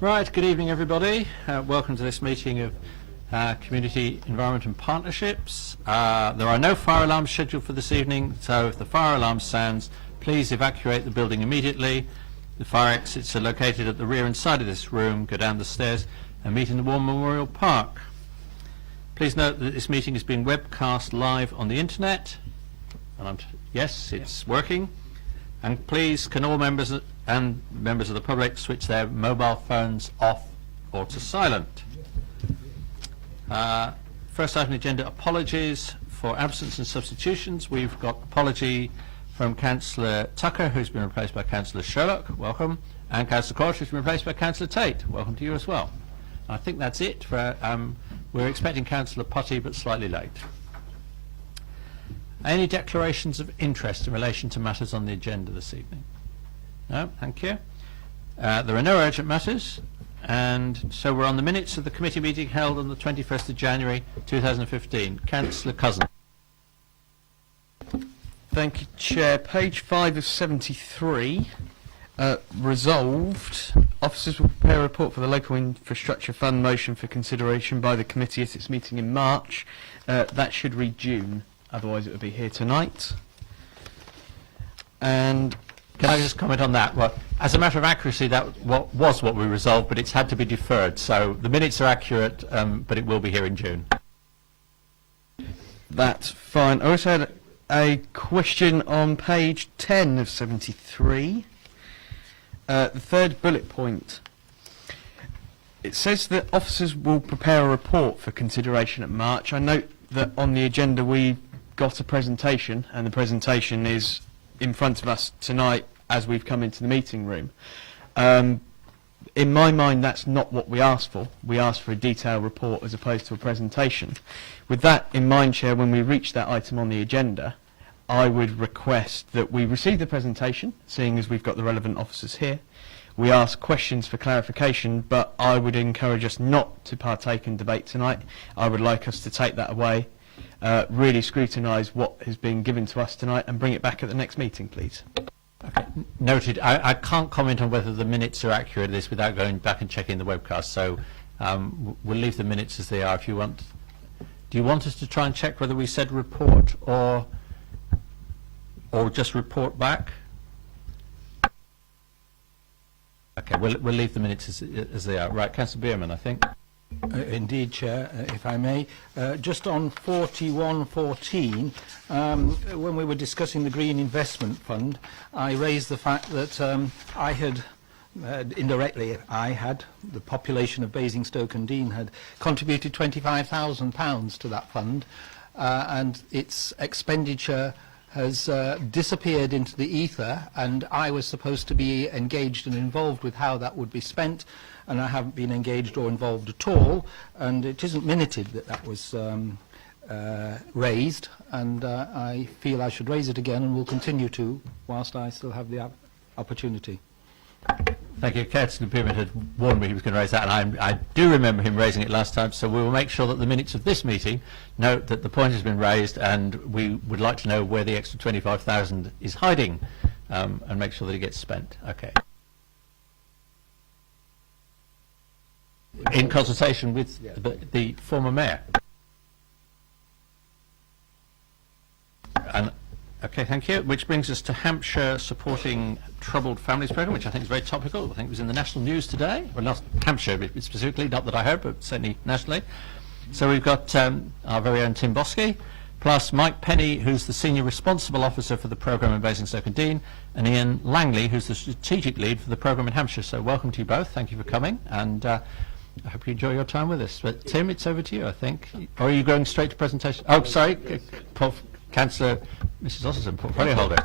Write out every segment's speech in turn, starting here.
Right, good evening everybody. Welcome to this meeting of Community Environment and Partnerships. There are no fire alarms scheduled for this evening, so if the fire alarm sounds, please evacuate the building immediately. The fire exits are located at the rear and side of this room. Go down the stairs and meet in the War Memorial Park. Please note that this meeting is being webcast live on the internet. And yes, it's working. And please, can all members and members of the public switch their mobile phones off or to silent. First item on the agenda, apologies for absence and substitutions. We've got apology from Councillor Tucker, who's been replaced by Councillor Sherlock, welcome, and Councillor Court, who's been replaced by Councillor Tate, welcome to you as well. I think that's it. We're expecting Councillor Putty, but slightly late. Any declarations of interest in relation to matters on the agenda this evening? No, thank you. There are no urgent matters, and so we're on the minutes of the committee meeting held on the 21st of January 2015. Councillor Cousin. Thank you, Chair. Page 5 of 73. Resolved. Officers will prepare a report for the Local Infrastructure Fund motion for consideration by the committee at its meeting in March. That should read June, otherwise it would be here tonight. And can I just comment on that? Well, as a matter of accuracy, that was what we resolved, but it's had to be deferred. So the minutes are accurate, but it will be here in June. That's fine. I also had a question on page 10 of 73. The third bullet point. It says that officers will prepare a report for consideration at March. I note that on the agenda we got a presentation, and the presentation is in front of us tonight as we've come into the meeting room. In my mind, that's not what we asked for. We asked for a detailed report as opposed to a presentation. With that in mind, Chair, when we reach that item on the agenda, I would request that we receive the presentation, seeing as we've got the relevant officers here. We ask questions for clarification, but I would encourage us not to partake in debate tonight. I would like us to take that away, really scrutinise what has been given to us tonight and bring it back at the next meeting, please. Okay. Noted. I can't comment on whether the minutes are accurate this without going back and checking the webcast, so we'll leave the minutes as they are if you want. Do you want us to try and check whether we said report or just report back? Okay, we'll leave the minutes as they are. Right, Councillor Bierman, I think. Indeed, Chair, if I may. Just on 4114, when we were discussing the Green Investment Fund, I raised the fact that I had, the population of Basingstoke and Deane had contributed £25,000 to that fund, and its expenditure has disappeared into the ether, and I was supposed to be engaged and involved with how that would be spent, and I haven't been engaged or involved at all, and it isn't minuted that that was raised, and I feel I should raise it again and will continue to whilst I still have the opportunity. Thank you. Councillor Bierman had warned me he was going to raise that, and I do remember him raising it last time, so we will make sure that the minutes of this meeting note that the point has been raised, and we would like to know where the extra 25,000 is hiding, and make sure that it gets spent. Okay. In consultation with the former mayor. And okay, thank you. Which brings us to Hampshire Supporting Troubled Families Programme, which I think is very topical. I think it was in the national news today. Well, not Hampshire specifically, not that I heard, but certainly nationally. So we've got our very own Tim Bosky, plus Mike Penny, who's the Senior Responsible Officer for the programme in Basingstoke and Deane, and Ian Langley, who's the Strategic Lead for the programme in Hampshire. So welcome to you both. Thank you for coming, and I hope you enjoy your time with us. But Tim, it's over to you, I think. Or are you going straight to presentation? Oh, sorry, Councillor Mrs. Osserson, portfolio holder.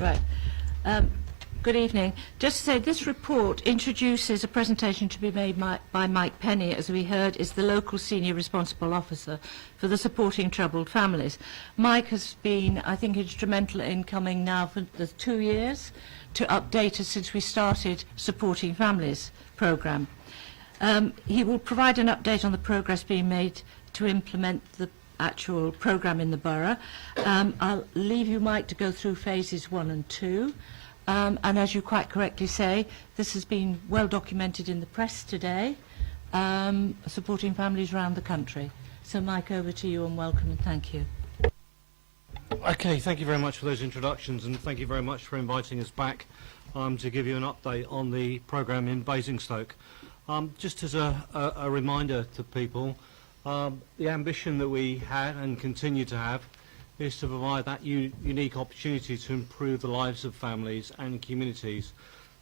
Right. Good evening. Just to say, this report introduces a presentation to be made by Mike Penny, as we heard, is the local senior responsible officer for the Supporting Troubled Families. Mike has been, I think, instrumental in coming now for the 2 years to update us since we started Supporting Families programme. He will provide an update on the progress being made to implement the actual programme in the borough. I'll leave you, Mike, to go through phases 1 and 2. And as you quite correctly say, this has been well documented in the press today, supporting families around the country. So Mike, over to you and welcome and thank you. Okay, thank you very much for those introductions, and thank you very much for inviting us back to give you an update on the programme in Basingstoke. Just as a reminder to people, the ambition that we had and continue to have is to provide that unique opportunity to improve the lives of families and communities,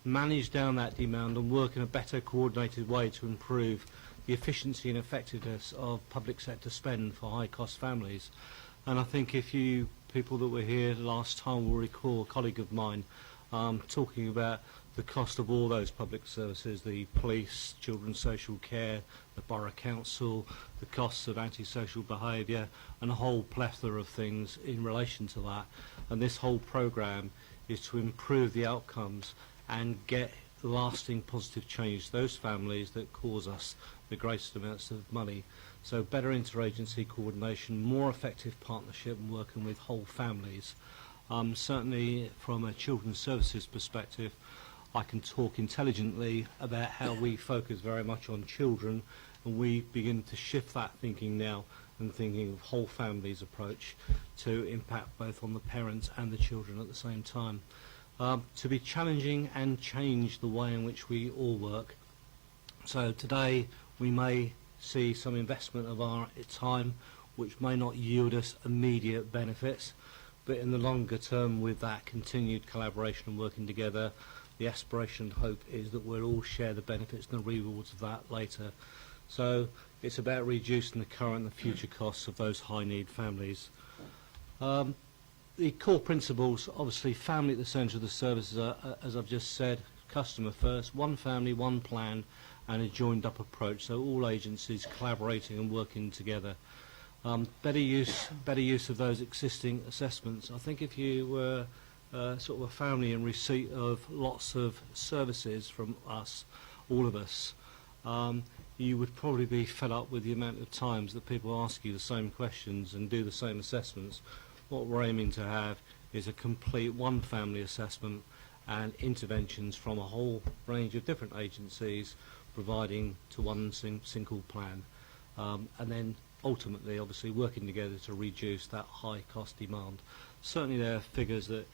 manage down that demand and work in a better coordinated way to improve the efficiency and effectiveness of public sector spend for high cost families. And I think if you people that were here last time will recall a colleague of mine talking about the cost of all those public services, the police, children's social care, the borough council, the costs of antisocial behaviour, and a whole plethora of things in relation to that. And this whole programme is to improve the outcomes and get lasting positive change to those families that cause us the greatest amounts of money. So better interagency coordination, more effective partnership and working with whole families. Certainly from a children's services perspective, I can talk intelligently about how we focus very much on children, and we begin to shift that thinking now and thinking of whole families approach to impact both on the parents and the children at the same time. To be challenging and change the way in which we all work. So today we may see some investment of our time which may not yield us immediate benefits, but in the longer term, with that continued collaboration and working together, the aspiration and hope is that we'll all share the benefits and the rewards of that later. So it's about reducing the current and future costs of those high need families. The core principles, obviously family at the centre of the services are, as I've just said, customer first, one family, one plan, and a joined up approach, so all agencies collaborating and working together. Better use of those existing assessments. I think if you were sort of a family in receipt of lots of services from us, all of us, you would probably be fed up with the amount of times that people ask you the same questions and do the same assessments. What we're aiming to have is a complete one family assessment and interventions from a whole range of different agencies providing to one single plan, and then ultimately obviously working together to reduce that high cost demand. Certainly there are figures that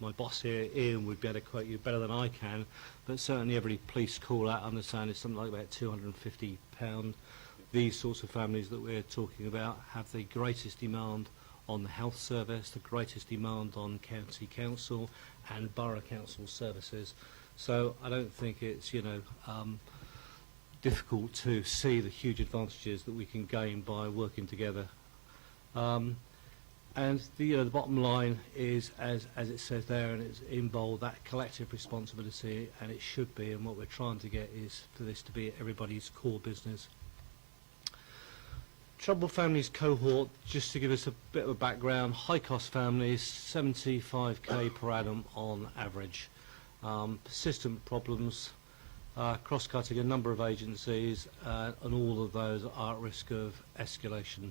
my boss here, Ian, would be able to quote you better than I can, but certainly every police call out, I understand, is something like about £250. These sorts of families that we're talking about have the greatest demand on the health service, the greatest demand on county council and borough council services. So I don't think it's, difficult to see the huge advantages that we can gain by working together. And the bottom line is, as it says there, and it's in bold, that collective responsibility, and it should be, and what we're trying to get is for this to be everybody's core business. Troubled families cohort, just to give us a bit of a background, high cost families, 75k per annum on average. Persistent problems, cross-cutting a number of agencies, and all of those are at risk of escalation.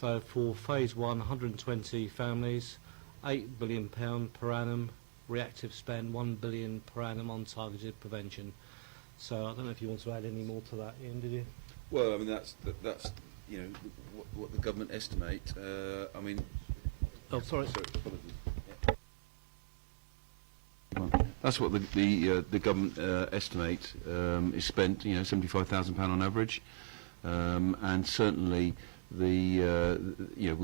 So for phase 1, 120 families, £8 billion per annum, reactive spend, £1 billion per annum on targeted prevention. So I don't know if you want to add any more to that, Ian, did you? Well, I mean, that's what the government estimate. Oh, sorry. That's what the government estimate is spent. £75,000 on average, and certainly we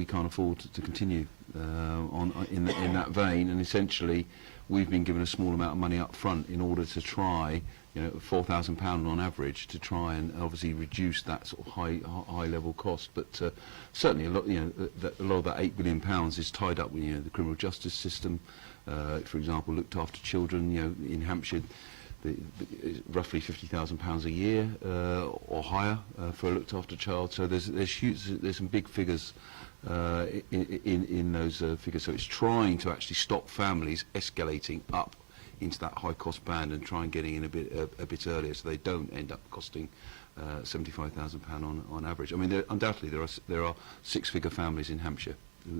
can't afford to continue in that vein. And essentially, we've been given a small amount of money up front in order to try, £4,000 on average, to try and obviously reduce that sort of high level cost. But certainly a lot, a lot of that £8 billion is tied up with the criminal justice system. For example, looked after children, in Hampshire, roughly £50,000 a year or higher for a looked after child. So there's some big figures in those figures. So it's trying to actually stop families escalating up into that high cost band and try and getting in a bit earlier, so they don't end up costing £75,000 on average. I mean, undoubtedly there are six-figure families in Hampshire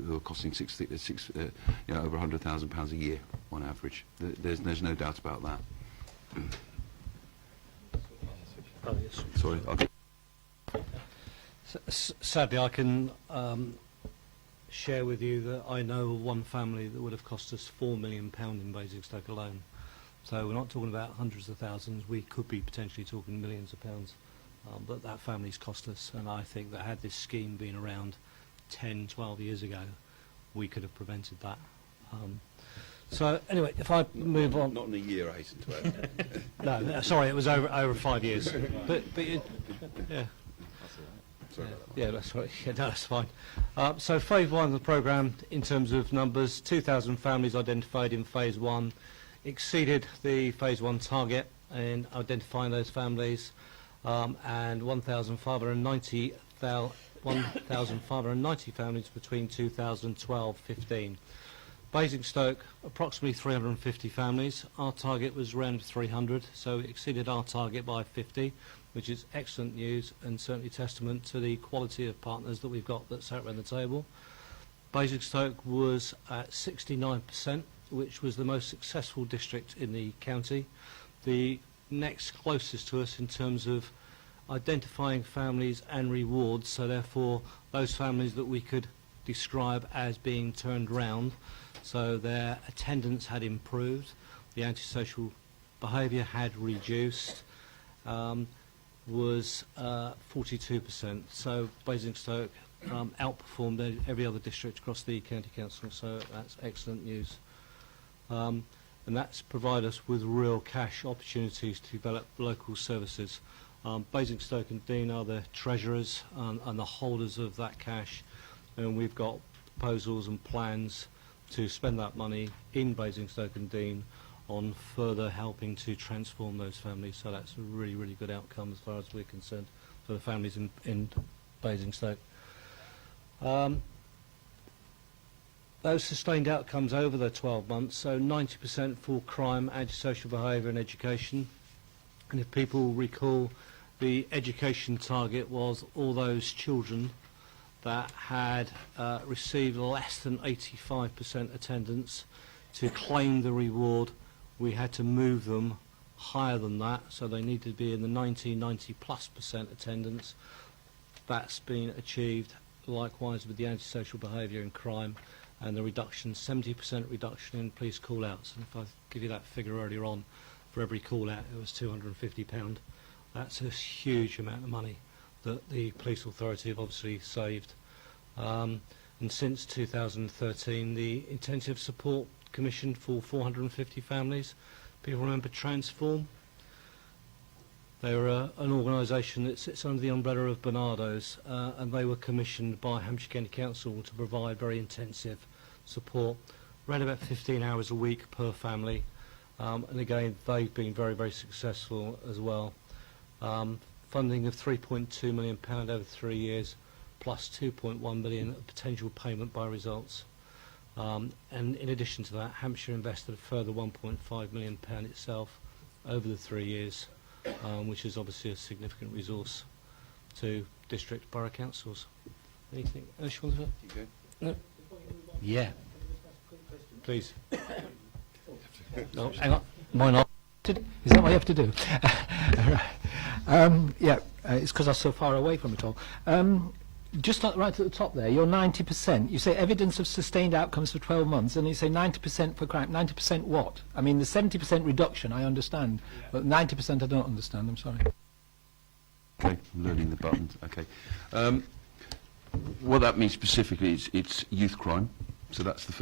who are costing over £100,000 a year on average. There's no doubt about that. Oh, yes. Sorry, I'll get Sadly, I can share with you that I know of one family that would have cost us £4 million in Basingstoke alone. So we're not talking about hundreds of thousands. We could be potentially talking millions of pounds. But that family's cost us, and I think that had this scheme been around 10, 12 years ago, we could have prevented that. So anyway, if I move on. Not in a year, I hasten to add. No, sorry, it was over 5 years. But yeah. Sorry about that. Yeah, that's right. Yeah, no, that's fine. So phase one of the programme, in terms of numbers, 2,000 families identified in phase one, exceeded the phase one target in identifying those families, and 1,590 families between 2012-15. Basingstoke, approximately 350 families. Our target was around 300, so it exceeded our target by 50, which is excellent news and certainly testament to the quality of partners that we've got that sat around the table. Basingstoke was at 69%, which was the most successful district in the county. The next closest to us in terms of identifying families and rewards, so therefore those families that we could describe as being turned round, so their attendance had improved, the antisocial behaviour had reduced, was 42%. So Basingstoke outperformed every other district across the county council, so that's excellent news. And that's provided us with real cash opportunities to develop local services. Basingstoke and Dean are the treasurers and the holders of that cash, and we've got proposals and plans to spend that money in Basingstoke and Dean on further helping to transform those families. So that's a really, really good outcome as far as we're concerned for the families in Basingstoke. Those sustained outcomes over the 12 months, so 90% for crime, antisocial behaviour and education. And if people recall, the education target was all those children that had received less than 85% attendance. To claim the reward, we had to move them higher than that, so they needed to be in the 90+% attendance. That's been achieved likewise with the antisocial behaviour and crime, and the reduction, 70% reduction in police call-outs. And if I give you that figure earlier on, for every call-out it was £250. That's a huge amount of money that the police authority have obviously saved. And since 2013, the Intensive Support commissioned for 450 families. People remember Transform? They were an organisation that sits under the umbrella of Barnardo's, and they were commissioned by Hampshire County Council to provide very intensive support, around about 15 hours a week per family. And again, they've been very, very successful as well. Funding of £3.2 million over 3 years, plus £2.1 million of potential payment by results. And in addition to that, Hampshire invested a further £1.5 million itself over the 3 years, which is obviously a significant resource to district borough councils. Anything else you want to say? No? Yeah. Please. No, hang on. Mine off. Is that what you have to do? It's because I'm so far away from it all. Just right at the top there, you're 90%. You say evidence of sustained outcomes for 12 months, and you say 90% for crime. 90% what? I mean, the 70% reduction, I understand, but 90% I don't understand. I'm sorry. Okay, I'm learning the buttons. Okay. What that means specifically is it's youth crime. So that's the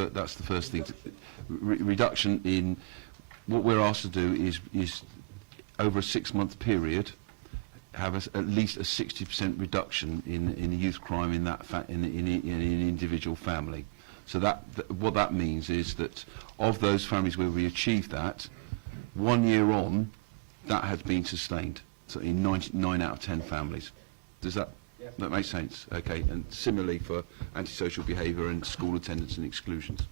first thing. Reduction in what we're asked to do is over a 6-month period have at least a 60% reduction in youth crime in that in an individual family. So what that means is that of those families where we achieved that, 1 year on, that has been sustained. So in 9 out of 10 families. Does that make sense? Okay. And similarly for antisocial behaviour and school attendance and exclusions.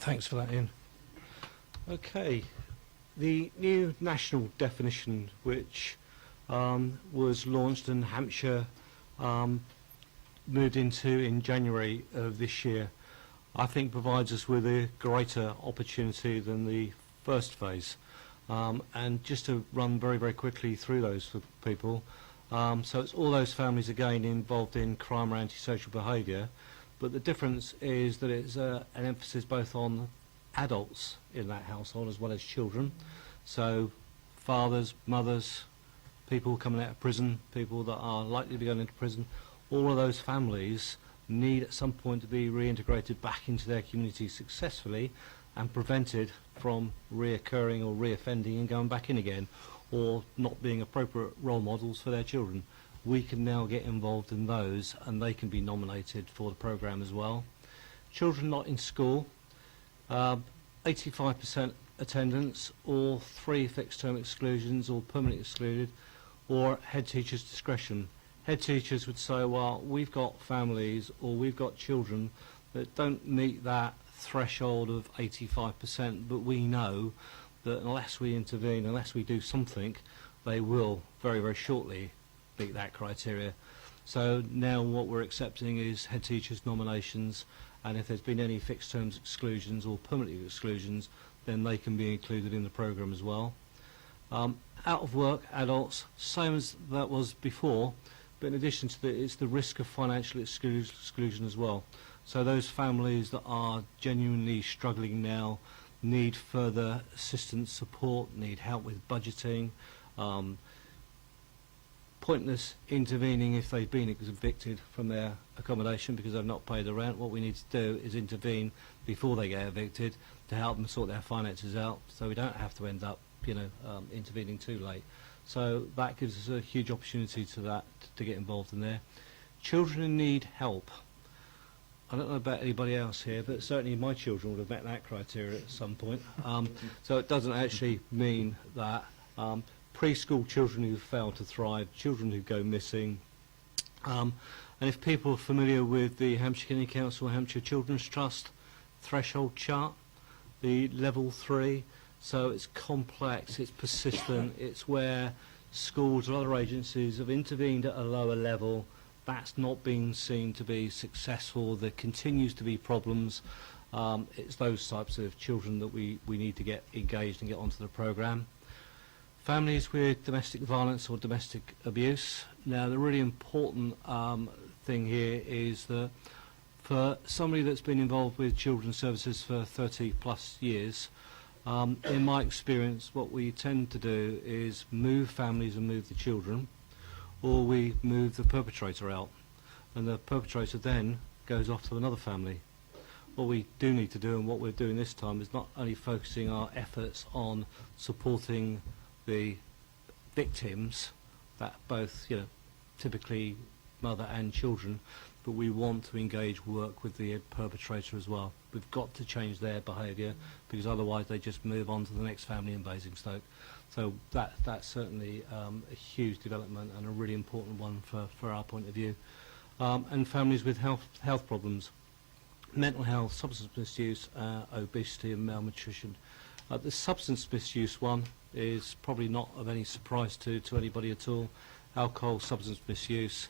Thanks for that, Ian. Okay. The new national definition, which was launched, and Hampshire moved into in January of this year, I think provides us with a greater opportunity than the first phase. And just to run very, very quickly through those for people, so it's all those families again involved in crime or antisocial behaviour, but the difference is that it's an emphasis both on adults in that household as well as children. So fathers, mothers, people coming out of prison, people that are likely to be going into prison, all of those families need at some point to be reintegrated back into their community successfully and prevented from reoccurring or reoffending and going back in again, or not being appropriate role models for their children. We can now get involved in those, and they can be nominated for the programme as well. Children not in school, 85% attendance, or 3 fixed-term exclusions, or permanently excluded, or head teacher's discretion. Head teachers would say, well, we've got families or we've got children that don't meet that threshold of 85%, but we know that unless we intervene, unless we do something, they will very, very shortly meet that criteria. So now what we're accepting is head teachers' nominations, and if there's been any fixed terms exclusions or permanent exclusions, then they can be included in the programme as well. Out of work adults, same as that was before, but in addition to that, it's the risk of financial exclusion as well. So those families that are genuinely struggling now need further assistance, support, need help with budgeting, pointless intervening if they've been evicted from their accommodation because they've not paid the rent. What we need to do is intervene before they get evicted to help them sort their finances out, so we don't have to end up, intervening too late. So that gives us a huge opportunity to get involved in there. Children in need help. I don't know about anybody else here, but certainly my children would have met that criteria at some point. So it doesn't actually mean that preschool children who fail to thrive, children who go missing. And if people are familiar with the Hampshire County Council, Hampshire Children's Trust threshold chart, the level 3, so it's complex, it's persistent, it's where schools or other agencies have intervened at a lower level. That's not been seen to be successful. There continues to be problems. It's those types of children that we need to get engaged and get onto the programme. Families with domestic violence or domestic abuse. Now, the really important thing here is that for somebody that's been involved with children's services for 30 plus years, in my experience, what we tend to do is move families and move the children, or we move the perpetrator out, and the perpetrator then goes off to another family. What we do need to do, and what we're doing this time, is not only focusing our efforts on supporting the victims, that both, typically mother and children, but we want to engage, work with the perpetrator as well. We've got to change their behaviour, because otherwise they just move on to the next family in Basingstoke. So that's certainly a huge development and a really important one for our point of view. And families with health problems, mental health, substance misuse, obesity and malnutrition. The substance misuse one is probably not of any surprise to anybody at all. Alcohol, substance misuse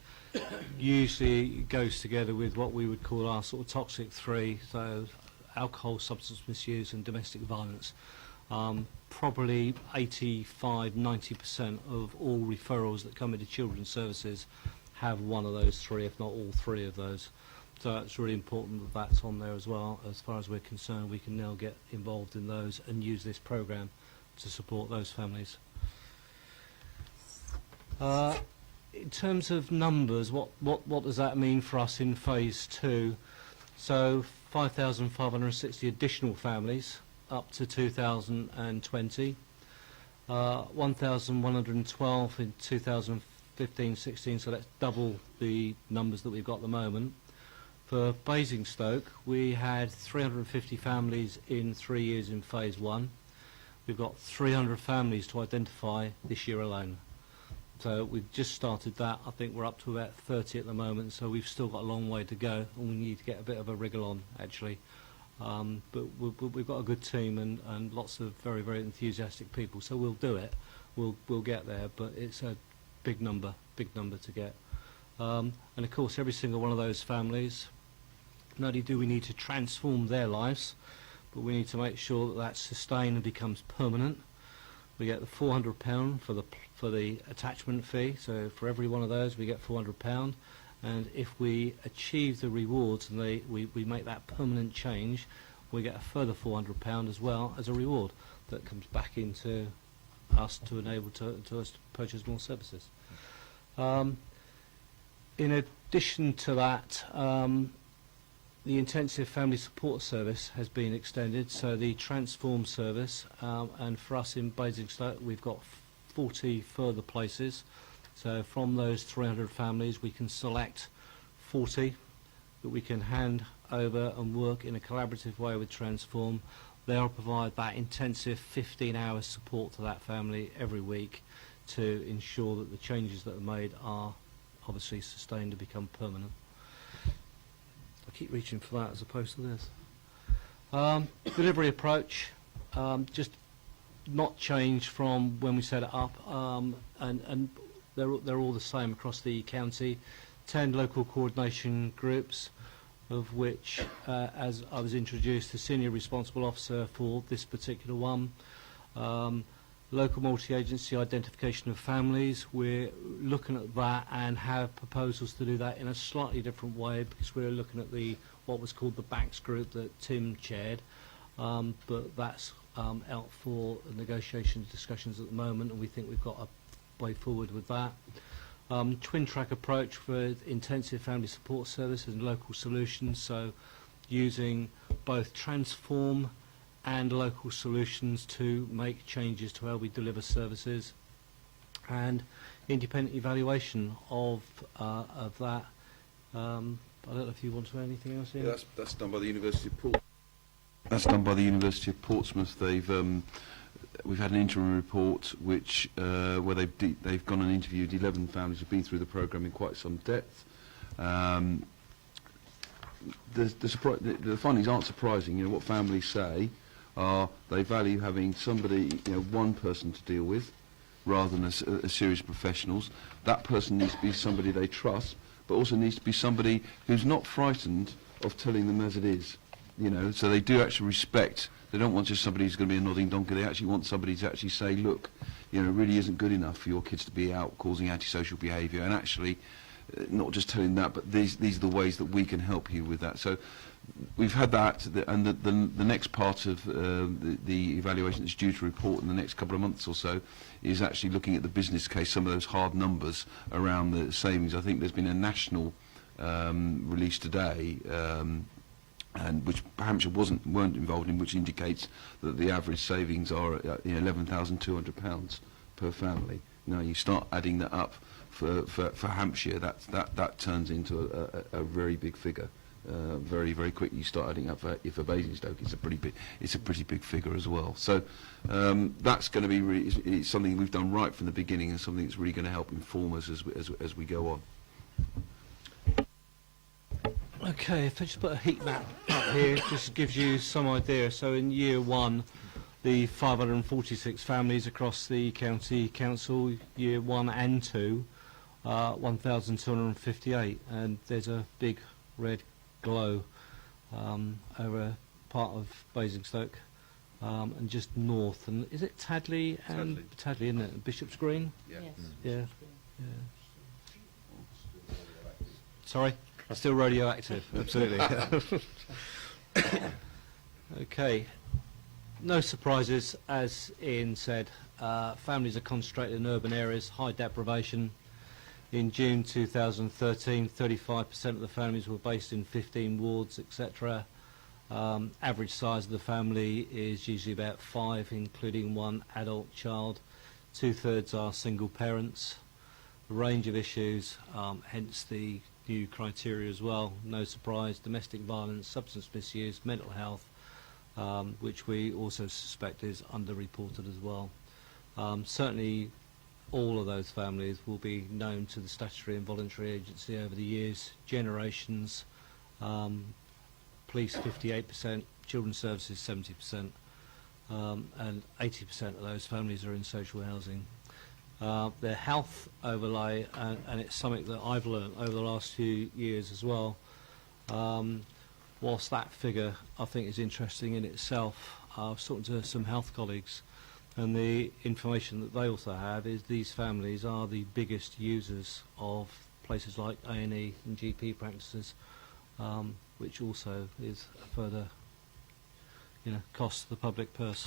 usually goes together with what we would call our sort of toxic 3, so alcohol, substance misuse and domestic violence. Probably 85–90% of all referrals that come into children's services have one of those 3, if not all 3 of those. So it's really important that that's on there as well. As far as we're concerned, we can now get involved in those and use this programme to support those families. In terms of numbers, what does that mean for us in phase 2? So 5,560 additional families up to 2020, 1,112 in 2015-16, so that's double the numbers that we've got at the moment. For Basingstoke, we had 350 families in 3 years in phase 1. We've got 300 families to identify this year alone. So we've just started that. I think we're up to about 30 at the moment, so we've still got a long way to go, and we need to get a bit of a wriggle on, actually. But we've got a good team and lots of very, very enthusiastic people, so we'll do it. We'll get there, but it's a big number to get. And of course, every single one of those families, not only do we need to transform their lives, but we need to make sure that that's sustained and becomes permanent. We get the £400 for the attachment fee, so for every one of those we get £400, and if we achieve the rewards and we make that permanent change, we get a further £400 as well as a reward that comes back into us to enable to us to purchase more services. In addition to that, the intensive family support service has been extended, so the transform service, and for us in Basingstoke we've got 40 further places. So from those 300 families we can select 40 that we can hand over and work in a collaborative way with Transform. They'll provide that intensive 15 hours support to that family every week to ensure that the changes that are made are obviously sustained and become permanent. I keep reaching for that as opposed to this. Delivery approach, just not changed from when we set it up, and they're all the same across the county. 10 local coordination groups, of which, as I was introduced, the senior responsible officer for this particular one. Local multi-agency identification of families, we're looking at that and have proposals to do that in a slightly different way, because we're looking at what was called the BACS group that Tim chaired, but that's out for negotiations, discussions at the moment, and we think we've got a way forward with that. Twin track approach for intensive family support services and local solutions, so using both Transform and local solutions to make changes to how we deliver services, and independent evaluation of that. I don't know if you want to add anything else here. Yeah, that's done by the University of Portsmouth. That's done by the University of Portsmouth. We've had an interim report which where they've gone and interviewed 11 families who've been through the programme in quite some depth. The findings aren't surprising. You know, what families say are they value having somebody, one person to deal with, rather than a series of professionals. That person needs to be somebody they trust, but also needs to be somebody who's not frightened of telling them as it is. So they do actually respect. They don't want just somebody who's going to be a nodding donkey. They actually want somebody to actually say, look, it really isn't good enough for your kids to be out causing antisocial behaviour, and actually not just telling that, but these are the ways that we can help you with that. So we've had that, and the next part of the evaluation that's due to report in the next couple of months or so is actually looking at the business case, some of those hard numbers around the savings. I think there's been a national release today, and which Hampshire weren't involved in, which indicates that the average savings are £11,200 per family. Now you start adding that up for Hampshire, that turns into a very big figure. Very, very quickly you start adding up for Basingstoke, it's a pretty big figure as well. So that's going to be it's something we've done right from the beginning, and something that's really going to help inform us as we go on. Okay, if I just put a heat map up here, it just gives you some idea. So in year one, the 546 families across the county council, year 1 and 2, 1,258, and there's a big red glow over part of Basingstoke, and just north. And is it Tadley and Tadley, isn't it? Bishop's Green? Yeah. Yeah. Sorry? Still radioactive, absolutely. Okay. No surprises, as Ian said. Families are concentrated in urban areas, high deprivation. In June 2013, 35% of the families were based in 15 wards, etc. Average size of the family is usually about 5, including 1 adult child. 2/3 are single parents. A range of issues, hence the new criteria as well. No surprise, domestic violence, substance misuse, mental health, which we also suspect is underreported as well. Certainly all of those families will be known to the statutory and voluntary agency over the years, generations. Police 58%, children's services 70%, and 80% of those families are in social housing. their health overlay, and it's something that I've learned over the last few years as well. Whilst that figure I think is interesting in itself, I was talking to some health colleagues, and the information that they also have is these families are the biggest users of places like A&E and GP practices, which also is a further cost to the public purse.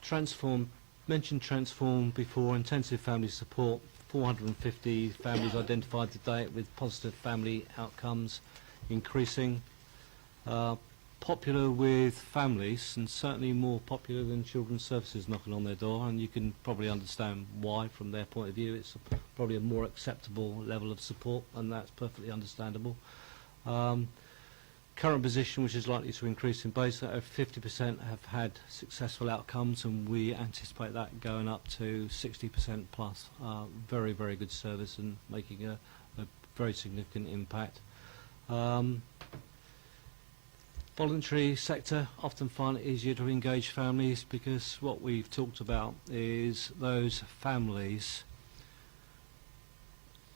Transform, mentioned Transform before, intensive family support, 450 families identified to date with positive family outcomes, increasing. Popular with families, and certainly more popular than children's services knocking on their door, and you can probably understand why from their point of view. It's probably a more acceptable level of support, and that's perfectly understandable. Current position, which is likely to increase in base, 50% have had successful outcomes, and we anticipate that going up to 60% plus. Very, very good service and making a very significant impact. Voluntary sector, often find it easier to engage families, because what we've talked about is those families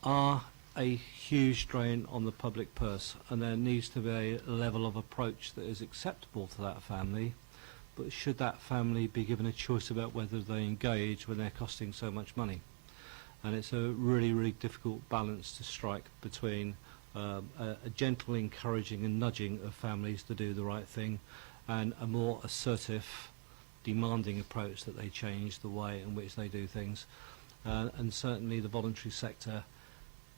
are a huge drain on the public purse, and there needs to be a level of approach that is acceptable to that family. But should that family be given a choice about whether they engage when they're costing so much money? And it's a really, really difficult balance to strike between a gentle encouraging and nudging of families to do the right thing, and a more assertive, demanding approach that they change the way in which they do things. And certainly the voluntary sector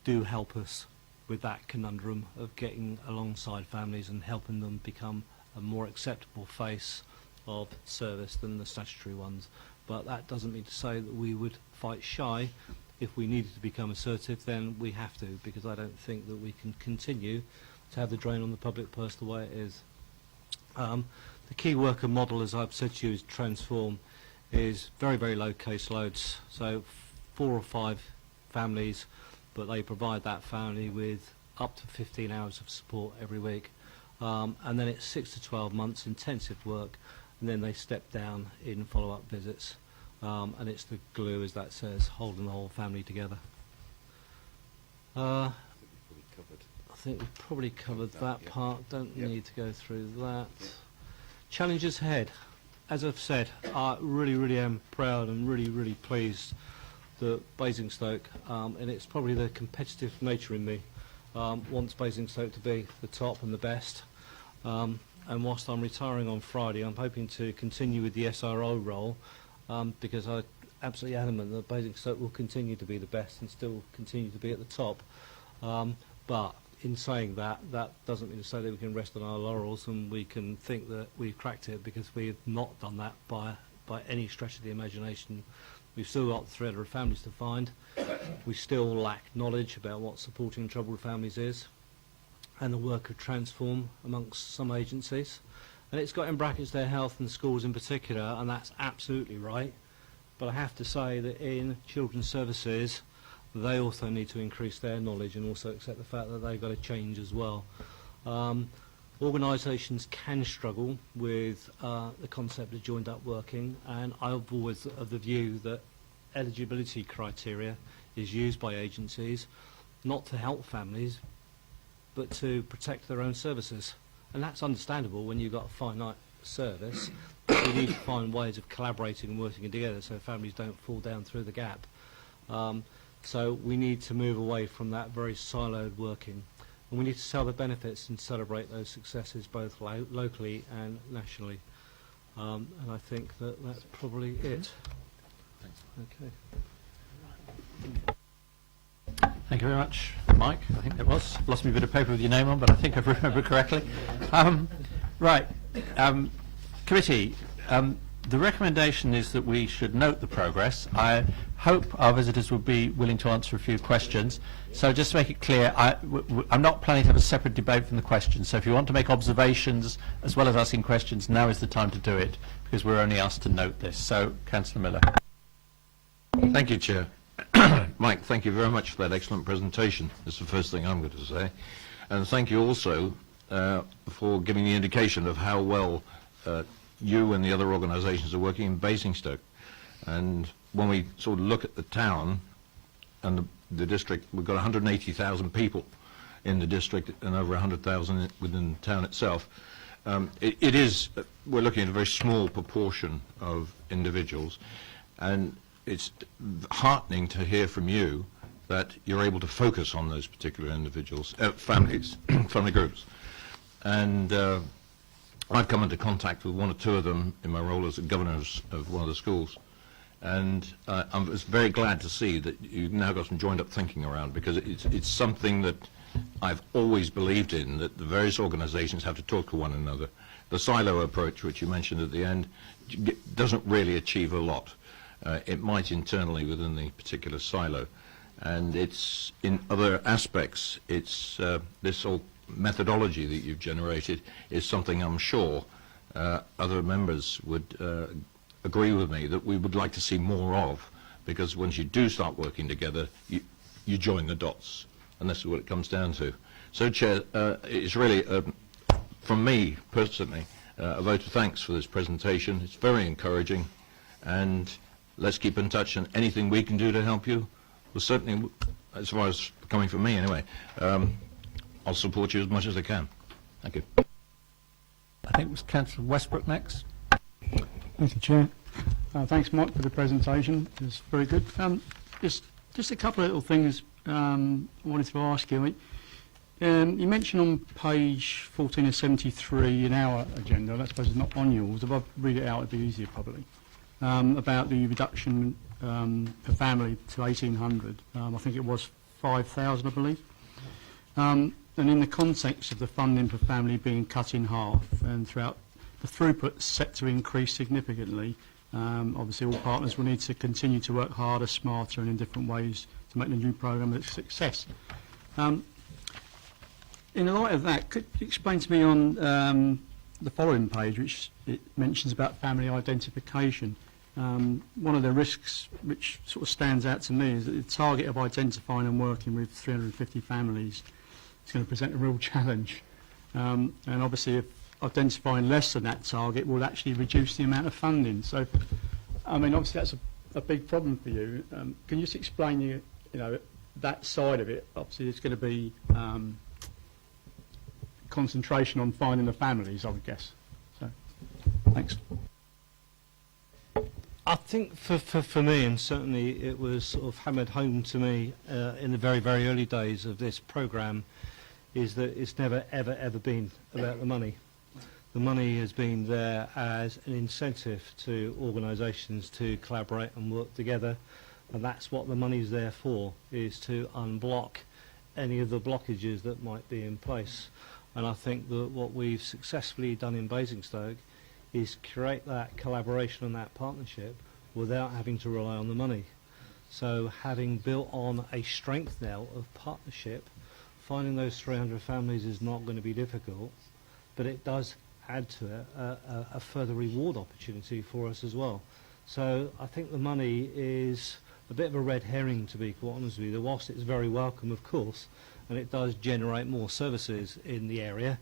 do help us with that conundrum of getting alongside families and helping them become a more acceptable face of service than the statutory ones. But that doesn't mean to say that we would fight shy. If we needed to become assertive, then we have to, because I don't think that we can continue to have the drain on the public purse the way it is. The key worker model, as I've said to you, is Transform, is very, very low caseloads, so 4 or 5 families, but they provide that family with up to 15 hours of support every week. And then it's 6 to 12 months intensive work, and then they step down in follow-up visits. And it's the glue, as that says, holding the whole family together. I think we've probably covered that part. Don't need to go through that. Challenges ahead. As I've said, I really, really am proud and really, really pleased that Basingstoke, and it's probably the competitive nature in me, wants Basingstoke to be the top and the best. And whilst I'm retiring on Friday, I'm hoping to continue with the SRO role, because I'm absolutely adamant that Basingstoke will continue to be the best and still continue to be at the top. But in saying that, that doesn't mean to say that we can rest on our laurels and we can think that we've cracked it, because we've not done that by any stretch of the imagination. We've still got 300 families to find. We still lack knowledge about what supporting troubled families is, and the work of Transform amongst some agencies. And it's got in brackets their health and schools in particular, and that's absolutely right. But I have to say that in children's services, they also need to increase their knowledge and also accept the fact that they've got to change as well. Organisations can struggle with the concept of joined up working, and I've always of the view that eligibility criteria is used by agencies not to help families, but to protect their own services. And that's understandable when you've got a finite service. You need to find ways of collaborating and working together so families don't fall down through the gap. So we need to move away from that very siloed working. And we need to sell the benefits and celebrate those successes both locally and nationally. And I think that that's probably it. Okay. Thank you very much, Mike. I think that was. Lost me a bit of paper with your name on, but I think I've remembered correctly. Right. Committee, the recommendation is that we should note the progress. I hope our visitors will be willing to answer a few questions. So just to make it clear, I'm not planning to have a separate debate from the questions. So if you want to make observations as well as asking questions, now is the time to do it, because we're only asked to note this. So, Councillor Miller. Thank you, Chair. Mike, thank you very much for that excellent presentation. That's the first thing I'm going to say. And thank you also for giving the indication of how well you and the other organisations are working in Basingstoke. And when we sort of look at the town and the district, we've got 180,000 people in the district and over 100,000 within the town itself. We're looking at a very small proportion of individuals, and it's heartening to hear from you that you're able to focus on those particular individuals, families, family groups. And I've come into contact with one or two of them in my role as a governor of one of the schools. And I'm very glad to see that you've now got some joined-up thinking around, because it's something that I've always believed in, that the various organisations have to talk to one another. The silo approach, which you mentioned at the end, doesn't really achieve a lot. It might internally within the particular silo. And it's in other aspects, it's this whole methodology that you've generated is something I'm sure other members would agree with me that we would like to see more of, because once you do start working together, you join the dots, and this is what it comes down to. So, Chair, it's really, from me personally, a vote of thanks for this presentation. It's very encouraging, and let's keep in touch, and anything we can do to help you, well, certainly, as far as coming from me anyway, I'll support you as much as I can. Thank you. I think it was Councillor Westbrook next. Thank you, Chair. Thanks, Mike, for the presentation. It was very good. Just a couple of little things I wanted to ask you. You mentioned on page 14 of 73 in our agenda, I suppose it's not on yours, if I read it out it'd be easier probably, about the reduction per family to 1,800. I think it was 5,000, I believe. And in the context of the funding per family being cut in half, and throughout the throughput set to increase significantly, obviously all partners will need to continue to work harder, smarter and in different ways to make the new programme a success. In the light of that, could you explain to me on the following page, which it mentions about family identification? One of the risks which sort of stands out to me is that the target of identifying and working with 350 families is going to present a real challenge. And obviously if identifying less than that target will actually reduce the amount of funding. So, I mean, obviously that's a big problem for you. Can you just explain, you know, that side of it? Obviously there's going to be concentration on finding the families, I would guess. So, thanks. I think for me, and certainly it was sort of hammered home to me in the very, very early days of this programme, is that it's never, ever, ever been about the money. The money has been there as an incentive to organisations to collaborate and work together, and that's what the money's there for, is to unblock any of the blockages that might be in place. And I think that what we've successfully done in Basingstoke is create that collaboration and that partnership without having to rely on the money. So having built on a strength now of partnership, finding those 300 families is not going to be difficult, but it does add to it a further reward opportunity for us as well. So I think the money is a bit of a red herring, to be quite honest with you. Whilst it's very welcome, of course, and it does generate more services in the area,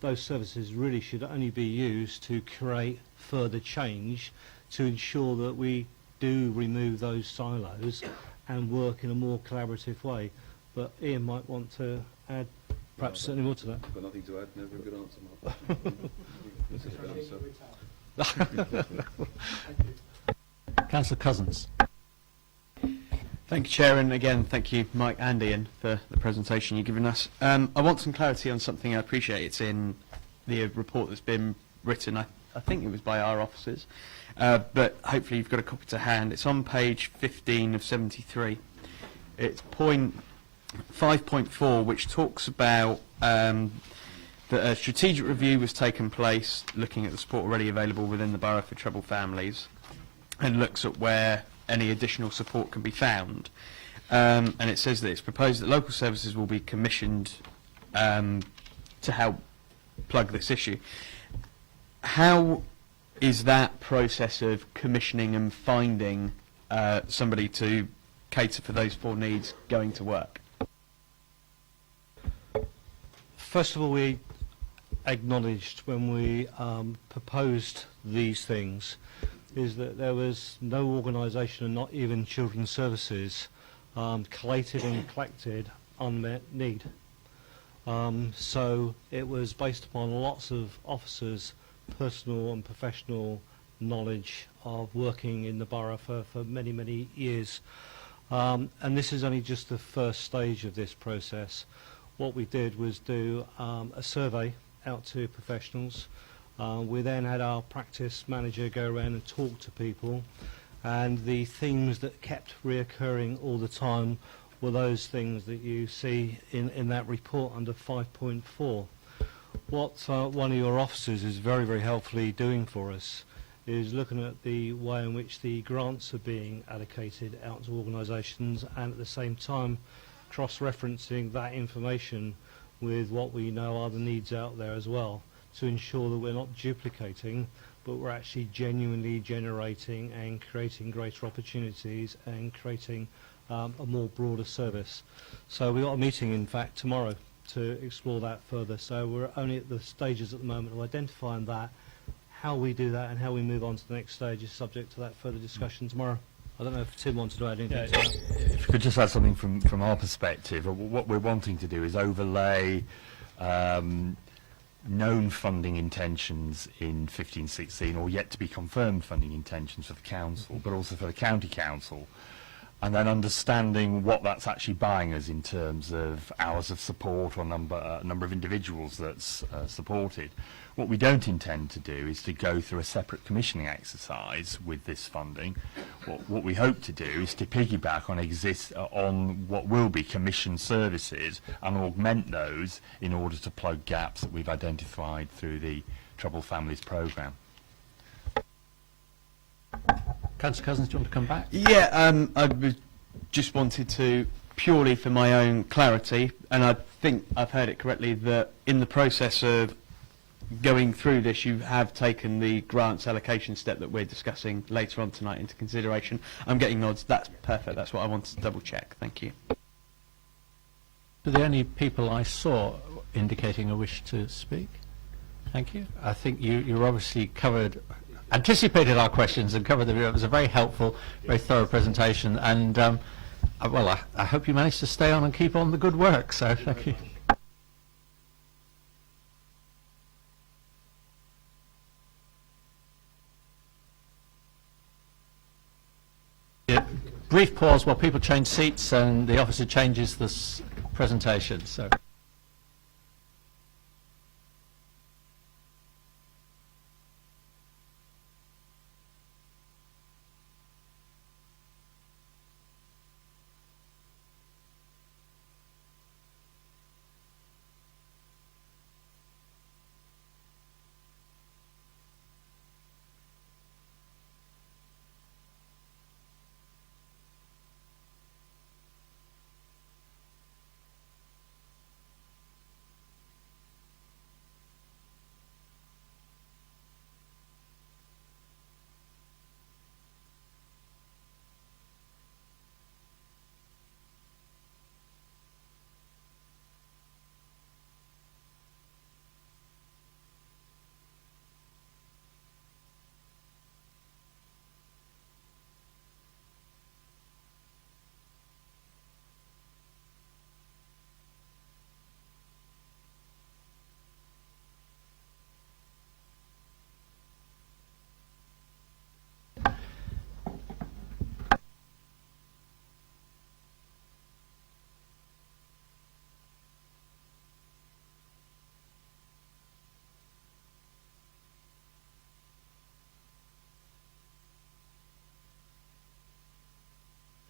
those services really should only be used to create further change to ensure that we do remove those silos and work in a more collaborative way. But Ian might want to add perhaps certainly more to that. I've got nothing to add, never a good answer, Mark. Councillor Cousins. Thank you, Chair, and again, thank you, Mike and Ian, for the presentation you've given us. I want some clarity on something. I appreciate it's in the report that's been written. I think it was by our officers, but hopefully you've got a copy to hand. It's on page 15 of 73. It's point 5.4, which talks about that a strategic review was taken place looking at the support already available within the borough for troubled families, and looks at where any additional support can be found. And it says that it's proposed that local services will be commissioned to help plug this issue. How is that process of commissioning and finding somebody to cater for those four needs going to work? First of all, we acknowledged when we proposed these things is that there was no organisation, and not even children's services, collated and collected unmet need. So it was based upon lots of officers' personal and professional knowledge of working in the borough for many, many years. And this is only just the first stage of this process. What we did was do a survey out to professionals. We then had our practice manager go around and talk to people, and the themes that kept reoccurring all the time were those things that you see in that report under 5.4. What one of your officers is very, very helpfully doing for us is looking at the way in which the grants are being allocated out to organisations, and at the same time cross-referencing that information with what we know are the needs out there as well, to ensure that we're not duplicating, but we're actually genuinely generating and creating greater opportunities and creating a more broader service. So we've got a meeting, in fact, tomorrow to explore that further. So we're only at the stages at the moment of identifying that. How we do that and how we move on to the next stage is subject to that further discussion tomorrow. I don't know if Tim wanted to add anything to that. If I could just add something from our perspective, what we're wanting to do is overlay known funding intentions in 15-16, or yet to be confirmed funding intentions for the council, but also for the county council, and then understanding what that's actually buying us in terms of hours of support or number of individuals that's supported. What we don't intend to do is to go through a separate commissioning exercise with this funding. What we hope to do is to piggyback on what will be commissioned services and augment those in order to plug gaps that we've identified through the Troubled Families programme. Councillor Cousins, do you want to come back? Yeah, I just wanted to, purely for my own clarity, and I think I've heard it correctly, that in the process of going through this, you have taken the grants allocation step that we're discussing later on tonight into consideration. I'm getting nods. That's perfect. That's what I wanted to double check. Thank you. The only people I saw indicating a wish to speak. Thank you. I think you obviously anticipated our questions and covered them. It was a very helpful, very thorough presentation, and well, I hope you managed to stay on and keep on the good work. So thank you. Brief pause while people change seats and the officer changes this presentation. So.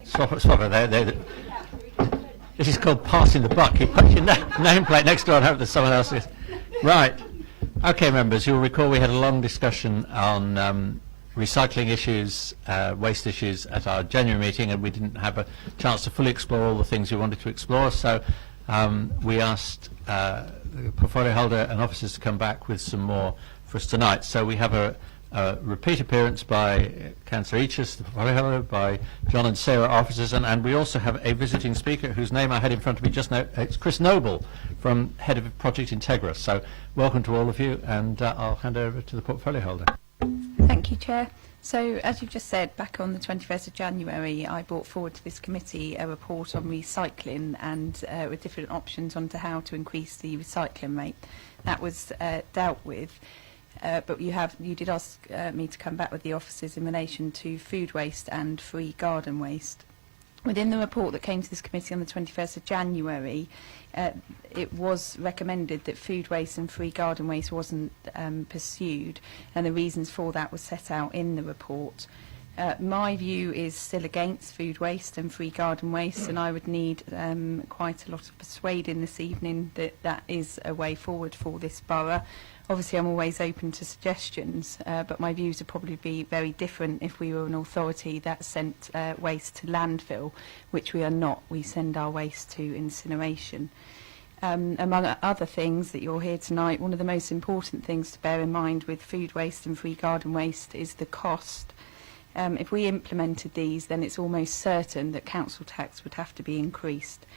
Swap it there. This is called passing the buck. You put your nameplate next door and hope that someone else is. Right. Okay, members, you'll recall we had a long discussion on recycling issues, waste issues at our January meeting, and we didn't have a chance to fully explore all the things we wanted to explore, so we asked the portfolio holder and officers to come back with some more for us tonight. So we have a repeat appearance by Councillor Eachus, the portfolio holder, by John and Sarah, officers, and we also have a visiting speaker whose name I had in front of me just now. It's Chris Noble, from Head of Project Integra. So welcome to all of you, and I'll hand over to the portfolio holder. Thank you, Chair. So, as you've just said, back on the 21st of January, I brought forward to this committee a report on recycling and with different options on to how to increase the recycling rate. That was dealt with, but you did ask me to come back with the officers in relation to food waste and free garden waste. Within the report that came to this committee on the 21st of January, it was recommended that food waste and free garden waste wasn't pursued, and the reasons for that were set out in the report. My view is still against food waste and free garden waste, and I would need quite a lot of persuading this evening that that is a way forward for this borough. Obviously, I'm always open to suggestions, but my views would probably be very different if we were an authority that sent waste to landfill, which we are not. We send our waste to incineration. Among other things that you'll hear tonight, one of the most important things to bear in mind with food waste and free garden waste is the cost. If we implemented these, then it's almost certain that council tax would have to be increased.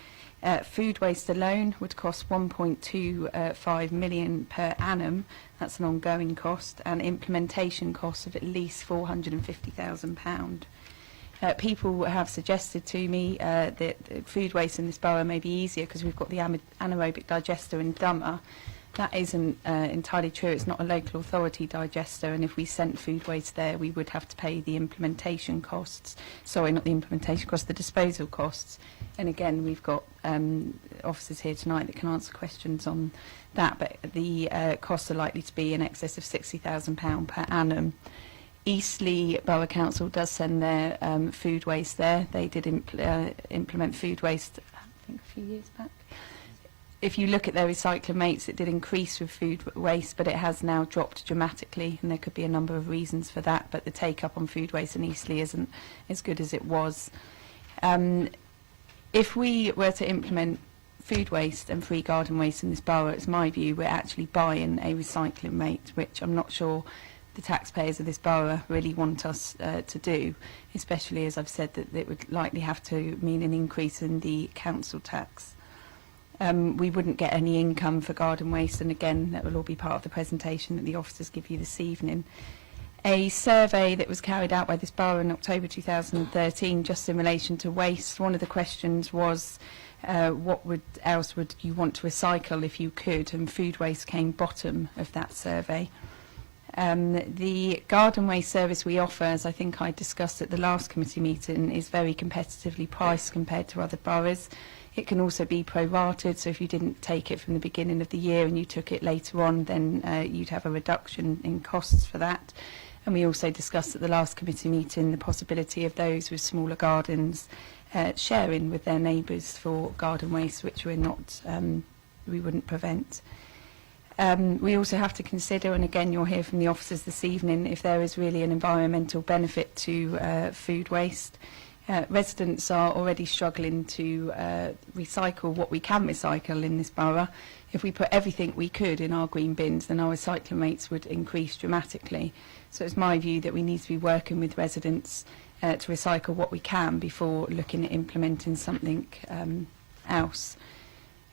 Food waste alone would cost 1.25 million per annum. That's an ongoing cost, and implementation costs of at least £450,000. People have suggested to me that food waste in this borough may be easier because we've got the anaerobic digester in Dummer. That isn't entirely true. It's not a local authority digester, and if we sent food waste there, we would have to pay the implementation costs. Sorry, not the implementation costs, the disposal costs. And again, we've got officers here tonight that can answer questions on that, but the costs are likely to be in excess of £60,000 per annum. Eastleigh Borough Council does send their food waste there. They did implement food waste, I think, a few years back. If you look at their recycling rates, it did increase with food waste, but it has now dropped dramatically, and there could be a number of reasons for that, but the take-up on food waste in Eastleigh isn't as good as it was. If we were to implement food waste and free garden waste in this borough, it's my view we're actually buying a recycling rate, which I'm not sure the taxpayers of this borough really want us to do, especially as I've said that it would likely have to mean an increase in the council tax. We wouldn't get any income for garden waste, and again that will all be part of the presentation that the officers give you this evening. A survey that was carried out by this borough in October 2013 just in relation to waste, one of the questions was what else would you want to recycle if you could, and food waste came bottom of that survey. The garden waste service we offer, as I think I discussed at the last committee meeting, is very competitively priced compared to other boroughs. It can also be prorated, so if you didn't take it from the beginning of the year and you took it later on, then you'd have a reduction in costs for that. And we also discussed at the last committee meeting the possibility of those with smaller gardens sharing with their neighbours for garden waste, which we wouldn't prevent. We also have to consider, and again you'll hear from the officers this evening, if there is really an environmental benefit to food waste. Residents are already struggling to recycle what we can recycle in this borough. If we put everything we could in our green bins, then our recycling rates would increase dramatically. So it's my view that we need to be working with residents to recycle what we can before looking at implementing something else.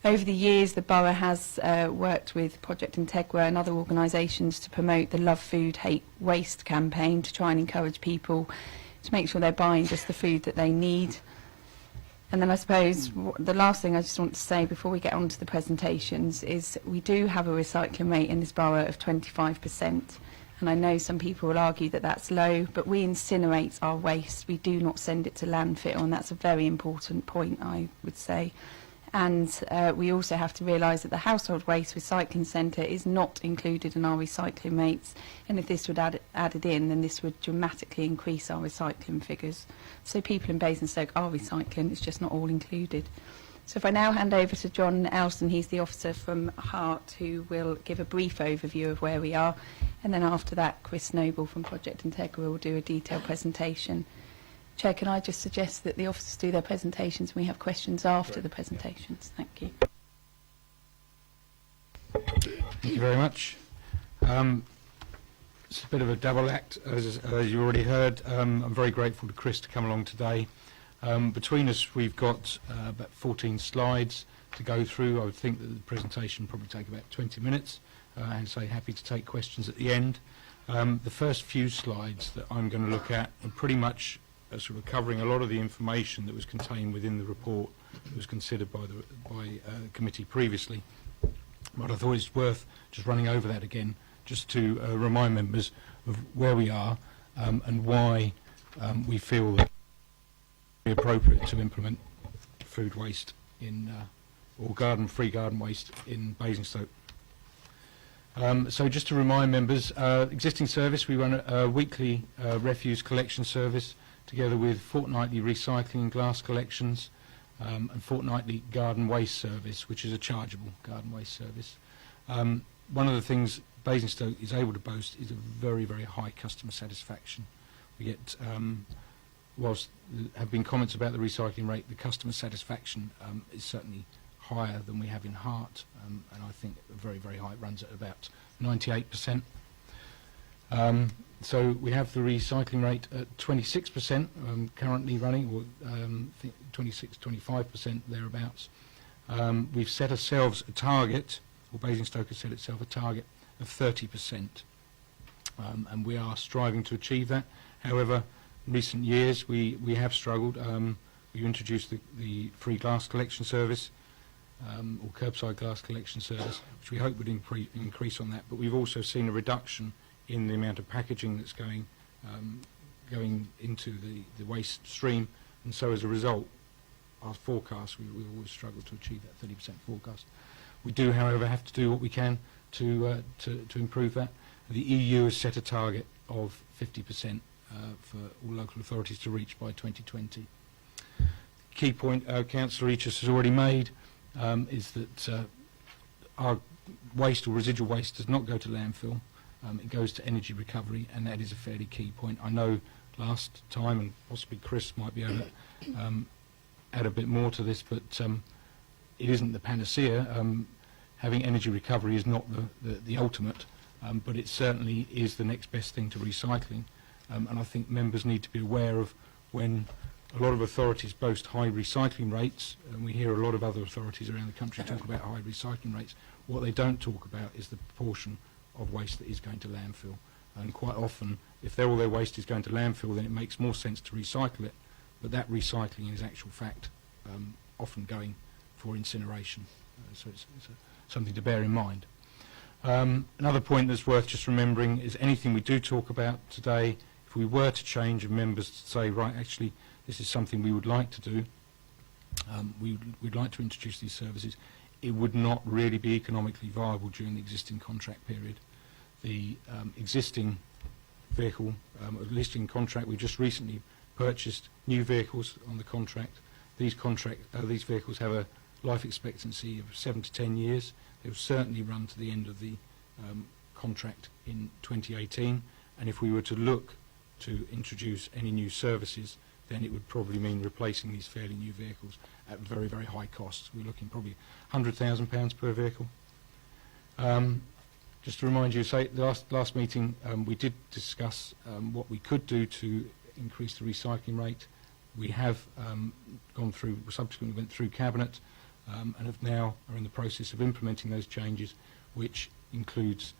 Over the years, the borough has worked with Project Integra and other organisations to promote the Love Food, Hate Waste campaign to try and encourage people to make sure they're buying just the food that they need. And then I suppose the last thing I just want to say before we get on to the presentations is we do have a recycling rate in this borough of 25%. And I know some people will argue that that's low, but we incinerate our waste. We do not send it to landfill, and that's a very important point, I would say. And we also have to realise that the household waste recycling centre is not included in our recycling rates, and if this would added in, then this would dramatically increase our recycling figures. So people in Basingstoke are recycling, it's just not all included. So if I now hand over to John Elston, he's the officer from Hart, who will give a brief overview of where we are, and then after that Chris Noble from Project Integra will do a detailed presentation. Chair, can I just suggest that the officers do their presentations and we have questions after the presentations? Thank you. Thank you very much. It's a bit of a double act, as you already heard. I'm very grateful to Chris to come along today. Between us, we've got about 14 slides to go through. I would think that the presentation will probably take about 20 minutes, and so happy to take questions at the end. The first few slides that I'm going to look at are pretty much sort of covering a lot of the information that was contained within the report that was considered by the committee previously. But I thought it's worth just running over that again, just to remind members of where we are and why we feel that it's appropriate to implement food waste in or free garden waste in Basingstoke. So just to remind members, existing service, we run a weekly refuse collection service together with fortnightly recycling and glass collections and fortnightly garden waste service, which is a chargeable garden waste service. One of the things Basingstoke is able to boast is a very, very high customer satisfaction. We get, whilst there have been comments about the recycling rate, the customer satisfaction is certainly higher than we have in Hart, and I think very, very high. It runs at about 98%. So we have the recycling rate at 26%, currently running, or 25% thereabouts. We've set ourselves a target, or Basingstoke has set itself a target of 30%, and we are striving to achieve that. However, in recent years we have struggled. We introduced the free glass collection service, or curbside glass collection service, which we hope would increase on that. But we've also seen a reduction in the amount of packaging that's going into the waste stream, and so as a result, our forecast, we always struggle to achieve that 30% forecast. We do, however, have to do what we can to improve that. The EU has set a target of 50% for all local authorities to reach by 2020. Key point Councillor Eachus has already made is that our waste or residual waste does not go to landfill. It goes to energy recovery, and that is a fairly key point. I know last time, and possibly Chris might be able to add a bit more to this, but it isn't the panacea. Having energy recovery is not the ultimate, but it certainly is the next best thing to recycling. And I think members need to be aware of when a lot of authorities boast high recycling rates, and we hear a lot of other authorities around the country talk about high recycling rates. What they don't talk about is the proportion of waste that is going to landfill. And quite often, if all their waste is going to landfill, then it makes more sense to recycle it. But that recycling is actual fact often going for incineration. So it's something to bear in mind. Another point that's worth just remembering is anything we do talk about today, if we were to change and members to say, right, actually, this is something we would like to do, we'd like to introduce these services, it would not really be economically viable during the existing contract period. The existing vehicle, listing contract, we just recently purchased new vehicles on the contract. These vehicles have a life expectancy of 7 to 10 years. They will certainly run to the end of the contract in 2018, and if we were to look to introduce any new services, then it would probably mean replacing these fairly new vehicles at very, very high costs. We're looking probably £100,000 per vehicle. Just to remind you, last meeting we did discuss what we could do to increase the recycling rate. We have subsequently went through Cabinet and are in the process of implementing those changes, which includes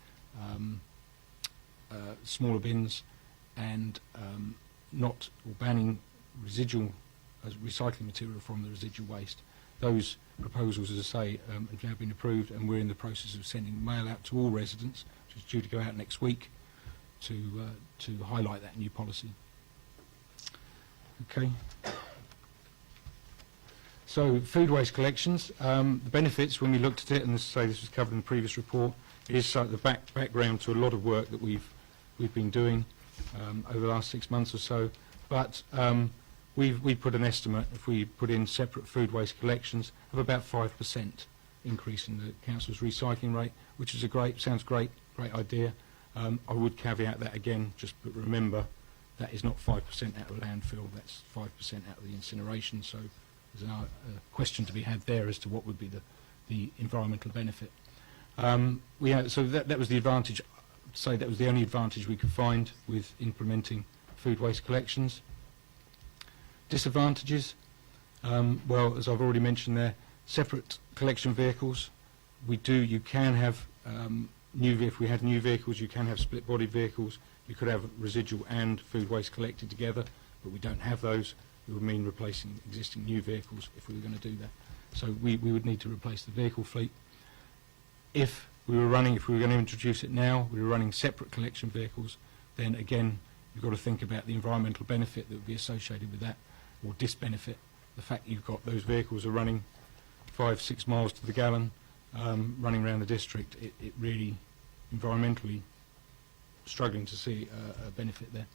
smaller bins and banning residual recycling material from the residual waste. Those proposals, as I say, have now been approved, and we're in the process of sending mail out to all residents, which is due to go out next week, to highlight that new policy. Okay. So food waste collections, the benefits when we looked at it, and this was covered in the previous report, is the background to a lot of work that we've been doing over the last 6 months or so. But we put an estimate, if we put in separate food waste collections, of about 5% increase in the council's recycling rate, which is sounds great idea. I would caveat that again, but remember that is not 5% out of landfill, that's 5% out of the incineration. So there's a question to be had there as to what would be the environmental benefit. So that was the advantage. Say that was the only advantage we could find with implementing food waste collections. Disadvantages, well, as I've already mentioned there, separate collection vehicles. You can have if we had new vehicles, you can have split-bodied vehicles. You could have residual and food waste collected together, but we don't have those. It would mean replacing existing new vehicles if we were going to do that. So we would need to replace the vehicle fleet. If we were going to introduce it now, we were running separate collection vehicles, then again, you've got to think about the environmental benefit that would be associated with that, or disbenefit. The fact you've got those vehicles are running 5-6 miles to the gallon, running around the district, it really, environmentally, struggling to see a benefit there.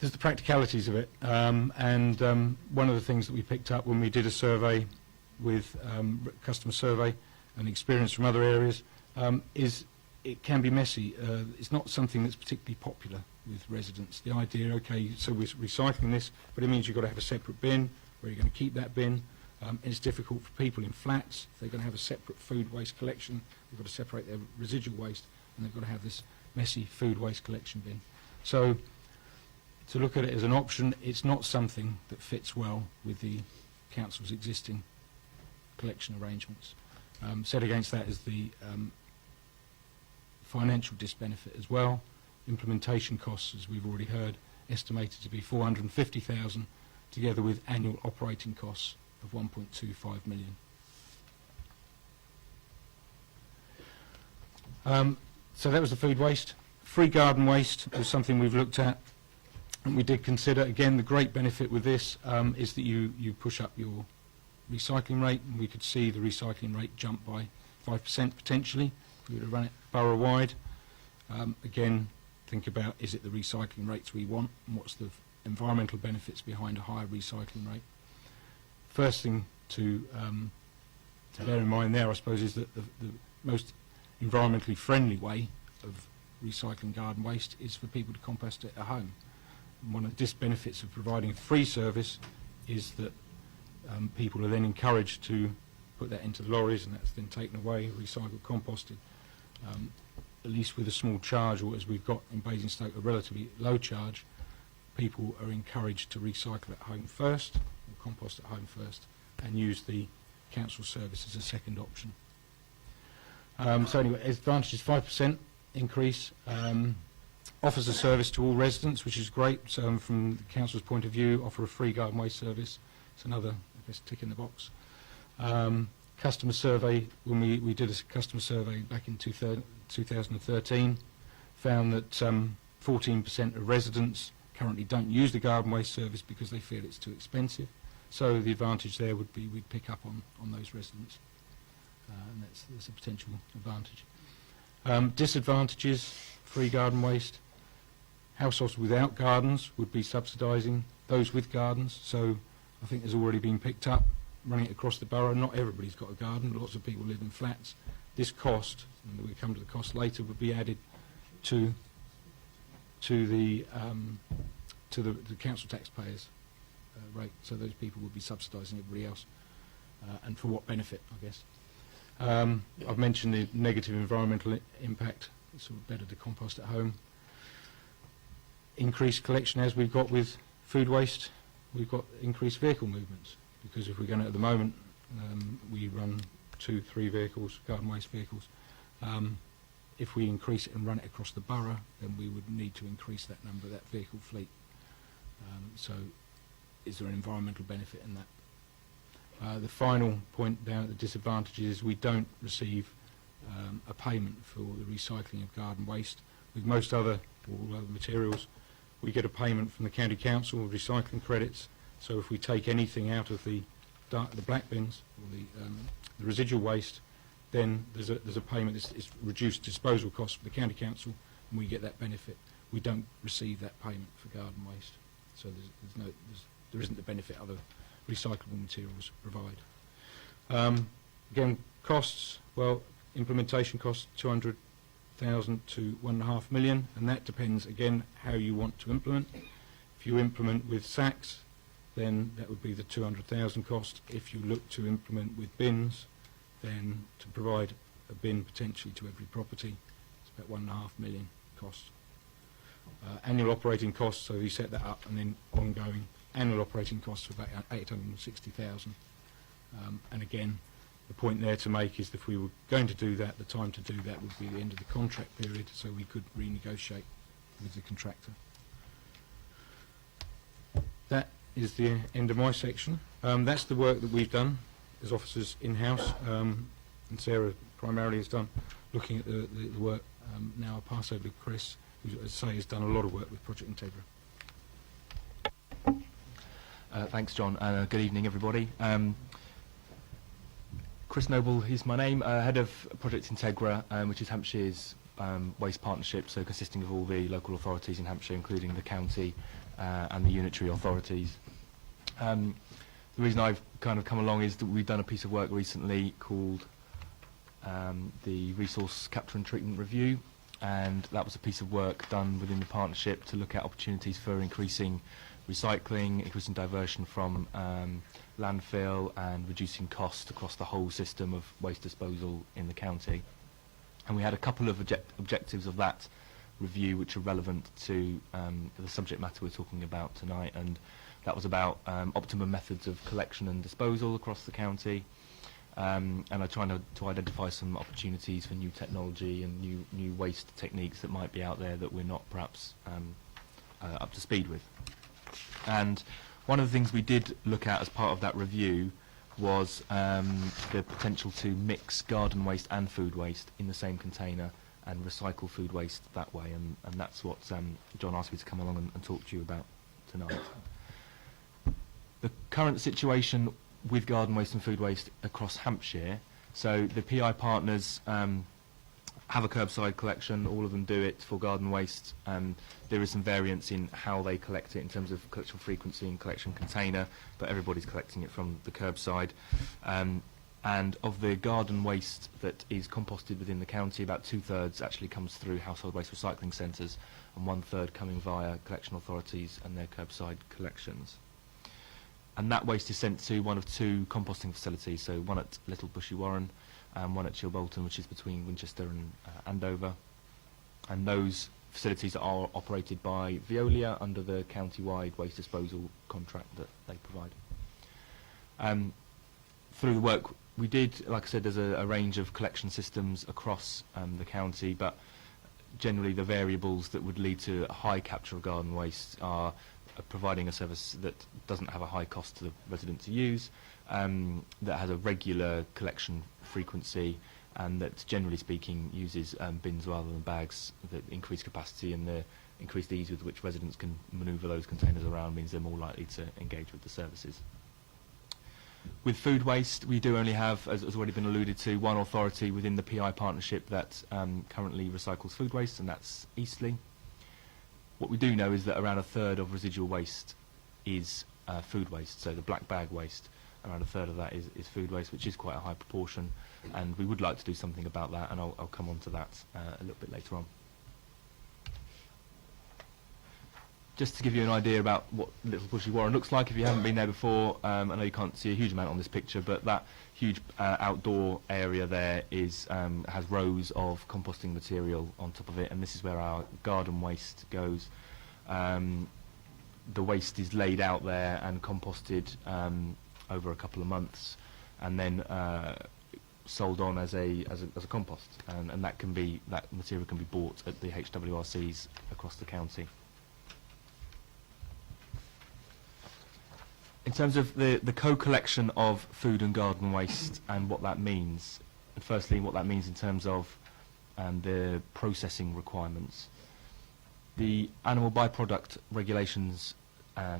There's the practicalities of it, and one of the things that we picked up when we did a survey with customer survey and experience from other areas is it can be messy. It's not something that's particularly popular with residents. The idea, okay, so we're recycling this, but it means you've got to have a separate bin, where you're going to keep that bin. It's difficult for people in flats. They're going to have a separate food waste collection. They've got to separate their residual waste, and they've got to have this messy food waste collection bin. So to look at it as an option, it's not something that fits well with the council's existing collection arrangements. Set against that is the financial disbenefit as well. Implementation costs, as we've already heard, estimated to be $450,000, together with annual operating costs of $1.25 million. So that was the food waste. Free garden waste was something we've looked at, and we did consider. Again, the great benefit with this is that you push up your recycling rate, and we could see the recycling rate jump by 5% potentially if we were to run it borough-wide. Again, think about, is it the recycling rates we want, and what's the environmental benefits behind a higher recycling rate? First thing to bear in mind there, I suppose, is that the most environmentally friendly way of recycling garden waste is for people to compost it at home. And one of the disbenefits of providing a free service is that people are then encouraged to put that into the lorries, and that's then taken away, recycled, composted, at least with a small charge, or as we've got in Basingstoke, a relatively low charge. People are encouraged to recycle at home first, or compost at home first, and use the council service as a second option. So anyway, advantage is 5% increase. Offers a service to all residents, which is great. So from the council's point of view, offer a free garden waste service. It's another, I guess, tick in the box. Customer survey, when we did a customer survey back in 2013, found that 14% of residents currently don't use the garden waste service because they feel it's too expensive. So the advantage there would be we'd pick up on those residents, and that's a potential advantage. Disadvantages: free garden waste. Households without gardens would be subsidising those with gardens. So I think there's already been picked up, running it across the borough. Not everybody's got a garden. Lots of people live in flats. This cost, and we come to the cost later, would be added to the council taxpayers rate. So those people would be subsidising everybody else, and for what benefit, I guess. I've mentioned the negative environmental impact. It's sort of better to compost at home. Increased collection, as we've got with food waste. We've got increased vehicle movements, because if we're going to, at the moment, we run 2-3 vehicles, garden waste vehicles. If we increase it and run it across the borough, then we would need to increase that number, that vehicle fleet. So is there an environmental benefit in that? The final point down at the disadvantages is we don't receive a payment for the recycling of garden waste. With most other, all other materials, we get a payment from the county council with recycling credits. So if we take anything out of the black bins or the residual waste, then there's a payment. It's reduced disposal costs for the county council, and we get that benefit. We don't receive that payment for garden waste. So there isn't the benefit other recyclable materials provide. Again, costs. Well, implementation costs 200,000 to 1.5 million, and that depends again how you want to implement. If you implement with sacks, then that would be the 200,000 cost. If you look to implement with bins, then to provide a bin potentially to every property, it's about 1.5 million cost. Annual operating costs, so you set that up, and then ongoing annual operating costs of about 860,000. And again, the point there to make is that if we were going to do that, the time to do that would be the end of the contract period, so we could renegotiate with the contractor. That is the end of my section. That's the work that we've done as officers in-house, and Sarah primarily has done looking at the work. Now I'll pass over to Chris, who, as I say, has done a lot of work with Project Integra. Thanks, John. Good evening, everybody. Chris Noble is my name, head of Project Integra, which is Hampshire's waste partnership, so consisting of all the local authorities in Hampshire, including the county and the unitary authorities. The reason I've kind of come along is that we've done a piece of work recently called the Resource Capture and Treatment Review, and that was a piece of work done within the partnership to look at opportunities for increasing recycling, increasing diversion from landfill, and reducing cost across the whole system of waste disposal in the county. And we had a couple of objectives of that review which are relevant to the subject matter we're talking about tonight, and that was about optimum methods of collection and disposal across the county, and I'm trying to identify some opportunities for new technology and new waste techniques that might be out there that we're not perhaps up to speed with. And one of the things we did look at as part of that review was the potential to mix garden waste and food waste in the same container and recycle food waste that way, and that's what John asked me to come along and talk to you about tonight. The current situation with garden waste and food waste across Hampshire, so the PI partners have a curbside collection, all of them do it for garden waste. There is some variance in how they collect it in terms of collection frequency and collection container, but everybody's collecting it from the curbside. And of the garden waste that is composted within the county, about 2/3 actually comes through household waste recycling centres, and 1/3 coming via collection authorities and their curbside collections. And that waste is sent to one of two composting facilities, so one at Little Bushy Warren and one at Chilbolton, which is between Winchester and Andover. And those facilities are operated by Veolia under the county-wide waste disposal contract that they provide. Through the work we did, like I said, there's a range of collection systems across the county, but generally the variables that would lead to a high capture of garden waste are providing a service that doesn't have a high cost to the resident to use, that has a regular collection frequency, and that, generally speaking, uses bins rather than bags. That increased capacity and the increased ease with which residents can manoeuvre those containers around means they're more likely to engage with the services. With food waste, we do only have, as has already been alluded to, one authority within the PI partnership that currently recycles food waste, and that's Eastleigh. What we do know is that around 1/3 of residual waste is food waste, so the black bag waste, around 1/3 of that is food waste, which is quite a high proportion, and we would like to do something about that, and I'll come on to that a little bit later on. Just to give you an idea about what Little Bushy Warren looks like, if you haven't been there before, I know you can't see a huge amount on this picture, but that huge outdoor area there is has rows of composting material on top of it, and this is where our garden waste goes. The waste is laid out there and composted over a couple of months, and then sold on as a compost, and that material can be bought at the HWRCs across the county. In terms of the co-collection of food and garden waste and what that means, firstly what that means in terms of the processing requirements. The animal byproduct regulations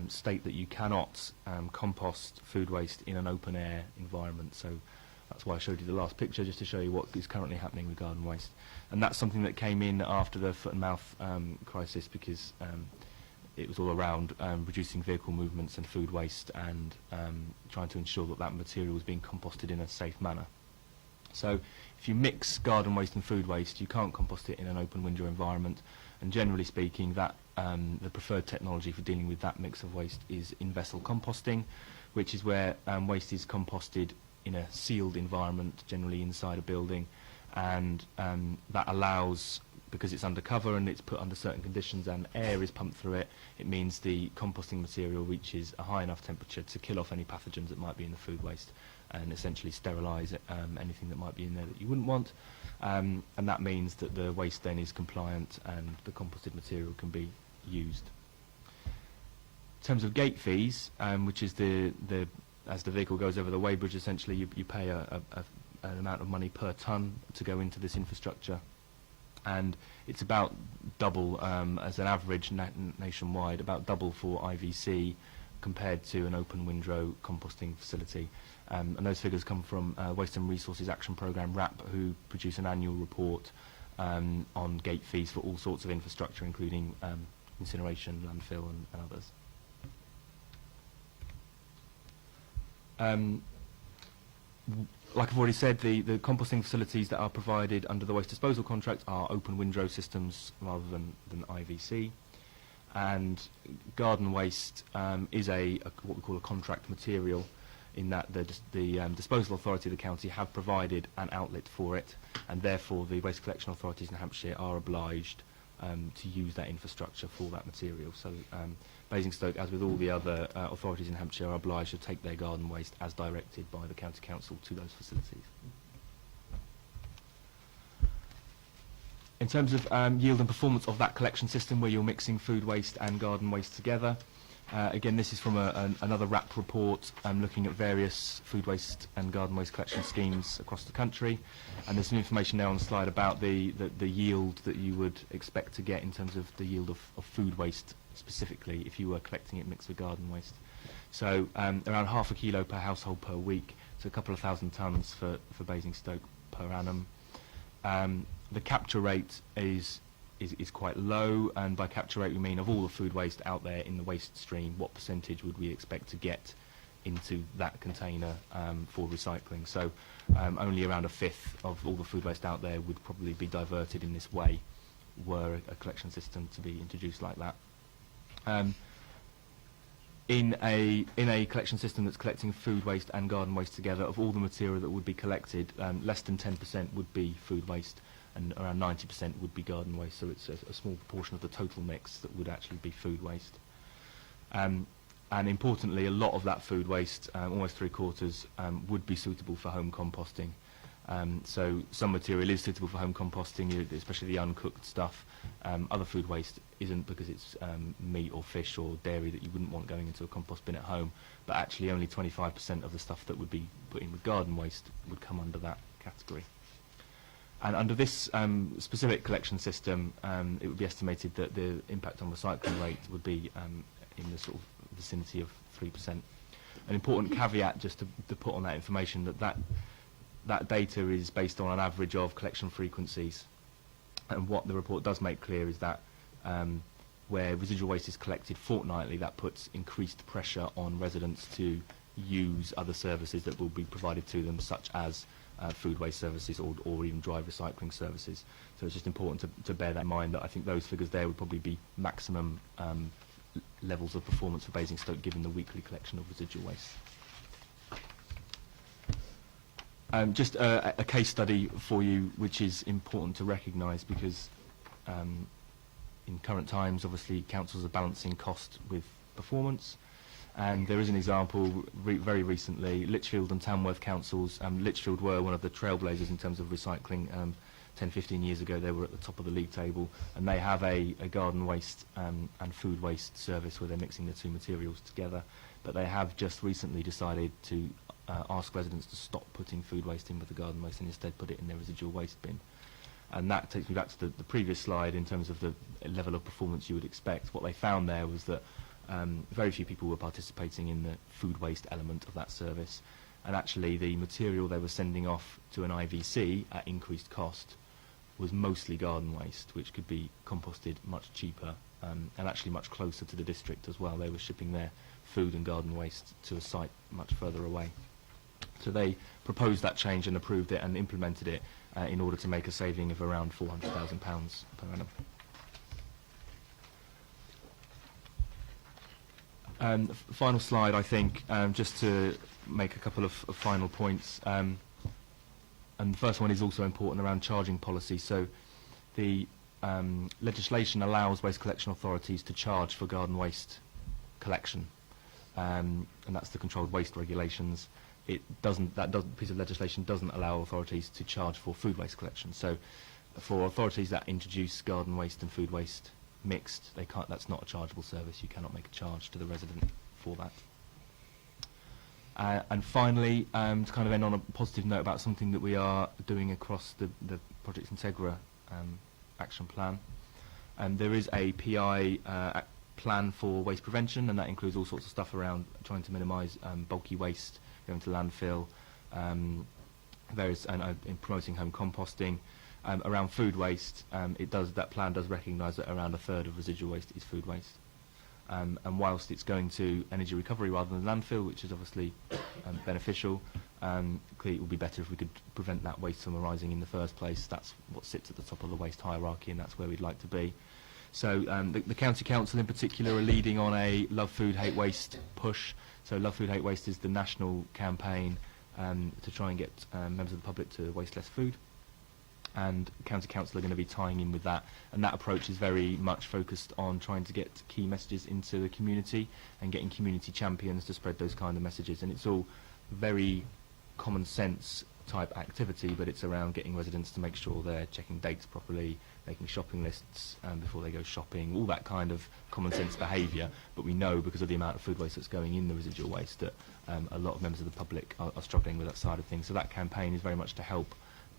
state that you cannot compost food waste in an open air environment, so that's why I showed you the last picture, just to show you what is currently happening with garden waste. And that's something that came in after the foot and mouth crisis, because it was all around reducing vehicle movements and food waste, and trying to ensure that that material was being composted in a safe manner. So if you mix garden waste and food waste, you can't compost it in an open window environment, and generally speaking that the preferred technology for dealing with that mix of waste is in-vessel composting, which is where waste is composted in a sealed environment, generally inside a building, and that allows, because it's undercover and it's put under certain conditions and air is pumped through it, it means the composting material reaches a high enough temperature to kill off any pathogens that might be in the food waste, and essentially sterilise anything that might be in there that you wouldn't want. And that means that the waste then is compliant and the composted material can be used. In terms of gate fees, which is as the vehicle goes over the weighbridge, essentially you pay an amount of money per tonne to go into this infrastructure, and it's about double as an average nationwide, about double for IVC compared to an open windrow composting facility. And those figures come from Waste and Resources Action Programme, WRAP, who produce an annual report on gate fees for all sorts of infrastructure, including incineration, landfill and others. Like I've already said, the composting facilities that are provided under the waste disposal contract are open windrow systems rather than IVC. And garden waste is what we call a contract material, in that the disposal authority of the county have provided an outlet for it, and therefore the waste collection authorities in Hampshire are obliged to use that infrastructure for that material. So Basingstoke, as with all the other authorities in Hampshire, are obliged to take their garden waste as directed by the county council to those facilities. In terms of yield and performance of that collection system, where you're mixing food waste and garden waste together, again, this is from another WRAP report looking at various food waste and garden waste collection schemes across the country, and there's some information there on the slide about the yield that you would expect to get in terms of the yield of food waste specifically if you were collecting it mixed with garden waste. So around half a kilo per household per week, so a couple of thousand tonnes for Basingstoke per annum. The capture rate is quite low, and by capture rate we mean of all the food waste out there in the waste stream, what percentage would we expect to get into that container for recycling. So only around a fifth of all the food waste out there would probably be diverted in this way were a collection system to be introduced like that. In a collection system that's collecting food waste and garden waste together, of all the material that would be collected, less than 10% would be food waste, and around 90% would be garden waste, so it's a small proportion of the total mix that would actually be food waste. And importantly, a lot of that food waste, almost 3/4, would be suitable for home composting. So some material is suitable for home composting, especially the uncooked stuff. Other food waste isn't, because it's meat or fish or dairy that you wouldn't want going into a compost bin at home, but actually only 25% of the stuff that would be put in with garden waste would come under that category. And under this specific collection system, it would be estimated that the impact on recycling rate would be in the sort of vicinity of 3%. An important caveat just to put on that information, that data is based on an average of collection frequencies. And what the report does make clear is that where residual waste is collected fortnightly, that puts increased pressure on residents to use other services that will be provided to them, such as food waste services or even dry recycling services. So it's just important to bear that in mind, that I think those figures there would probably be maximum levels of performance for Basingstoke given the weekly collection of residual waste. Just a case study for you, which is important to recognise, because in current times, obviously, councils are balancing cost with performance. And there is an example very recently. Lichfield and Tamworth councils, Lichfield were one of the trailblazers in terms of recycling. 10-15 years ago they were at the top of the league table, and they have a garden waste and food waste service where they're mixing the two materials together. But they have just recently decided to ask residents to stop putting food waste in with the garden waste and instead put it in their residual waste bin. And that takes me back to the previous slide in terms of the level of performance you would expect. What they found there was that very few people were participating in the food waste element of that service, and actually the material they were sending off to an IVC at increased cost was mostly garden waste, which could be composted much cheaper and actually much closer to the district as well. They were shipping their food and garden waste to a site much further away. So they proposed that change and approved it and implemented it in order to make a saving of around £400,000 per annum. Final slide, I think, just to make a couple of final points. And the first one is also important around charging policy. So the legislation allows waste collection authorities to charge for garden waste collection, and that's the controlled waste regulations. that piece of legislation doesn't allow authorities to charge for food waste collection. So for authorities that introduce garden waste and food waste mixed, that's not a chargeable service. You cannot make a charge to the resident for that. And finally, to kind of end on a positive note about something that we are doing across the Project Integra action plan. There is a PI plan for waste prevention, and that includes all sorts of stuff around trying to minimise bulky waste going to landfill, in promoting home composting. Around food waste, that plan does recognise that around a third of residual waste is food waste. And whilst it's going to energy recovery rather than landfill, which is obviously beneficial, clearly it would be better if we could prevent that waste from arising in the first place. That's what sits at the top of the waste hierarchy, and that's where we'd like to be. So the County Council in particular are leading on a Love Food, Hate Waste push. So Love Food, Hate Waste is the national campaign to try and get members of the public to waste less food. And County Council are going to be tying in with that, and that approach is very much focused on trying to get key messages into the community and getting community champions to spread those kind of messages. And it's all very common sense type activity, but it's around getting residents to make sure they're checking dates properly, making shopping lists before they go shopping, all that kind of common sense behaviour. But we know, because of the amount of food waste that's going in the residual waste, that a lot of members of the public are struggling with that side of things. So that campaign is very much to help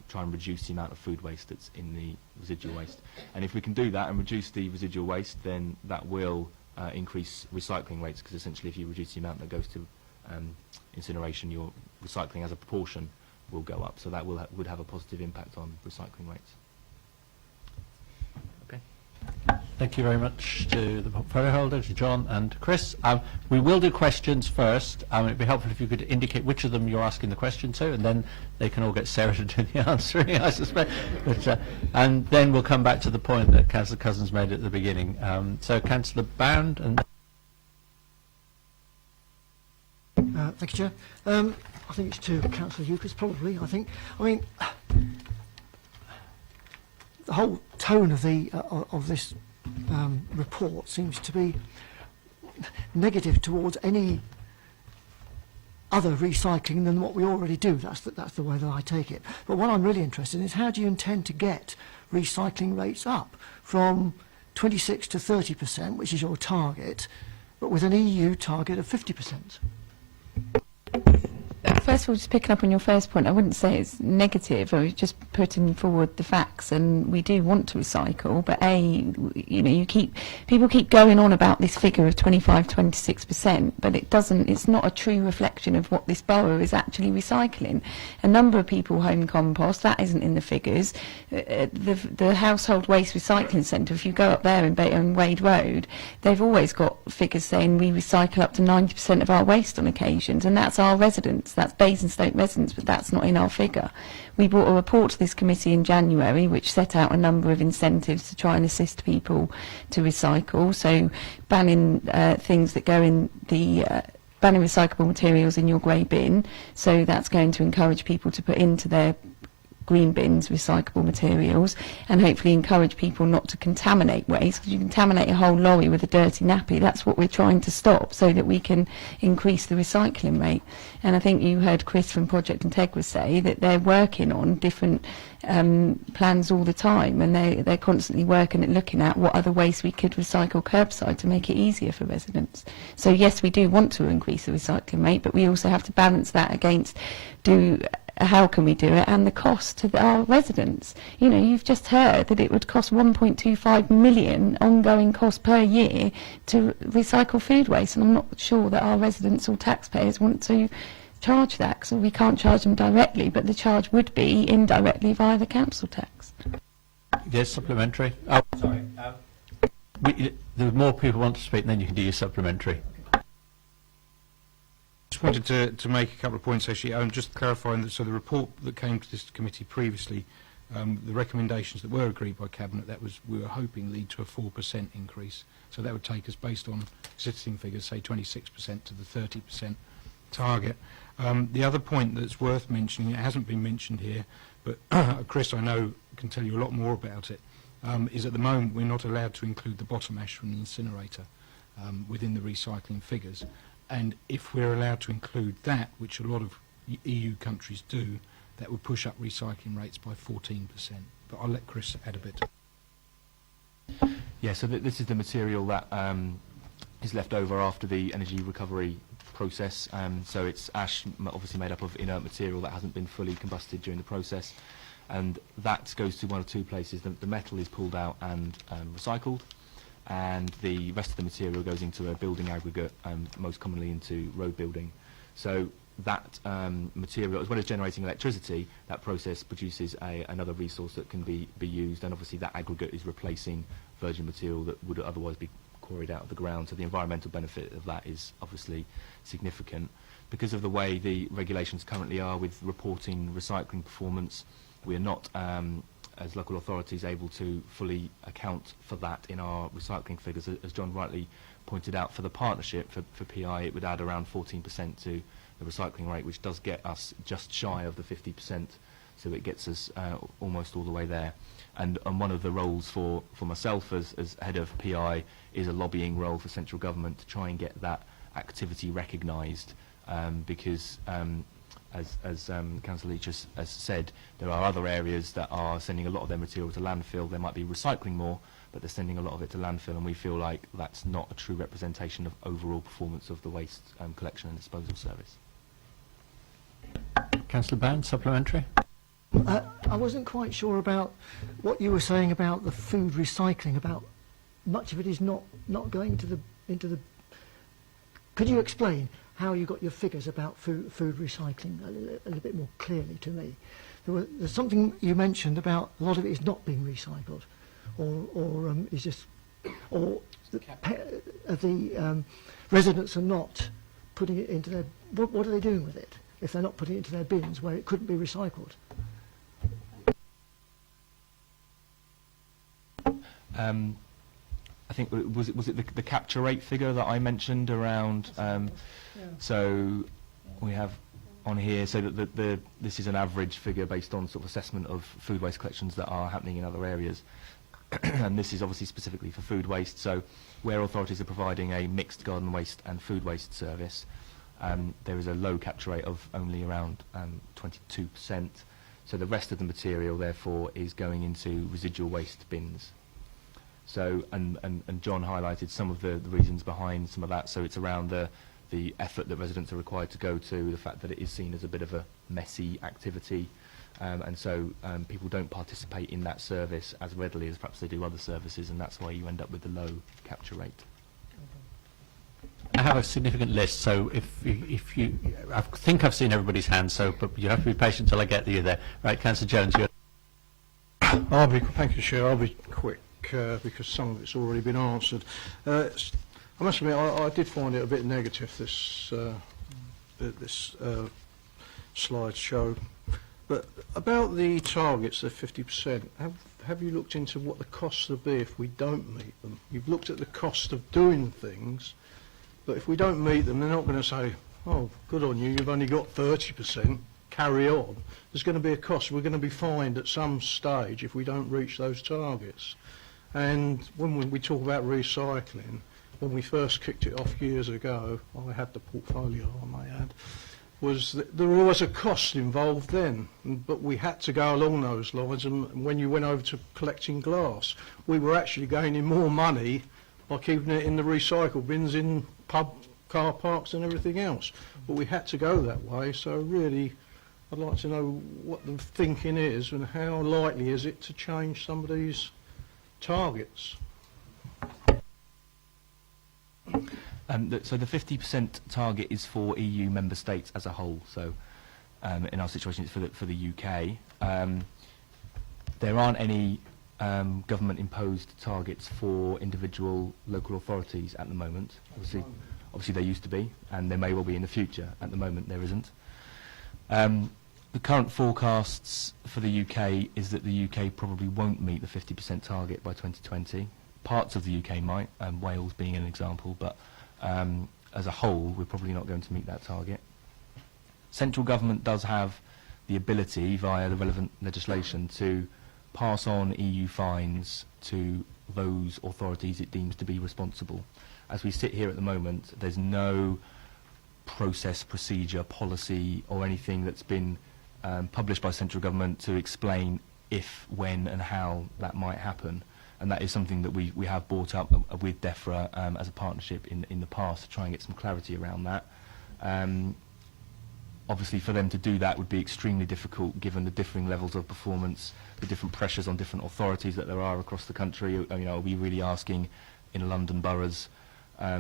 try and reduce the amount of food waste that's in the residual waste. And if we can do that and reduce the residual waste, then that will increase recycling rates, because essentially if you reduce the amount that goes to incineration, your recycling as a proportion will go up. So that would have a positive impact on recycling rates. Okay. Thank you very much to the portfolio holder, to John and Chris. We will do questions first. It'd be helpful if you could indicate which of them you're asking the question to, and then they can all get Sarah to do the answering, I suspect. But, and then we'll come back to the point that Councillor Cousins made at the beginning. So Councillor Bound. And thank you, Chair. I think it's to Councillor Euclid, probably, I think. I mean, the whole tone of this report seems to be negative towards any other recycling than what we already do. That's the way that I take it. But what I'm really interested in is, how do you intend to get recycling rates up from 26 to 30%, which is your target, but with an EU target of 50%? First of all, just picking up on your first point, I wouldn't say it's negative. I was just putting forward the facts, and we do want to recycle. But people keep going on about this figure of 25-26%, but it doesn't. It's not a true reflection of what this borough is actually recycling. A number of people home compost. That isn't in the figures. The household waste recycling centre, if you go up there in Wade Road, they've always got figures saying we recycle up to 90% of our waste on occasions, and that's our residents. That's Basingstoke residents, but that's not in our figure. We brought a report to this committee in January which set out a number of incentives to try and assist people to recycle. So banning things that go in the banning recyclable materials in your grey bin. So that's going to encourage people to put into their green bins recyclable materials, and hopefully encourage people not to contaminate waste, because you contaminate a whole lorry with a dirty nappy. That's what we're trying to stop, so that we can increase the recycling rate. And I think you heard Chris from Project Integra say that they're working on different plans all the time, and they're constantly working at looking at what other waste we could recycle curbside to make it easier for residents. So yes, we do want to increase the recycling rate, but we also have to balance that against how can we do it, and the cost to our residents. You know, you've just heard that it would cost 1.25 million ongoing cost per year to recycle food waste, and I'm not sure that our residents or taxpayers want to charge that, because we can't charge them directly, but the charge would be indirectly via the council tax. yes, supplementary. Oh, sorry. The more people want to speak, then you can do your supplementary. Just wanted to make a couple of points, actually. Just clarifying that, so the report that came to this committee previously, the recommendations that were agreed by Cabinet, that was, we were hoping, lead to a 4% increase. So that would take us, based on existing figures, say 26% to the 30% target. The other point that's worth mentioning, it hasn't been mentioned here, but Chris, I know, can tell you a lot more about it, is at the moment we're not allowed to include the bottom ash from the incinerator within the recycling figures. And if we're allowed to include that, which a lot of EU countries do, that would push up recycling rates by 14%. But I'll let Chris add a bit. Yeah, so this is the material that is left over after the energy recovery process. So it's ash, obviously made up of inert material that hasn't been fully combusted during the process, and that goes to one of two places. The metal is pulled out and recycled, and the rest of the material goes into a building aggregate, most commonly into road building. So that material, as well as generating electricity, that process produces another resource that can be used, and obviously that aggregate is replacing virgin material that would otherwise be quarried out of the ground. So the environmental benefit of that is obviously significant. Because of the way the regulations currently are with reporting recycling performance, we are not, as local authorities, able to fully account for that in our recycling figures. As John rightly pointed out, for the partnership, for PI, it would add around 14% to the recycling rate, which does get us just shy of the 50%, so it gets us almost all the way there. And one of the roles for myself as head of PI is a lobbying role for central government to try and get that activity recognised, because as Councillor Leach has said, there are other areas that are sending a lot of their material to landfill. They might be recycling more, but they're sending a lot of it to landfill, and we feel like that's not a true representation of overall performance of the waste collection and disposal service. Councillor Band, supplementary. I wasn't quite sure about what you were saying about the food recycling, about much of it is not going into the... Could you explain how you got your figures about food recycling a little bit more clearly to me? There's something you mentioned about a lot of it is not being recycled, or is just, or the residents are not putting it into their... What are they doing with it if they're not putting it into their bins where it couldn't be recycled? I think was it the capture rate figure that I mentioned around? So we have on here, so that this is an average figure based on sort of assessment of food waste collections that are happening in other areas, and this is obviously specifically for food waste. So where authorities are providing a mixed garden waste and food waste service, there is a low capture rate of only around 22%. So the rest of the material, therefore, is going into residual waste bins. So, and John highlighted some of the reasons behind some of that. So it's around the effort that residents are required to go to, the fact that it is seen as a bit of a messy activity, and so people don't participate in that service as readily as perhaps they do other services, and that's why you end up with the low capture rate. I have a significant list, so if you I think I've seen everybody's hands, so but you have to be patient till I get you there. Right, Councillor Jones, you're... Thank you, Chair. I'll be quick because some of it's already been answered. I must admit, I did find it a bit negative, this slide show. But about the targets, the 50%, have you looked into what the costs will be if we don't meet them? You've looked at the cost of doing things, but if we don't meet them, they're not going to say, oh, good on you, you've only got 30%, carry on. There's going to be a cost. We're going to be fined at some stage if we don't reach those targets. And when we talk about recycling, when we first kicked it off years ago, I had the portfolio, I may add, was that there was a cost involved then, but we had to go along those lines, and when you went over to collecting glass, we were actually gaining more money by keeping it in the recycle bins in pub, car parks and everything else. But we had to go that way, so really I'd like to know what the thinking is and how likely is it to change some of these targets. So the 50% target is for EU member states as a whole. So in our situation, it's for the UK. There aren't any government-imposed targets for individual local authorities at the moment. Obviously there used to be, and there may well be in the future. At the moment, there isn't. The current forecasts for the UK is that the UK probably won't meet the 50% target by 2020. Parts of the UK might, Wales being an example, but as a whole, we're probably not going to meet that target. Central government does have the ability, via the relevant legislation, to pass on EU fines to those authorities it deems to be responsible. As we sit here at the moment, there's no process, procedure, policy, or anything that's been published by central government to explain if, when and how that might happen. And that is something that we have brought up with DEFRA as a partnership in the past to try and get some clarity around that. Obviously, for them to do that would be extremely difficult given the differing levels of performance, the different pressures on different authorities that there are across the country. You know, are we really asking in London boroughs,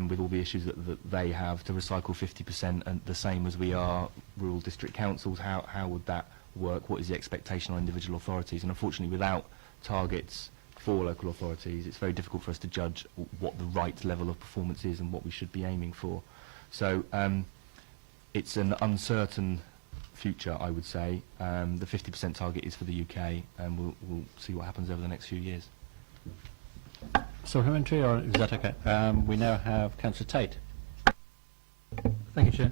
with all the issues that they have, to recycle 50% and the same as we are rural district councils? How would that work? What is the expectation on individual authorities? And unfortunately, without targets for local authorities, it's very difficult for us to judge what the right level of performance is and what we should be aiming for. So it's an uncertain future, I would say. The 50% target is for the UK, and we'll see what happens over the next few years. Supplementary, or is that okay? We now have Councillor Tate. Thank you, Chair.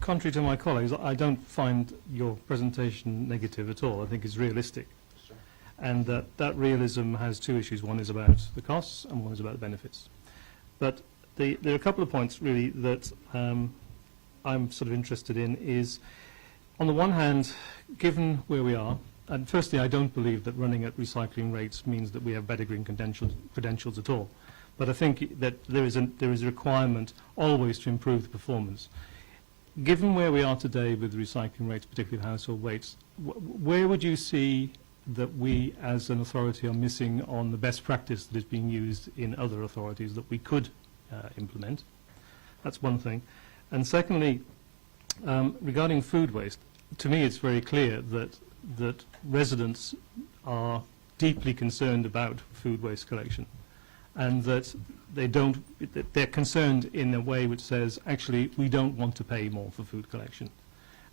Contrary to my colleagues, I don't find your presentation negative at all. I think it's realistic. And that realism has two issues. One is about the costs and one is about the benefits. But there are a couple of points really that I'm sort of interested in. Is, on the one hand, given where we are, and firstly, I don't believe that running at recycling rates means that we have better green credentials at all. But I think that there is a requirement always to improve the performance. Given where we are today with recycling rates, particularly of household waste, where would you see that we as an authority are missing on the best practice that is being used in other authorities that we could implement? That's one thing. And secondly, regarding food waste, to me it's very clear that residents are deeply concerned about food waste collection, and that they're concerned in a way which says, actually, we don't want to pay more for food collection.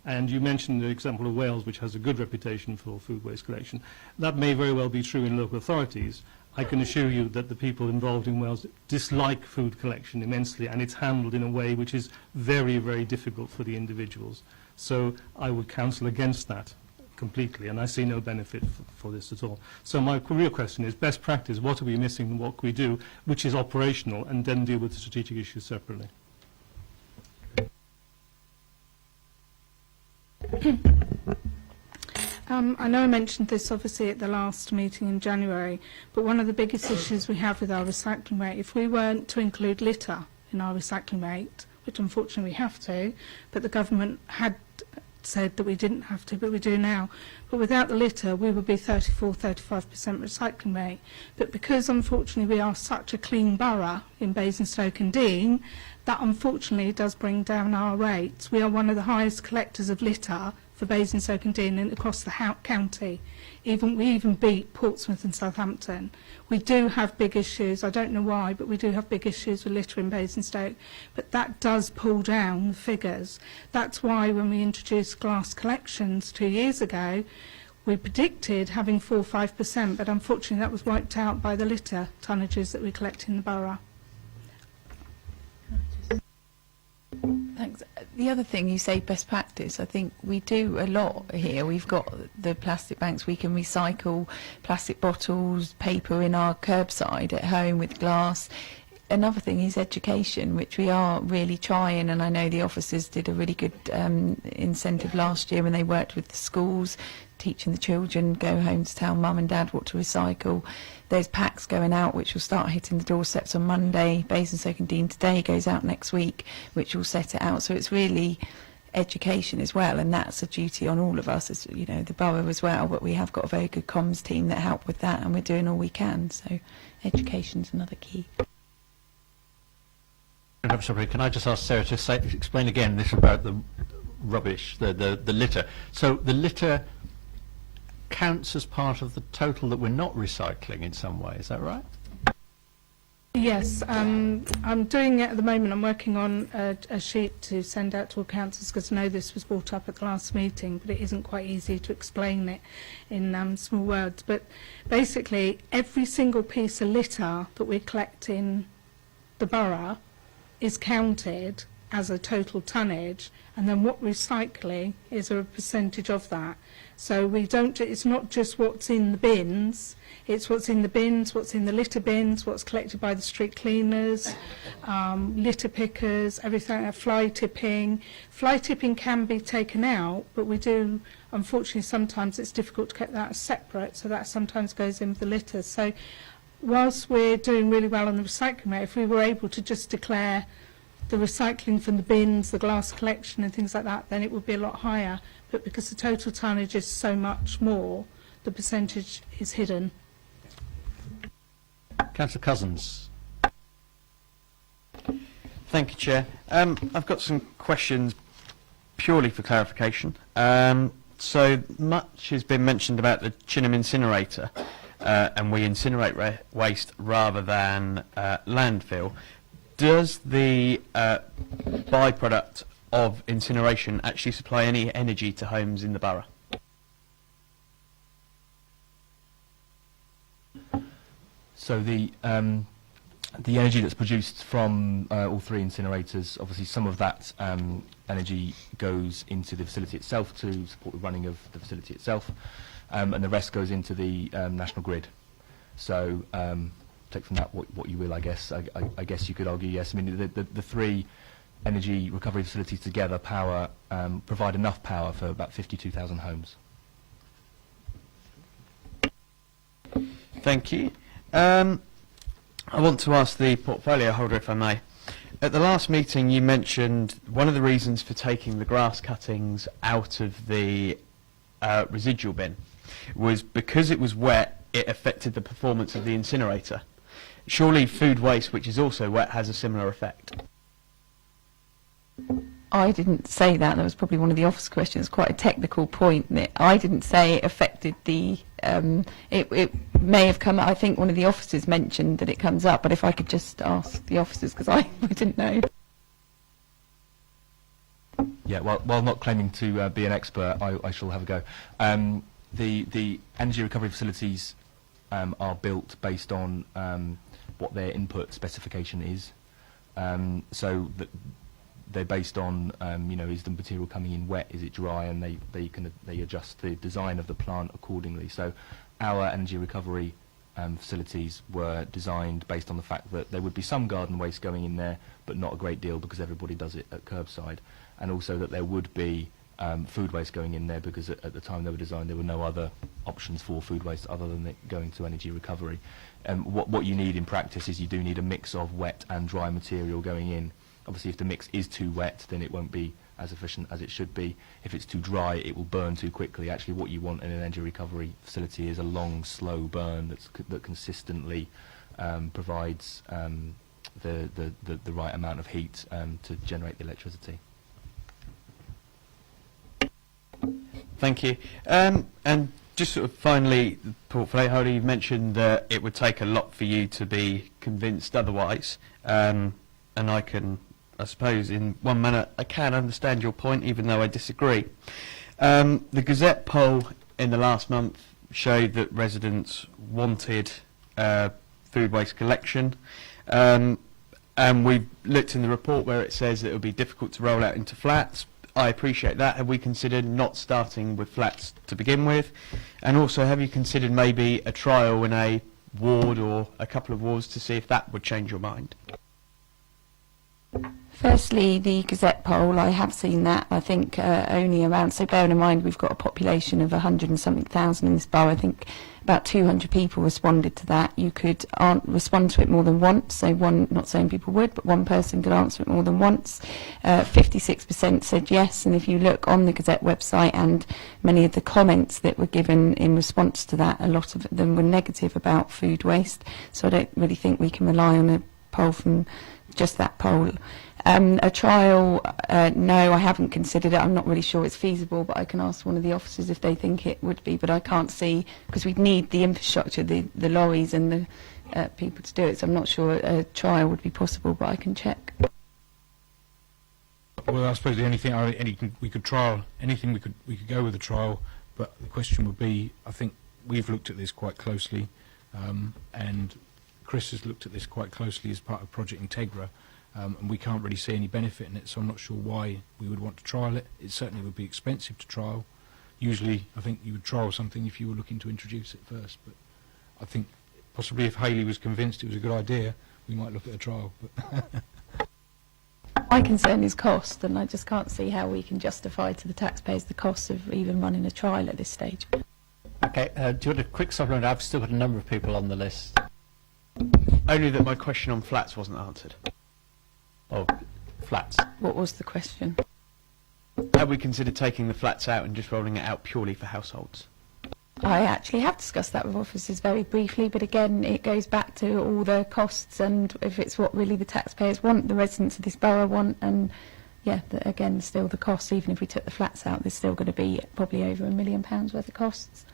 And you mentioned the example of Wales, which has a good reputation for food waste collection. That may very well be true in local authorities. I can assure you that the people involved in Wales dislike food collection immensely, and it's handled in a way which is very, very difficult for the individuals. So I would counsel against that completely, and I see no benefit for this at all. So my real question is, best practice, what are we missing and what can we do, which is operational, and then deal with the strategic issues separately? I know I mentioned this obviously at the last meeting in January, but one of the biggest issues we have with our recycling rate, if we weren't to include litter in our recycling rate, which unfortunately we have to, but the government had said that we didn't have to, but we do now. But without the litter, we would be 34–35% recycling rate. But because unfortunately we are such a clean borough in Basingstoke and Deane, that unfortunately does bring down our rates. We are one of the highest collectors of litter for Basingstoke and Deane and across the county. We even beat Portsmouth and Southampton. We do have big issues, I don't know why, but we do have big issues with litter in Basingstoke, but that does pull down the figures. That's why when we introduced glass collections 2 years ago, we predicted having 4 or 5%, but unfortunately that was wiped out by the litter tonnages that we collect in the borough. Thanks. The other thing, you say best practice. I think we do a lot here. We've got the plastic banks. We can recycle plastic bottles, paper in our curbside at home with glass. Another thing is education, which we are really trying, and I know the officers did a really good incentive last year when they worked with the schools, teaching the children, go home to tell mum and dad what to recycle. There's packs going out which will start hitting the doorsteps on Monday. Basingstoke and Deane today goes out next week, which will set it out. So it's really education as well, and that's a duty on all of us, as you know, the borough as well. But we have got a very good comms team that help with that, and we're doing all we can. So education's another key. Sorry, can I just ask Sarah to explain again this about the rubbish, the litter? So the litter counts as part of the total that we're not recycling in some way, is that right? Yes, I'm doing it at the moment. I'm working on a sheet to send out to all councils, because I know this was brought up at the last meeting, but it isn't quite easy to explain it in small words. But basically, every single piece of litter that we collect in the borough is counted as a total tonnage, and then what recycling is a percentage of that. So we don't, it's not just what's in the bins, it's what's in the bins, what's in the litter bins, what's collected by the street cleaners, litter pickers, everything, fly tipping. Fly tipping can be taken out, but we do, unfortunately, sometimes it's difficult to keep that separate, so that sometimes goes in with the litter. So whilst we're doing really well on the recycling rate, if we were able to just declare the recycling from the bins, the glass collection and things like that, then it would be a lot higher. But because the total tonnage is so much more, the percentage is hidden. Councillor Cousins. Thank you, Chair. I've got some questions purely for clarification. So much has been mentioned about the Chinham incinerator, and we incinerate waste rather than landfill. Does the byproduct of incineration actually supply any energy to homes in the borough? So the energy that's produced from all three incinerators, obviously some of that energy goes into the facility itself to support the running of the facility itself, and the rest goes into the national grid. So take from that what you will, I guess. I guess you could argue yes. I mean, the three energy recovery facilities together provide enough power for about 52,000 homes. Thank you. I want to ask the portfolio holder, if I may. At the last meeting, you mentioned one of the reasons for taking the grass cuttings out of the residual bin was because it was wet, it affected the performance of the incinerator. Surely food waste, which is also wet, has a similar effect. I didn't say that. That was probably one of the office questions. Quite a technical point. I didn't say it affected the. It may have come. I think one of the officers mentioned that it comes up. But if I could just ask the officers, because I didn't know. Yeah. Well, while not claiming to be an expert, I shall have a go. The energy recovery facilities are built based on what their input specification is. So that they're based on, is the material coming in wet, is it dry, and they adjust the design of the plant accordingly. So our energy recovery facilities were designed based on the fact that there would be some garden waste going in there, but not a great deal because everybody does it at curbside, and also that there would be food waste going in there because at the time they were designed there were no other options for food waste other than it going to energy recovery. What you need in practice is you do need a mix of wet and dry material going in. Obviously, if the mix is too wet, then it won't be as efficient as it should be. If it's too dry, it will burn too quickly. Actually, what you want in an energy recovery facility is a long, slow burn that consistently provides the right amount of heat to generate the electricity. Thank you. And just sort of finally, the portfolio holder, you've mentioned that it would take a lot for you to be convinced otherwise, and I suppose in one manner I can understand your point, even though I disagree. The Gazette poll in the last month showed that residents wanted food waste collection, and we've looked in the report where it says that it would be difficult to roll out into flats. I appreciate that. Have we considered not starting with flats to begin with? And also, have you considered maybe a trial in a ward or a couple of wards to see if that would change your mind? Firstly, the Gazette poll, I have seen that. I think only around, so bearing in mind we've got a population of 100 and something thousand in this borough, I think about 200 people responded to that. You could respond to it more than once, so one, not saying people would, but one person could answer it more than once. 56% said yes, and if you look on the Gazette website and many of the comments that were given in response to that, a lot of them were negative about food waste, so I don't really think we can rely on a poll from just that poll. A trial, no, I haven't considered it. I'm not really sure it's feasible, but I can ask one of the officers if they think it would be, but I can't see, because we'd need the infrastructure, the lorries and the people to do it, so I'm not sure a trial would be possible, but I can check. Well, I suppose the only thing we could trial, anything we could go with a trial, but the question would be, I think we've looked at this quite closely, and Chris has looked at this quite closely as part of Project Integra, and we can't really see any benefit in it, so I'm not sure why we would want to trial it. It certainly would be expensive to trial. Usually, I think you would trial something if you were looking to introduce it first, but I think possibly if Hayley was convinced it was a good idea, we might look at a trial. But My concern is cost, and I just can't see how we can justify to the taxpayers the cost of even running a trial at this stage. Okay, do you want a quick supplement? I've still got a number of people on the list. Only that my question on flats wasn't answered. Oh, flats. What was the question? Have we considered taking the flats out and just rolling it out purely for households? I actually have discussed that with officers very briefly, but again, it goes back to all the costs and if it's what really the taxpayers want, the residents of this borough want, and yeah, again, still the costs, even if we took the flats out, there's still going to be probably over £1 million worth of costs.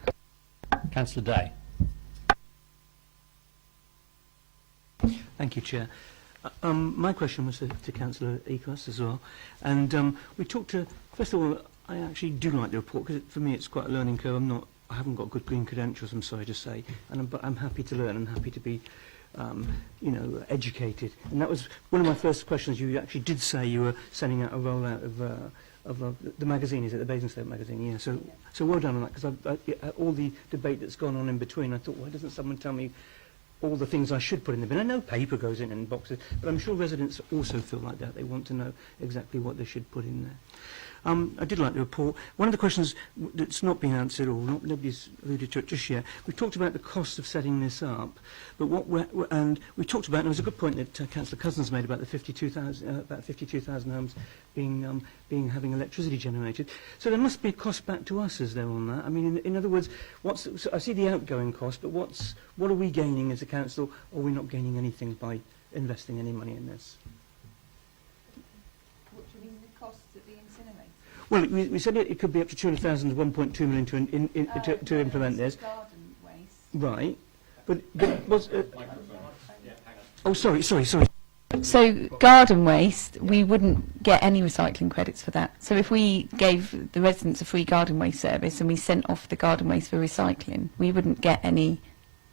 Councillor Day. Thank you, Chair. My question was to Councillor Eakos as well. And we talked to, first of all, I actually do like the report because for me it's quite a learning curve. I haven't got good green credentials, I'm sorry to say, but I'm happy to learn and happy to be, educated. And that was one of my first questions. You actually did say you were sending out a rollout of the magazine. Is it the Basingstoke magazine? Yeah. So well done on that, because all the debate that's gone on in between, I thought, why doesn't someone tell me all the things I should put in the bin? I know paper goes in boxes, but I'm sure residents also feel like that. They want to know exactly what they should put in there. I did like the report. One of the questions that's not been answered, or nobody's alluded to it just yet, we talked about the cost of setting this up, but and we talked about, and it was a good point that Councillor Cousins made about the 52,000 homes having electricity generated. So there must be a cost back to us, is there, on that? I mean, in other words, so I see the outgoing cost, but what are we gaining as a council, or are we not gaining anything by investing any money in this? Well, we said it could be up to 200,000 to 1.2 million to implement this. Right. But was... oh, sorry. So garden waste, we wouldn't get any recycling credits for that. So if we gave the residents a free garden waste service and we sent off the garden waste for recycling, we wouldn't get any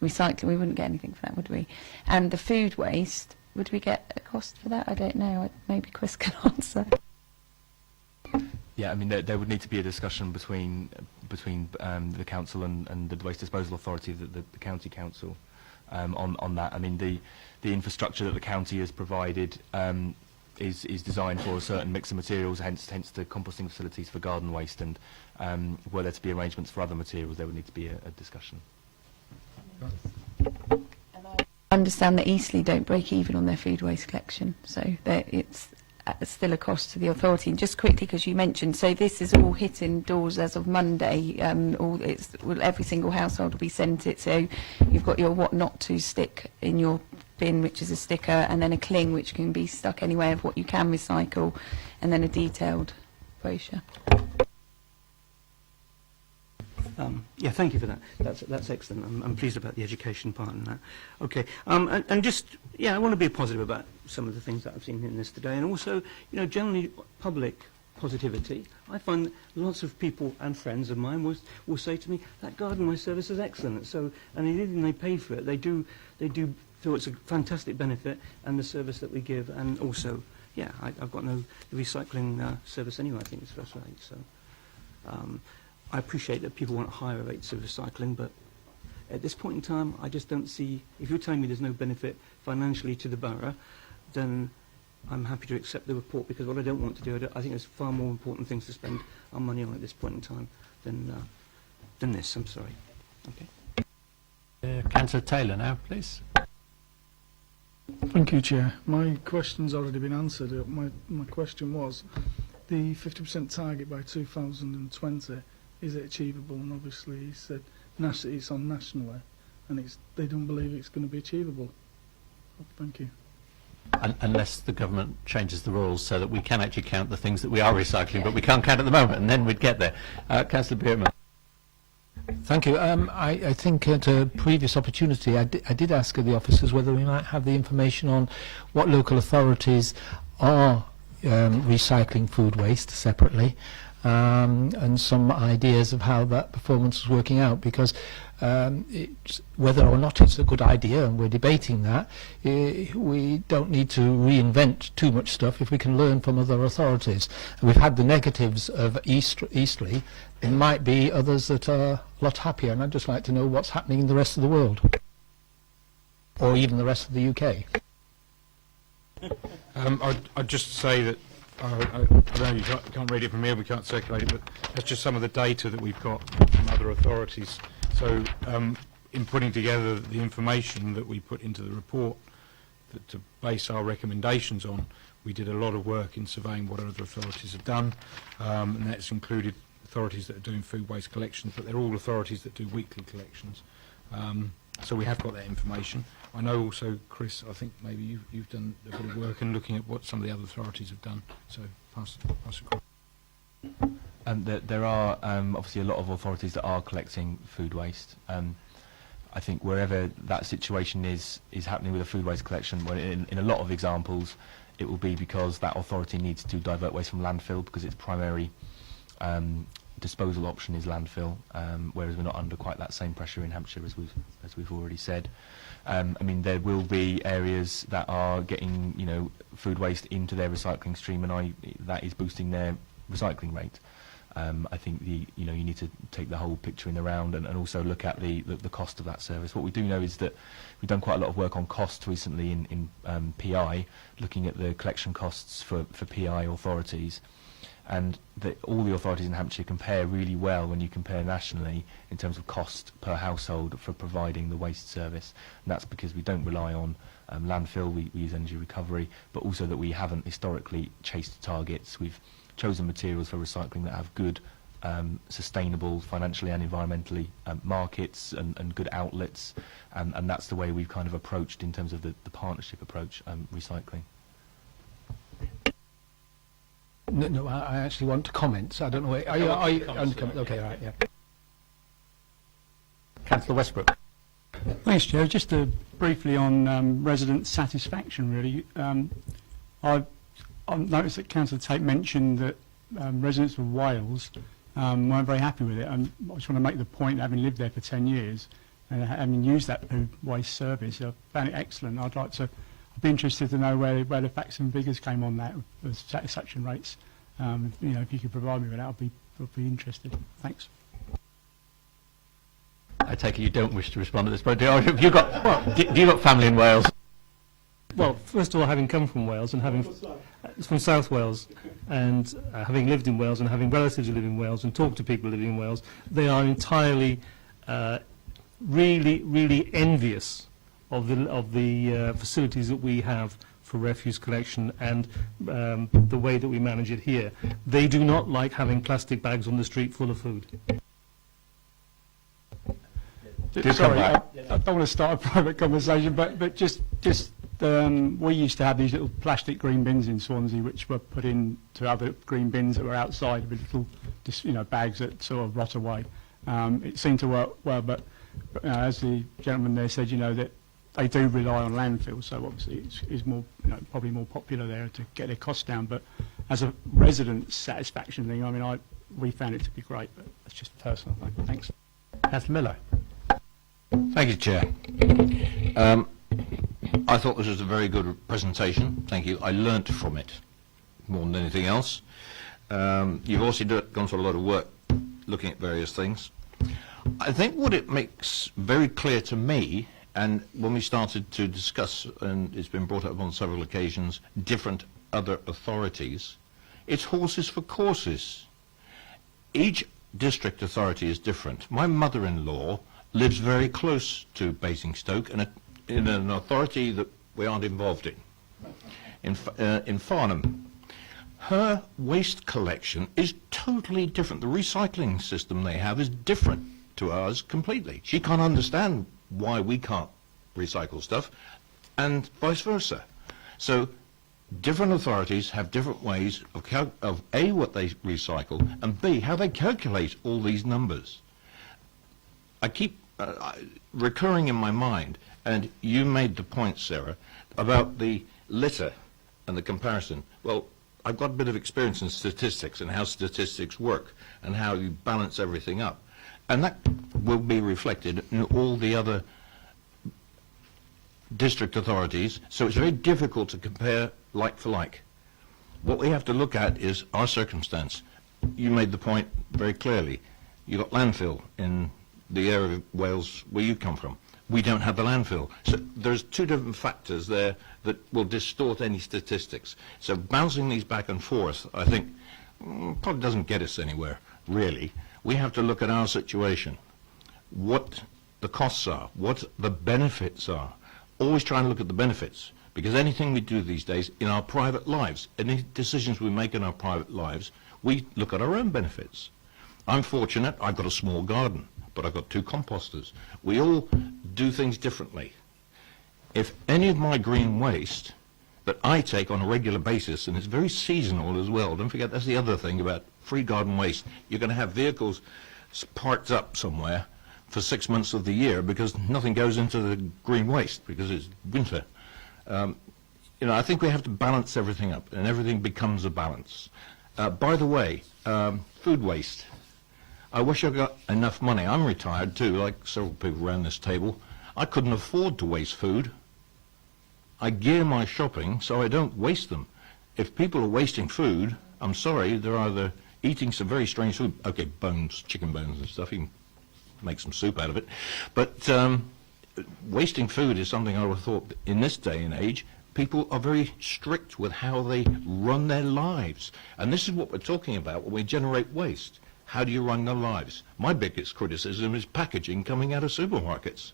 recycling, we wouldn't get anything for that, would we? And the food waste, would we get a cost for that? I don't know. Maybe Chris can answer. Yeah, I mean, there would need to be a discussion between the council and the Waste Disposal Authority, the county council, on that. I mean, the infrastructure that the county has provided is designed for a certain mix of materials, hence the composting facilities for garden waste, and were there to be arrangements for other materials, there would need to be a discussion. And I understand that Eastleigh don't break even on their food waste collection, so it's still a cost to the authority. And just quickly, because you mentioned, so this is all hitting doors as of Monday. Every single household will be sent it. So you've got your what not to stick in your bin, which is a sticker, and then a cling, which can be stuck anywhere of what you can recycle, and then a detailed brochure. Yeah, thank you for that. That's excellent. I'm pleased about the education part in that. Okay, and just, yeah, I want to be positive about some of the things that I've seen in this today, and also, generally public positivity. I find lots of people and friends of mine will say to me, that garden waste service is excellent. So, and even they pay for it, they do feel it's a fantastic benefit, and the service that we give, and also, yeah, I've got no recycling service anyway. I think it's first rate. So. I appreciate that people want higher rates of recycling, but at this point in time, I just don't see, if you're telling me there's no benefit financially to the borough, then I'm happy to accept the report, because what I don't want to do, I think there's far more important things to spend our money on at this point in time than this. I'm sorry. Okay. Councillor Taylor now, please. Thank you, Chair. My question's already been answered. My question was, the 50% target by 2020, is it achievable? And obviously he said it's on nationally, and they don't believe it's going to be achievable. Thank you. Unless the government changes the rules so that we can actually count the things that we are recycling, but we can't count at the moment, and then we'd get there. Councillor Bierman. Thank you. I think at a previous opportunity I did ask the officers whether we might have the information on what local authorities are recycling food waste separately, and some ideas of how that performance was working out, because whether or not it's a good idea, and we're debating that, we don't need to reinvent too much stuff if we can learn from other authorities. And we've had the negatives of Eastleigh. There might be others that are a lot happier, and I'd just like to know what's happening in the rest of the world, or even the rest of the UK. I'd just say that I know you can't read it from here, we can't circulate it, but that's just some of the data that we've got from other authorities. So in putting together the information that we put into the report to base our recommendations on, we did a lot of work in surveying what other authorities have done, and that's included authorities that are doing food waste collections, but they're all authorities that do weekly collections. So we have got that information. I know also, Chris, I think maybe you've done a bit of work in looking at what some of the other authorities have done. So pass across. There are obviously a lot of authorities that are collecting food waste. I think wherever that situation is happening with a food waste collection, well, in a lot of examples, it will be because that authority needs to divert waste from landfill because its primary disposal option is landfill, whereas we're not under quite that same pressure in Hampshire as we've already said. I mean, there will be areas that are getting, you know, food waste into their recycling stream, and that is boosting their recycling rate. I think you need to take the whole picture in the round and also look at the cost of that service. What we do know is that we've done quite a lot of work on costs recently in PI, looking at the collection costs for PI authorities, and all the authorities in Hampshire compare really well when you compare nationally in terms of cost per household for providing the waste service. And that's because we don't rely on landfill, we use energy recovery, but also that we haven't historically chased targets. We've chosen materials for recycling that have good, sustainable, financially and environmentally markets and good outlets, and that's the way we've kind of approached in terms of the partnership approach, recycling. No, I actually want to comment, so I don't know. Are you on to comment? Okay, all right, yeah. Councillor Westbrook. Thanks, Chair. Just briefly on resident satisfaction, really. I've noticed that Councillor Tate mentioned that residents of Wales weren't very happy with it, and I just want to make the point, having lived there for 10 years and having used that food waste service, I found it excellent. I'd be interested to know where the facts and figures came on that, the satisfaction rates. If you could provide me with that, I'd be interested. Thanks. I take it you don't wish to respond at this point. Have you got family in Wales? Well, first of all, having come from Wales and having from South Wales, and having lived in Wales and having relatives who live in Wales and talked to people living in Wales, they are entirely, really envious of the facilities that we have for refuse collection and the way that we manage it here. They do not like having plastic bags on the street full of food. Sorry, I don't want to start a private conversation, but just we used to have these little plastic green bins in Swansea, which were put into other green bins that were outside with little, bags that sort of rot away. It seemed to work well, but as the gentleman there said, that they do rely on landfill, so obviously it's more, probably more popular there to get their costs down. But as a resident satisfaction thing, I mean, we found it to be great, but that's just personal. Thanks. Councillor Miller. Thank you, Chair. I thought this was a very good presentation. Thank you. I learnt from it more than anything else. You've also gone through a lot of work looking at various things. I think what it makes very clear to me, and when we started to discuss, and it's been brought up on several occasions, different other authorities, it's horses for courses. Each district authority is different. My mother-in-law lives very close to Basingstoke in an authority that we aren't involved in Farnham. Her waste collection is totally different. The recycling system they have is different to ours completely. She can't understand why we can't recycle stuff, and vice versa. So different authorities have different ways of A, what they recycle, and B, how they calculate all these numbers. I keep recurring in my mind, and you made the point, Sarah, about the litter and the comparison. Well, I've got a bit of experience in statistics and how statistics work and how you balance everything up. And that will be reflected in all the other district authorities, so it's very difficult to compare like for like. What we have to look at is our circumstance. You made the point very clearly. You've got landfill in the area of Wales where you come from. We don't have the landfill. So there's two different factors there that will distort any statistics. So bouncing these back and forth, I think, probably doesn't get us anywhere, really. We have to look at our situation, what the costs are, what the benefits are. Always try and look at the benefits, because anything we do these days in our private lives, any decisions we make in our private lives, we look at our own benefits. I'm fortunate, I've got a small garden, but I've got 2 composters. We all do things differently. If any of my green waste that I take on a regular basis, and it's very seasonal as well, don't forget that's the other thing about free garden waste, you're going to have vehicles parked up somewhere for 6 months of the year because nothing goes into the green waste because it's winter. You know, I think we have to balance everything up, and everything becomes a balance. By the way, food waste. I wish I got enough money. I'm retired too, like several people around this table. I couldn't afford to waste food. I gear my shopping so I don't waste them. If people are wasting food, I'm sorry, they're either eating some very strange food. Okay, bones, chicken bones and stuff, you can make some soup out of it. But wasting food is something I would have thought in this day and age, people are very strict with how they run their lives. And this is what we're talking about when we generate waste. How do you run their lives? My biggest criticism is packaging coming out of supermarkets.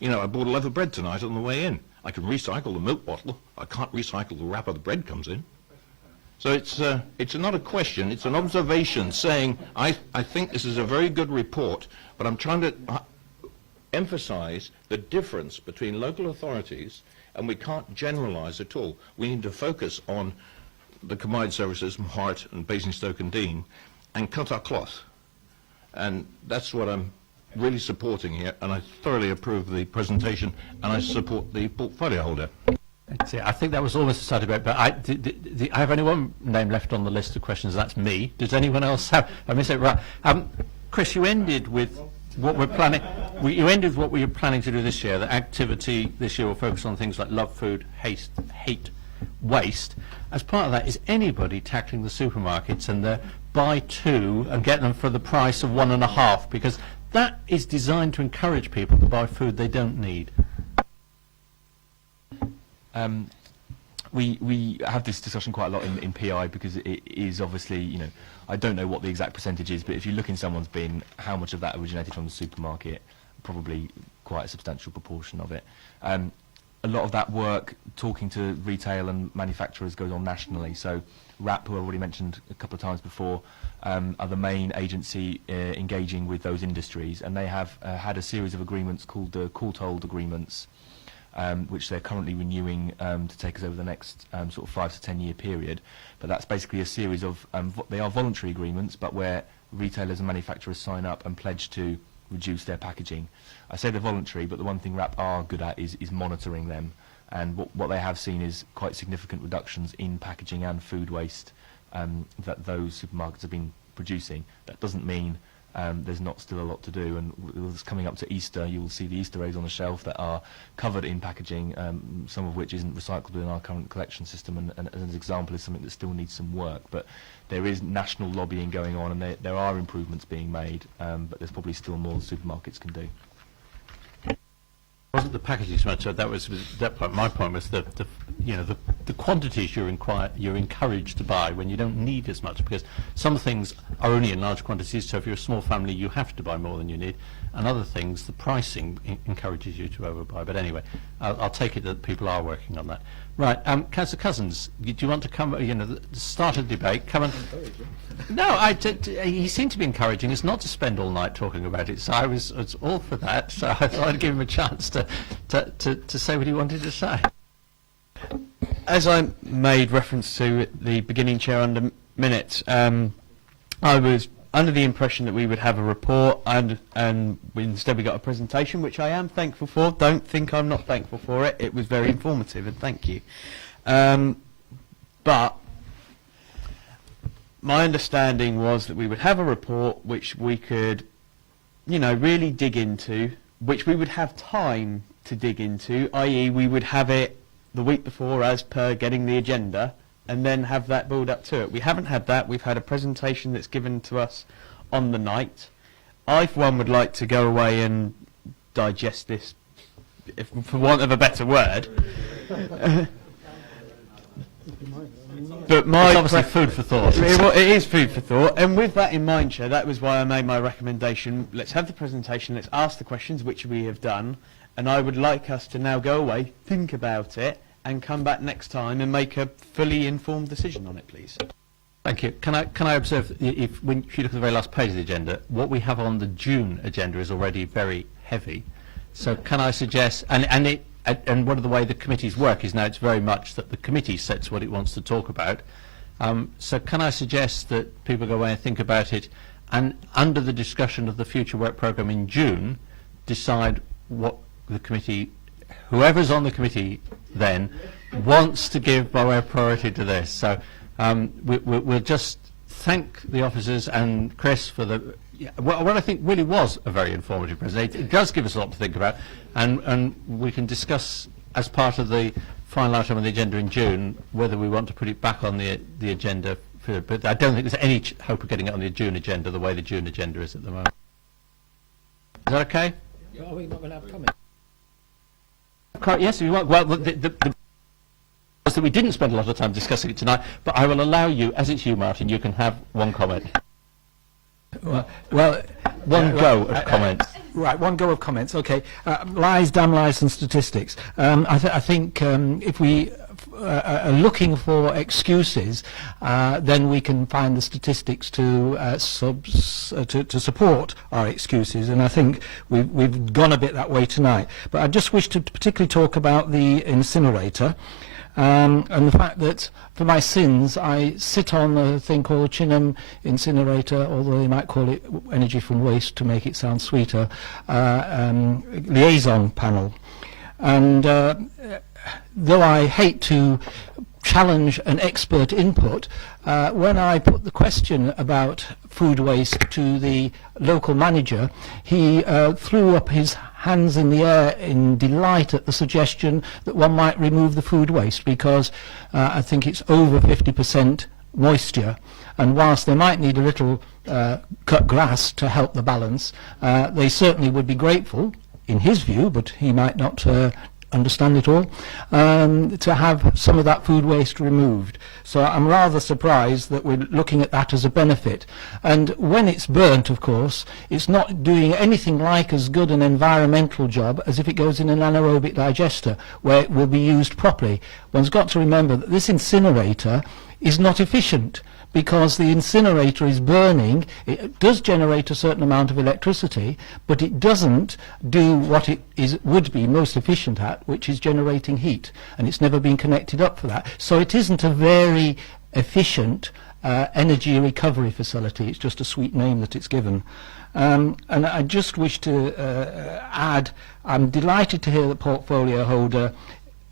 You know, I bought a loaf of bread tonight on the way in. I can recycle the milk bottle. I can't recycle the wrapper the bread comes in. So it's not a question, it's an observation saying, I think this is a very good report, but I'm trying to emphasize the difference between local authorities, and we can't generalize at all. We need to focus on the combined services, Hart and Basingstoke and Dean, and cut our cloth. And that's what I'm really supporting here, and I thoroughly approve the presentation, and I support the portfolio holder. See, I think that was almost a side debate, but I have only one name left on the list of questions, and that's me. Does anyone else have? I missed it, right. Chris, you ended with what we're planning. You ended with what we were planning to do this year. The activity this year will focus on things like love food, hate waste. As part of that, is anybody tackling the supermarkets and the buy 2 and get them for the price of 1.5? Because that is designed to encourage people to buy food they don't need. We have this discussion quite a lot in PI because it is obviously, you know, I don't know what the exact percentage is, but if you look in someone's bin, how much of that originated from the supermarket? Probably quite a substantial proportion of it. A lot of that work, talking to retail and manufacturers, goes on nationally. So RAP, who I already mentioned a couple of times before, are the main agency engaging with those industries, and they have had a series of agreements called the court-hold agreements, which they're currently renewing to take us over the next sort of 5 to 10 year period. But that's basically a series of, they are voluntary agreements, but where retailers and manufacturers sign up and pledge to reduce their packaging. I say they're voluntary, but the one thing RAP are good at is monitoring them. And what they have seen is quite significant reductions in packaging and food waste that those supermarkets have been producing. That doesn't mean there's not still a lot to do, and coming up to Easter, you will see the Easter eggs on the shelf that are covered in packaging, some of which isn't recycled in our current collection system, and as an example is something that still needs some work. But there is national lobbying going on, and there are improvements being made, but there's probably still more the supermarkets can do. Wasn't the packaging so much? That was my point was the quantities you're encouraged to buy when you don't need as much, because some things are only in large quantities. So if you're a small family, you have to buy more than you need, and other things the pricing encourages you to overbuy. But anyway, I'll take it that people are working on that. Right, Councillor Cousins, do you want to come? The start of the debate. Come on. No, he seemed to be encouraging us not to spend all night talking about it, so it's all for that. So I thought I'd give him a chance to say what he wanted to say. As I made reference to at the beginning, Chair, under minutes, I was under the impression that we would have a report, and instead we got a presentation, which I am thankful for. Don't think I'm not thankful for it. It was very informative, and thank you. But my understanding was that we would have a report which we could you know, really dig into, which we would have time to dig into, i.e. we would have it the week before as per getting the agenda, and then have that build up to it. We haven't had that. We've had a presentation that's given to us on the night. I, for one, would like to go away and digest this, if, for want of a better word. But my it's obviously food for thought. It is food for thought, and with that in mind, Chair, that was why I made my recommendation. Let's have the presentation, let's ask the questions, which we have done, and I would like us to now go away, think about it, and come back next time and make a fully informed decision on it, please. Thank you. Can I observe, if you look at the very last page of the agenda, what we have on the June agenda is already very heavy. So can I suggest, and one of the way the committees work is now it's very much that the committee sets what it wants to talk about. So can I suggest that people go away and think about it, and under the discussion of the future work programme in June, decide what the committee, whoever's on the committee then, wants to give by way of priority to this. So we'll just thank the officers and Chris for the what I think really was a very informative presentation. It does give us a lot to think about, and we can discuss as part of the final item on the agenda in June whether we want to put it back on the agenda. But I don't think there's any hope of getting it on the June agenda the way the June agenda is at the moment. Is that okay? Are we not going to have comment? Yes, if you want. Well, the was that we didn't spend a lot of time discussing it tonight, but I will allow you, as it's you, Martin, you can have one comment. Well, one go of comments. Right, one go of comments. Okay, lies, damn lies, and statistics. I think if we are looking for excuses, then we can find the statistics to support our excuses, and I think we've gone a bit that way tonight. But I just wish to particularly talk about the incinerator. And the fact that, for my sins, I sit on a thing called Chinham Incinerator, although they might call it energy from waste to make it sound sweeter, liaison panel. And though I hate to challenge an expert input, when I put the question about food waste to the local manager, he threw up his hands in the air in delight at the suggestion that one might remove the food waste because I think it's over 50% moisture, and whilst they might need a little cut grass to help the balance, they certainly would be grateful, in his view, but he might not understand it all, to have some of that food waste removed. So I'm rather surprised that we're looking at that as a benefit. And when it's burnt, of course, it's not doing anything like as good an environmental job as if it goes in an anaerobic digester, where it will be used properly. One's got to remember that this incinerator is not efficient, because the incinerator is burning. It does generate a certain amount of electricity, but it doesn't do what it would be most efficient at, which is generating heat, and it's never been connected up for that. So it isn't a very efficient energy recovery facility. It's just a sweet name that it's given. And I just wish to add, I'm delighted to hear the portfolio holder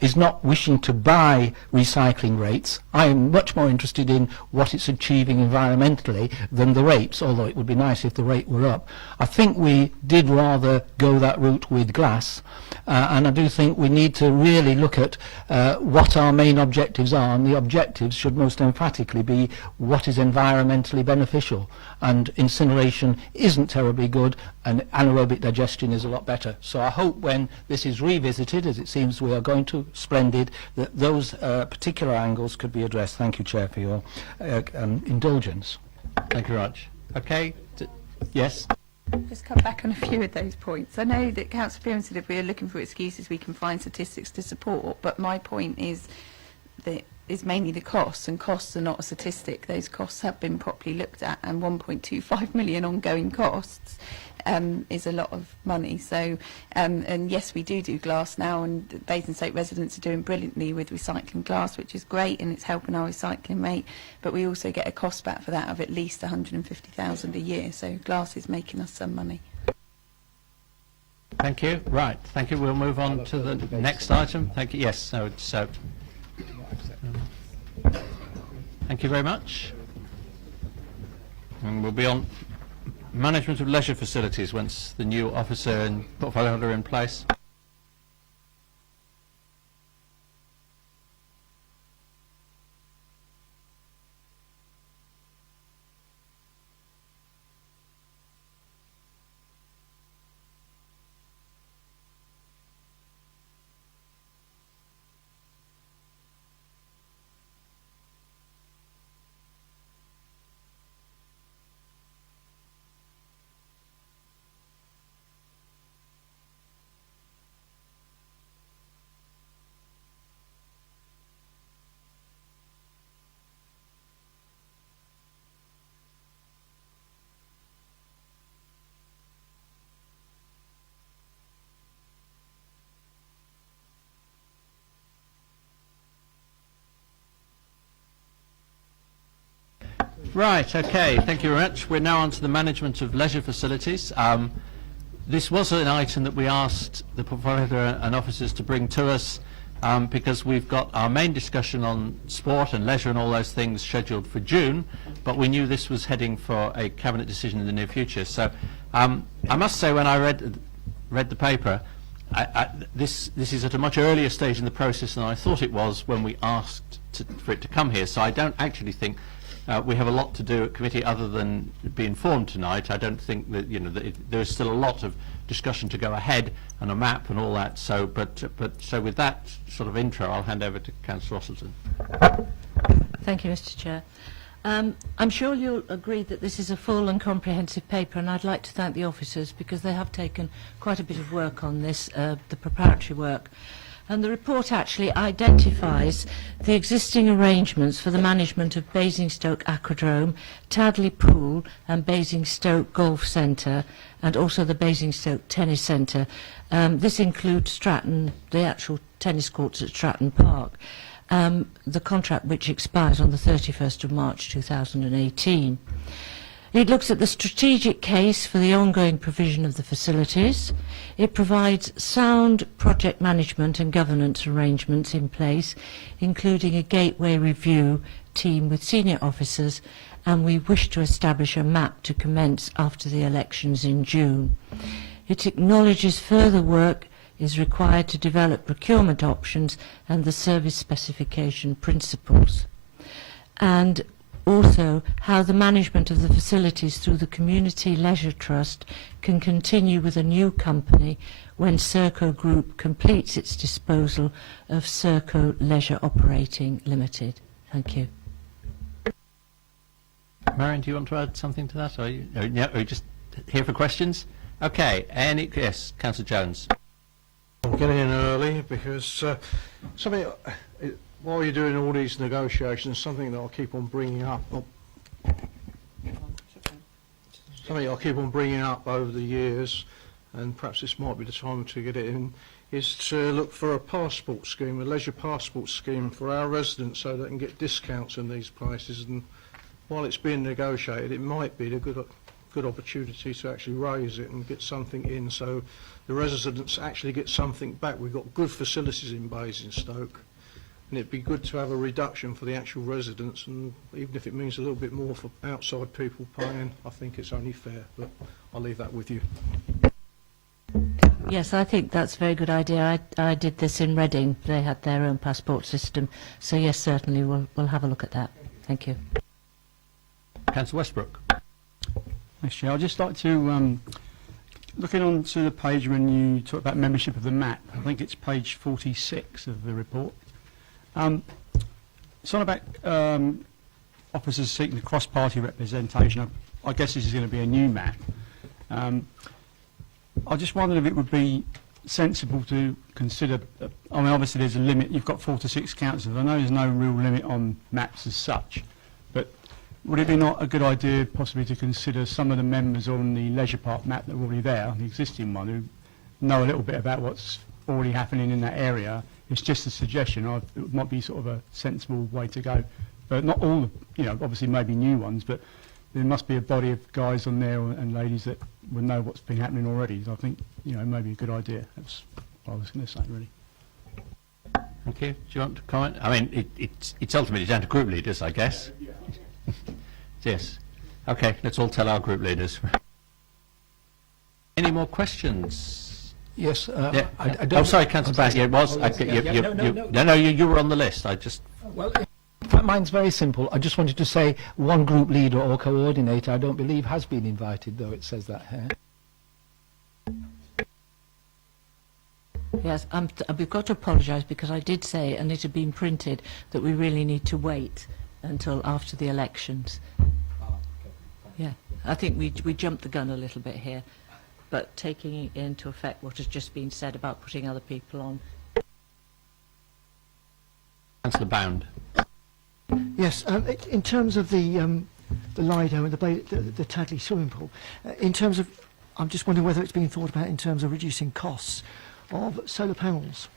is not wishing to buy recycling rates. I am much more interested in what it's achieving environmentally than the rates, although it would be nice if the rate were up. I think we did rather go that route with glass, and I do think we need to really look at what our main objectives are, and the objectives should most emphatically be what is environmentally beneficial, and incineration isn't terribly good, and anaerobic digestion is a lot better. So I hope when this is revisited, as it seems we are going to, splendid, that those particular angles could be addressed. Thank you, Chair, for your indulgence. Thank you very much. Okay. Yes? Just come back on a few of those points. I know that Councillor Pym said if we are looking for excuses, we can find statistics to support, but my point is that is mainly the costs, and costs are not a statistic. Those costs have been properly looked at, and 1.25 million ongoing costs is a lot of money. So, and yes, we do glass now, and Basingstoke residents are doing brilliantly with recycling glass, which is great, and it's helping our recycling rate. But we also get a cost back for that of at least 150,000 a year. So glass is making us some money. Thank you. Right. Thank you. We'll move on to the next item. Thank you. Yes. So. Thank you very much. And we'll be on management of leisure facilities once the new officer and portfolio holder are in place. Right, okay, thank you very much. We're now on to the management of leisure facilities. This was an item that we asked the portfolio and officers to bring to us because we've got our main discussion on sport and leisure and all those things scheduled for June, but we knew this was heading for a cabinet decision in the near future. So I must say, when I read the paper, this is at a much earlier stage in the process than I thought it was when we asked for it to come here. So I don't actually think we have a lot to do at committee other than be informed tonight. I don't think that, you know, there is still a lot of discussion to go ahead and a map and all that. So, so with that sort of intro, I'll hand over to Councillor Rosselston. Thank you, Mr. Chair. I'm sure you'll agree that this is a full and comprehensive paper, and I'd like to thank the officers because they have taken quite a bit of work on this, the preparatory work. And the report actually identifies the existing arrangements for the management of Basingstoke Aquadrome, Tadley Pool and Basingstoke Golf Centre, and also the Basingstoke Tennis Centre. This includes Stratton, the actual tennis courts at Stratton Park, the contract which expires on the 31st of March 2018. It looks at the strategic case for the ongoing provision of the facilities. It provides sound project management and governance arrangements in place, including a gateway review team with senior officers, and we wish to establish a map to commence after the elections in June. It acknowledges further work is required to develop procurement options and the service specification principles, and also how the management of the facilities through the Community Leisure Trust can continue with a new company when Serco Group completes its disposal of Serco Leisure Operating Limited. Thank you. Marion, do you want to add something to that? Or are you just here for questions? Okay, yes, Councillor Jones. I'm getting in early because while you're doing all these negotiations, something that I'll keep on bringing up, over the years, and perhaps this might be the time to get it in, is to look for a passport scheme, a leisure passport scheme for our residents so they can get discounts in these places. And while it's being negotiated, it might be a good opportunity to actually raise it and get something in so the residents actually get something back. We've got good facilities in Basingstoke, and it'd be good to have a reduction for the actual residents, and even if it means a little bit more for outside people paying, I think it's only fair, but I'll leave that with you. Yes, I think that's a very good idea. I did this in Reading. They had their own passport system. So yes, certainly we'll have a look at that. Thank you. Councillor Westbrook. Thanks, Chair. I'd just like to, looking on to the page when you talk about membership of the MAP, I think it's page 46 of the report. It's on about officers seeking the cross-party representation. I guess this is going to be a new map. I just wondered if it would be sensible to consider, I mean obviously there's a limit, you've got 4 to 6 councillors, I know there's no real limit on maps as such, but would it be not a good idea possibly to consider some of the members on the leisure park map that are already there, the existing one, who know a little bit about what's already happening in that area? It's just a suggestion. It might be sort of a sensible way to go. But not all, obviously maybe new ones, but there must be a body of guys on there and ladies that will know what's been happening already. So I think, maybe a good idea. That's what I was going to say, really. Thank you. Do you want to comment? I mean, it's ultimately down to group leaders, I guess. Yes. Okay, let's all tell our group leaders. any more questions? Yes. Yeah. I Oh, don't... sorry, Councillor Bass. Yeah, it was. You were on the list. I just... Well, mine's very simple. I just wanted to say one group leader or coordinator, I don't believe has been invited, though it says that here. Yes, we've got to apologise because I did say, and it had been printed, that we really need to wait until after the elections. Yeah, I think we jumped the gun a little bit here, but taking into effect what has just been said about putting other people on. Councillor Bound. Yes, in terms of the Lido and the Tadley swimming pool, in terms of, I'm just wondering whether it's been thought about in terms of reducing costs of solar panels.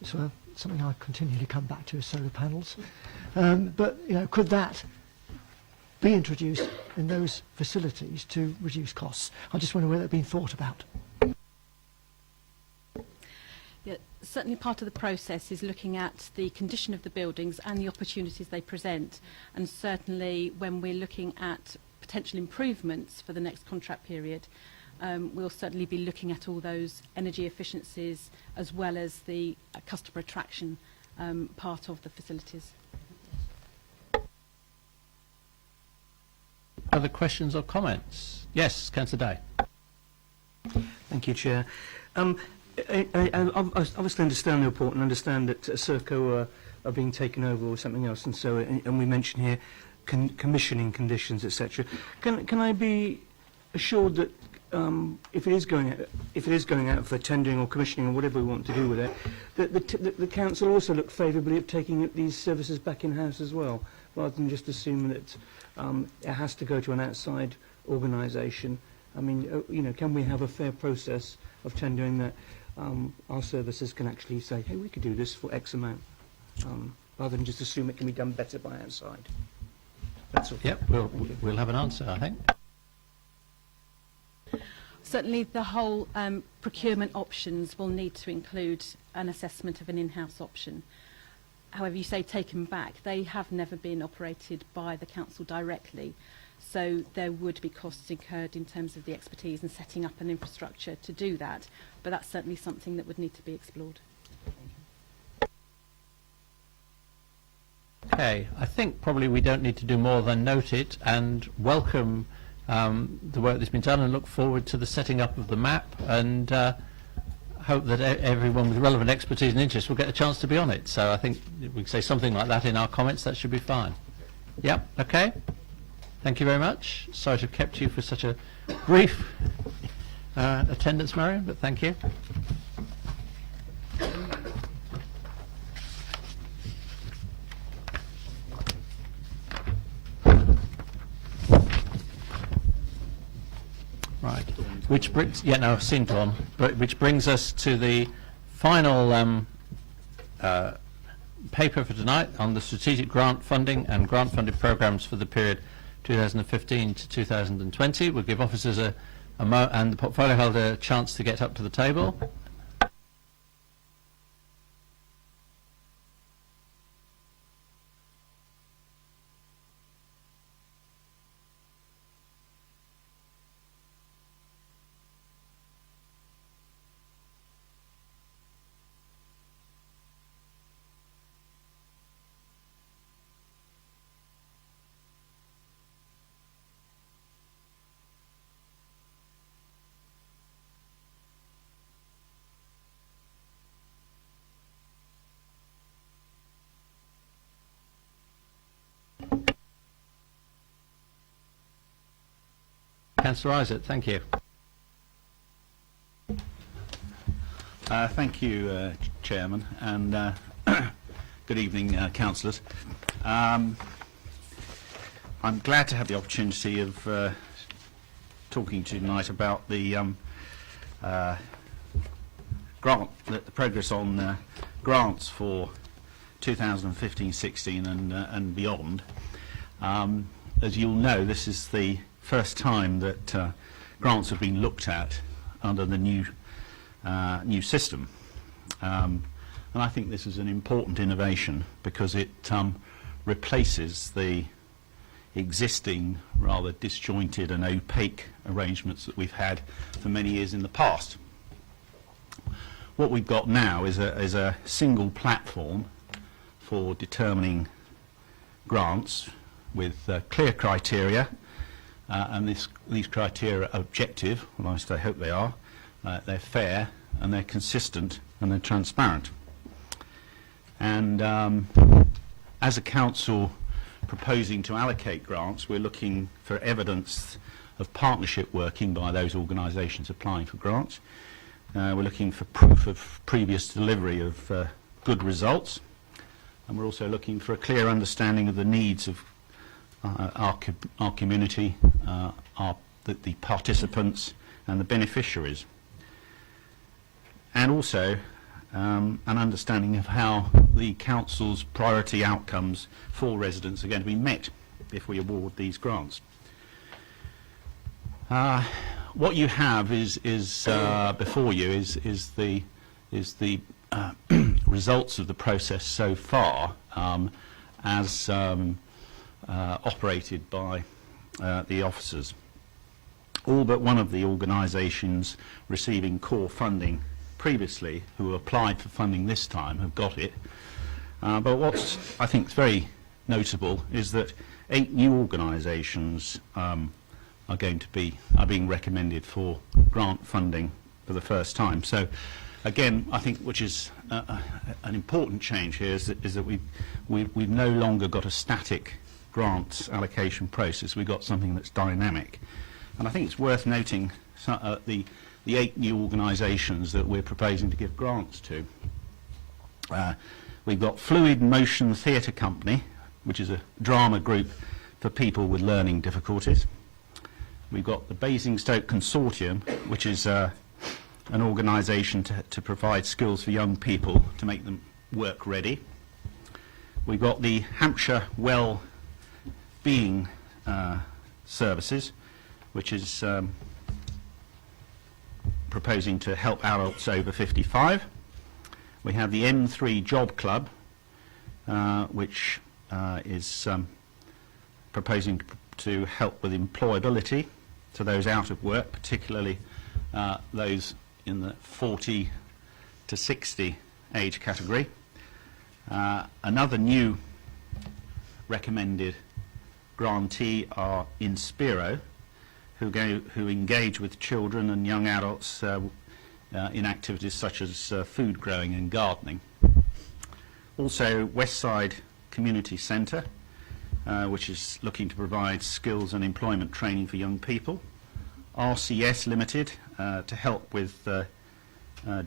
It's something I continually come back to is solar panels. But could that be introduced in those facilities to reduce costs? I just wonder whether it's been thought about. Yeah, certainly part of the process is looking at the condition of the buildings and the opportunities they present. And certainly when we're looking at potential improvements for the next contract period, we'll certainly be looking at all those energy efficiencies as well as the customer attraction part of the facilities. Other questions or comments? Yes, Councillor Day. Thank you, Chair. I obviously understand the report and understand that Serco are being taken over or something else, and so and we mention here commissioning conditions, etc. Can I be assured that if it is going out for tendering or commissioning or whatever we want to do with it, that the council also look favourably at taking these services back in house as well, rather than just assume that it has to go to an outside organisation? I mean, can we have a fair process of tendering that our services can actually say, hey, we could do this for X amount, rather than just assume it can be done better by outside? That's all. Yep, we'll have an answer, I think. Certainly the whole procurement options will need to include an assessment of an in-house option. However, you say taken back, they have never been operated by the council directly, so there would be costs incurred in terms of the expertise and setting up an infrastructure to do that, but that's certainly something that would need to be explored. Okay, I think probably we don't need to do more than note it and welcome the work that's been done and look forward to the setting up of the map, and hope that everyone with relevant expertise and interest will get a chance to be on it. So I think if we say something like that in our comments, that should be fine. Yep, okay. Thank you very much. Sorry to have kept you for such a brief attendance, Marion, but thank you. Right, which brings, yeah, no, I've seen Dawn, but which brings us to the final paper for tonight on the strategic grant funding and grant funded programmes for the period 2015 to 2020. We'll give officers and the portfolio holder a chance to get up to the table. Councillor Isaac, thank you. Thank you, Chairman, and good evening, councillors. I'm glad to have the opportunity of talking to you tonight about the the progress on grants for 2015-16 and beyond. As you'll know, this is the first time that grants have been looked at under the new system, and I think this is an important innovation because it replaces the existing rather disjointed and opaque arrangements that we've had for many years in the past. What we've got now is a single platform for determining grants with clear criteria, and these criteria are objective, well, at least I hope they are. They're fair, and they're consistent, and they're transparent. And as a council proposing to allocate grants, we're looking for evidence of partnership working by those organisations applying for grants. We're looking for proof of previous delivery of good results, and we're also looking for a clear understanding of the needs of our community, the participants and the beneficiaries, and also an understanding of how the council's priority outcomes for residents are going to be met if we award these grants. What you have is before you is the results of the process so far, as operated by the officers. All but one of the organisations receiving core funding previously, who applied for funding this time, have got it. But what's I think very notable is that 8 new organisations are being recommended for grant funding for the first time. So again, I think which is an important change here is that we've no longer got a static grants allocation process. We've got something that's dynamic, and I think it's worth noting the 8 new organisations that we're proposing to give grants to. We've got Fluid Motion Theatre Company, which is a drama group for people with learning difficulties. We've got the Basingstoke Consortium, which is an organisation to provide skills for young people to make them work ready. We've got the Hampshire Well-Being Services, which is proposing to help adults over 55. We have the M3 Job Club, which is proposing to help with employability to those out of work, particularly those in the 40 to 60 age category. Another new recommended grantee are Inspiro, who engage with children and young adults in activities such as food growing and gardening. Also, Westside Community Centre, which is looking to provide skills and employment training for young people. RCS Limited, to help with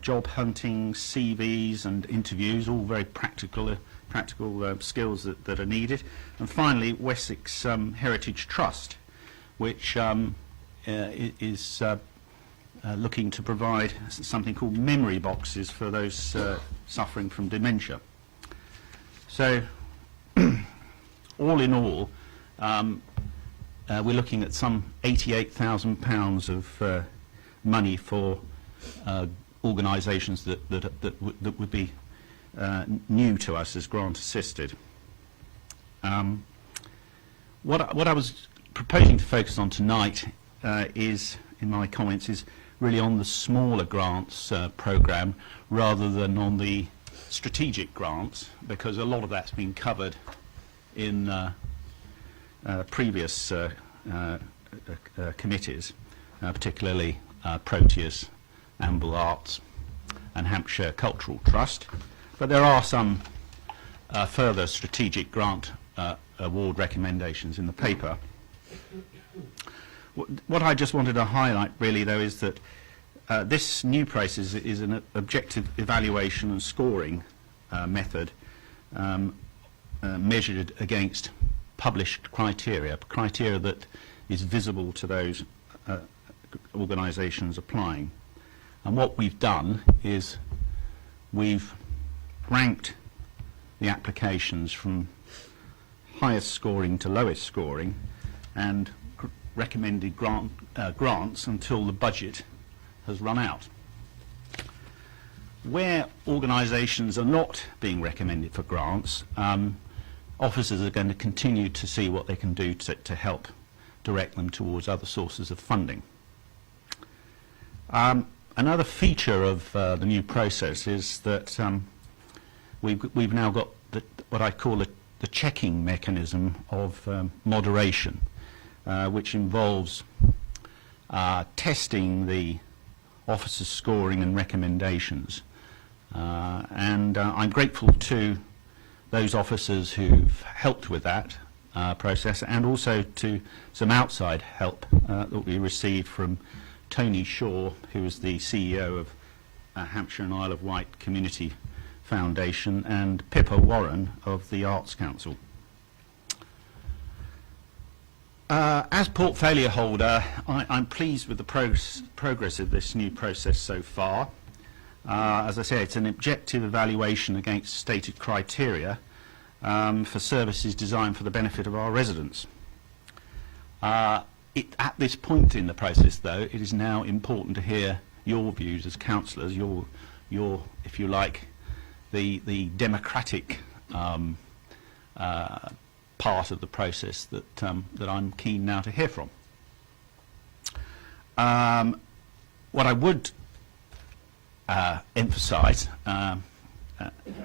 job hunting, CVs and interviews, all very practical skills that are needed. And finally, Wessex Heritage Trust, which is looking to provide something called memory boxes for those suffering from dementia. So, all in all, we're looking at some £88,000 of money for organisations that would be new to us as grant assisted. What I was proposing to focus on tonight is, in my comments, is really on the smaller grants programme rather than on the strategic grants, because a lot of that's been covered in previous committees, particularly Proteus, Amble Arts and Hampshire Cultural Trust. But there are some further strategic grant award recommendations in the paper. What I just wanted to highlight really, though, is that this new process is an objective evaluation and scoring method measured against published criteria that is visible to those organisations applying. And what we've done is we've ranked the applications from highest scoring to lowest scoring and recommended grants until the budget has run out. Where organisations are not being recommended for grants, officers are going to continue to see what they can do to help direct them towards other sources of funding. Another feature of the new process is that we've now got what I call the checking mechanism of moderation, which involves testing the officers' scoring and recommendations. And I'm grateful to those officers who've helped with that process, and also to some outside help that we received from Tony Shaw, who is the CEO of Hampshire and Isle of Wight Community Foundation, and Pippa Warren of the Arts Council. As portfolio holder, I'm pleased with the progress of this new process so far. As I say, it's an objective evaluation against stated criteria for services designed for the benefit of our residents. At this point in the process, though, it is now important to hear your views as councillors, your, if you like, the democratic part of the process that I'm keen now to hear from. What I would emphasise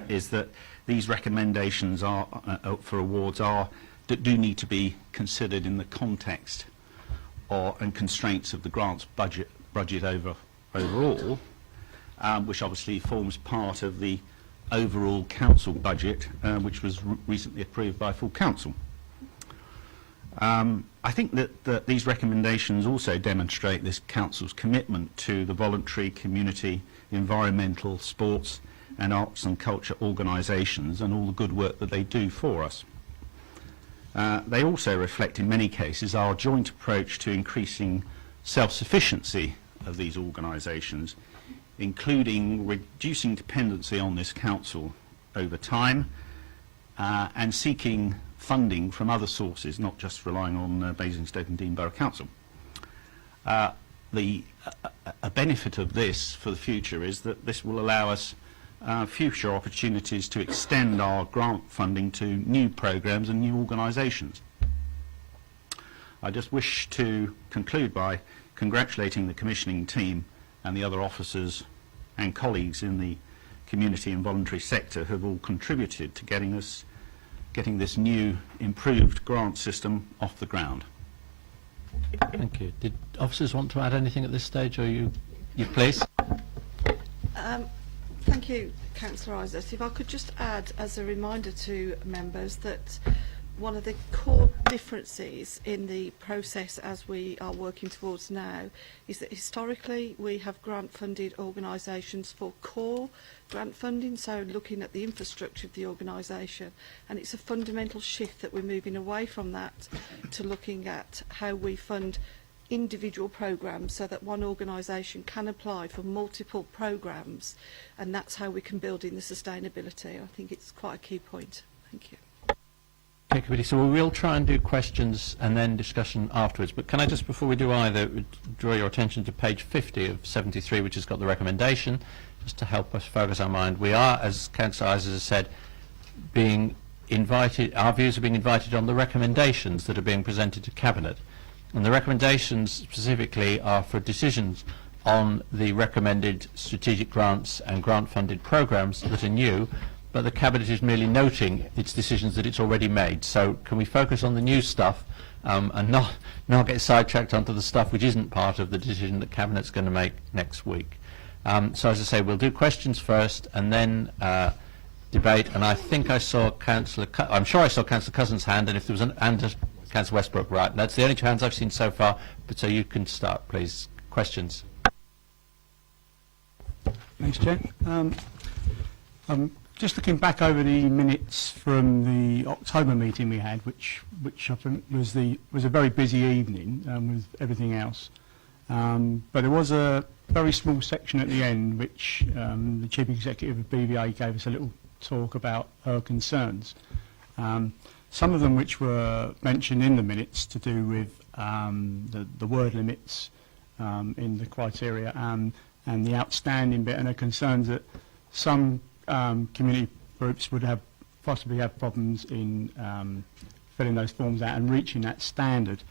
is that these recommendations are, for awards do need to be considered in the context and constraints of the grants budget overall, which obviously forms part of the overall council budget, which was recently approved by full council. I think that these recommendations also demonstrate this council's commitment to the voluntary, community, environmental, sports and arts and culture organisations and all the good work that they do for us. They also reflect in many cases our joint approach to increasing self-sufficiency of these organisations, including reducing dependency on this council over time and seeking funding from other sources, not just relying on Basingstoke and Dean Borough Council. A benefit of this for the future is that this will allow us future opportunities to extend our grant funding to new programmes and new organisations. I just wish to conclude by congratulating the commissioning team and the other officers and colleagues in the community and voluntary sector who have all contributed to getting this new improved grant system off the ground. Thank you. Did officers want to add anything at this stage, or you please? Thank you, Councillor Isaac. If I could just add as a reminder to members that one of the core differences in the process as we are working towards now is that historically we have grant funded organisations for core grant funding, so looking at the infrastructure of the organisation, and it's a fundamental shift that we're moving away from that to looking at how we fund individual programmes so that one organisation can apply for multiple programmes, and that's how we can build in the sustainability. I think it's quite a key point. Thank you. Okay, committee, so we will try and do questions and then discussion afterwards, but can I just, before we do either, draw your attention to page 50 of 73, which has got the recommendation, just to help us focus our mind. We are, as Councillor Isaac has said, being invited, our views are being invited on the recommendations that are being presented to Cabinet. And the recommendations specifically are for decisions on the recommended strategic grants and grant-funded programmes that are new, but the Cabinet is merely noting its decisions that it's already made. So can we focus on the new stuff and not get sidetracked onto the stuff which isn't part of the decision that Cabinet's going to make next week? So as I say, we'll do questions first and then debate. And I think I saw I'm sure I saw Councillor Cousins' hand, and if there was Councillor Westbrook, right? And that's the only two hands I've seen so far. But so you can start, please. Questions. Thanks, Chair. Just looking back over the minutes from the October meeting we had, which I think was a very busy evening with everything else. But there was a very small section at the end which the Chief Executive of BVA gave us a little talk about her concerns. Some of them which were mentioned in the minutes to do with the word limits in the criteria and the outstanding bit, and her concerns that some community groups would have possibly have problems in filling those forms out and reaching that standard.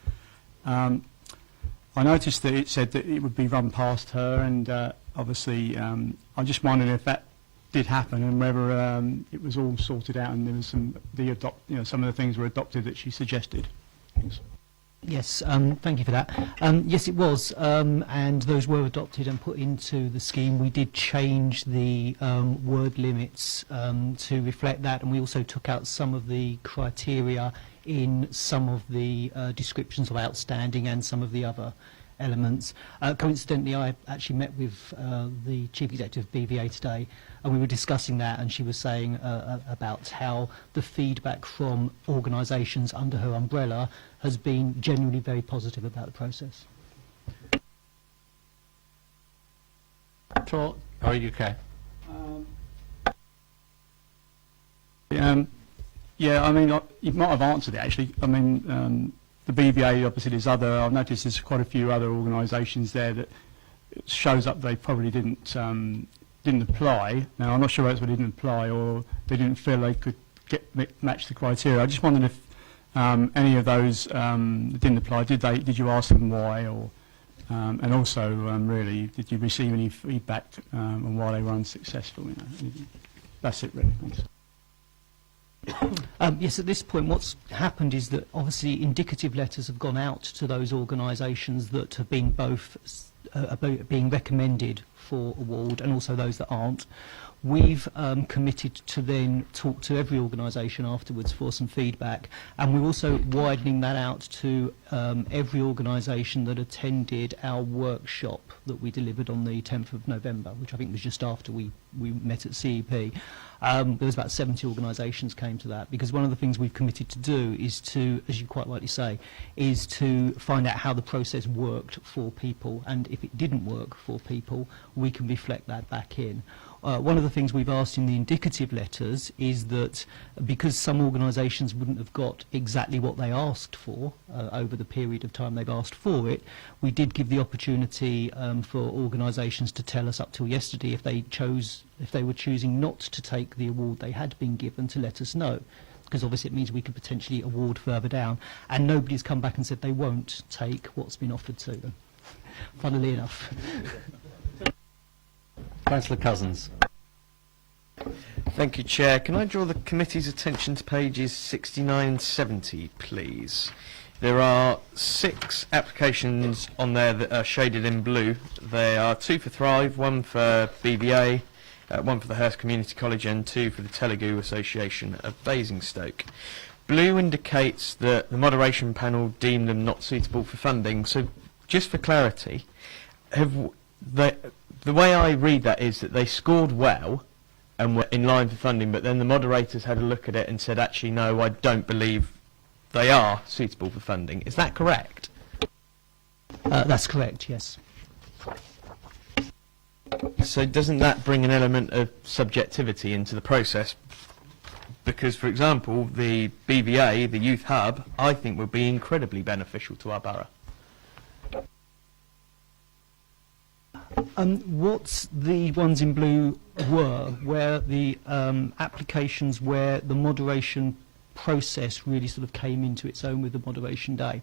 I noticed that it said that it would be run past her, and obviously I just wondered if that did happen and whether it was all sorted out and there was some of the things were adopted that she suggested. Thanks. Yes, thank you for that. Yes, it was, and those were adopted and put into the scheme. We did change the word limits to reflect that, and we also took out some of the criteria in some of the descriptions of outstanding and some of the other elements. Coincidentally, I actually met with the Chief Executive of BVA today, and we were discussing that, and she was saying about how the feedback from organisations under her umbrella has been genuinely very positive about the process. Troy, are you okay? Yeah, I mean, you might have answered it actually. I mean, the BVA, obviously there's other, I've noticed there's quite a few other organisations there that it shows up they probably didn't apply. Now, I'm not sure whether they didn't apply or they didn't feel they could match the criteria. I just wondered if any of those didn't apply. Did you ask them why, or and also really, did you receive any feedback on why they were unsuccessful? You know? That's it, really. Thanks. Yes, at this point what's happened is that obviously indicative letters have gone out to those organisations that have been both being recommended for award and also those that aren't. We've committed to then talk to every organisation afterwards for some feedback, and we're also widening that out to every organisation that attended our workshop that we delivered on the 10th of November, which I think was just after we met at CEP. There was about 70 organisations came to that, because one of the things we've committed to do is to, as you quite rightly say, is to find out how the process worked for people, and if it didn't work for people, we can reflect that back in. One of the things we've asked in the indicative letters is that because some organisations wouldn't have got exactly what they asked for over the period of time they've asked for it, we did give the opportunity for organisations to tell us up till yesterday if they were choosing not to take the award they had been given, to let us know, because obviously it means we could potentially award further down, and nobody's come back and said they won't take what's been offered to them, funnily enough. Councillor Cousins. Thank you, Chair. Can I draw the committee's attention to pages 69 and 70, please? There are 6 applications on there that are shaded in blue. They are 2 for Thrive, 1 for BVA, 1 for the Hurst Community College, and 2 for the Telugu Association of Basingstoke. Blue indicates that the moderation panel deemed them not suitable for funding. So, just for clarity, the way I read that is that they scored well and were in line for funding, but then the moderators had a look at it and said, actually, no, I don't believe they are suitable for funding. Is that correct? That's correct, yes. So doesn't that bring an element of subjectivity into the process? Because, for example, the BVA, the Youth Hub, I think would be incredibly beneficial to our borough. What the ones in blue were the applications where the moderation process really sort of came into its own with the moderation day.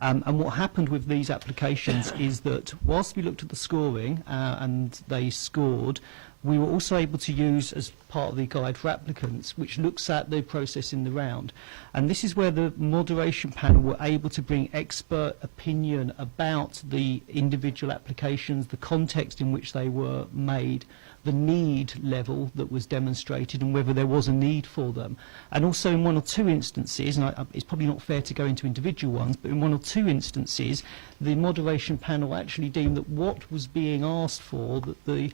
And what happened with these applications is that whilst we looked at the scoring and they scored, we were also able to use as part of the guide for applicants, which looks at the process in the round. And this is where the moderation panel were able to bring expert opinion about the individual applications, the context in which they were made, the need level that was demonstrated and whether there was a need for them. And also in 1 or 2 instances, and it's probably not fair to go into individual ones, but in 1 or 2 instances, the moderation panel actually deemed that what was being asked for, that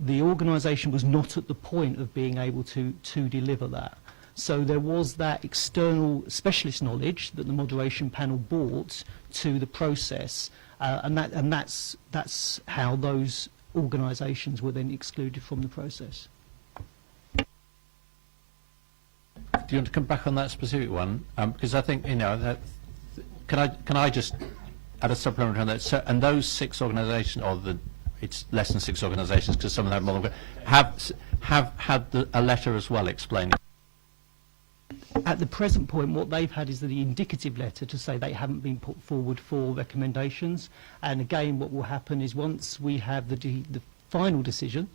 the organisation was not at the point of being able to deliver that. So there was that external specialist knowledge that the moderation panel brought to the process, and that's how those organisations were then excluded from the process. Do you want to come back on that specific one? Because I think, you know, that can I just add a supplementary on that? So, and those 6 organisations, or it's less than 6 organisations because some of them have more than, have had a letter as well explaining. At the present point, what they've had is the indicative letter to say they haven't been put forward for recommendations. And again, what will happen is once we have the final decision,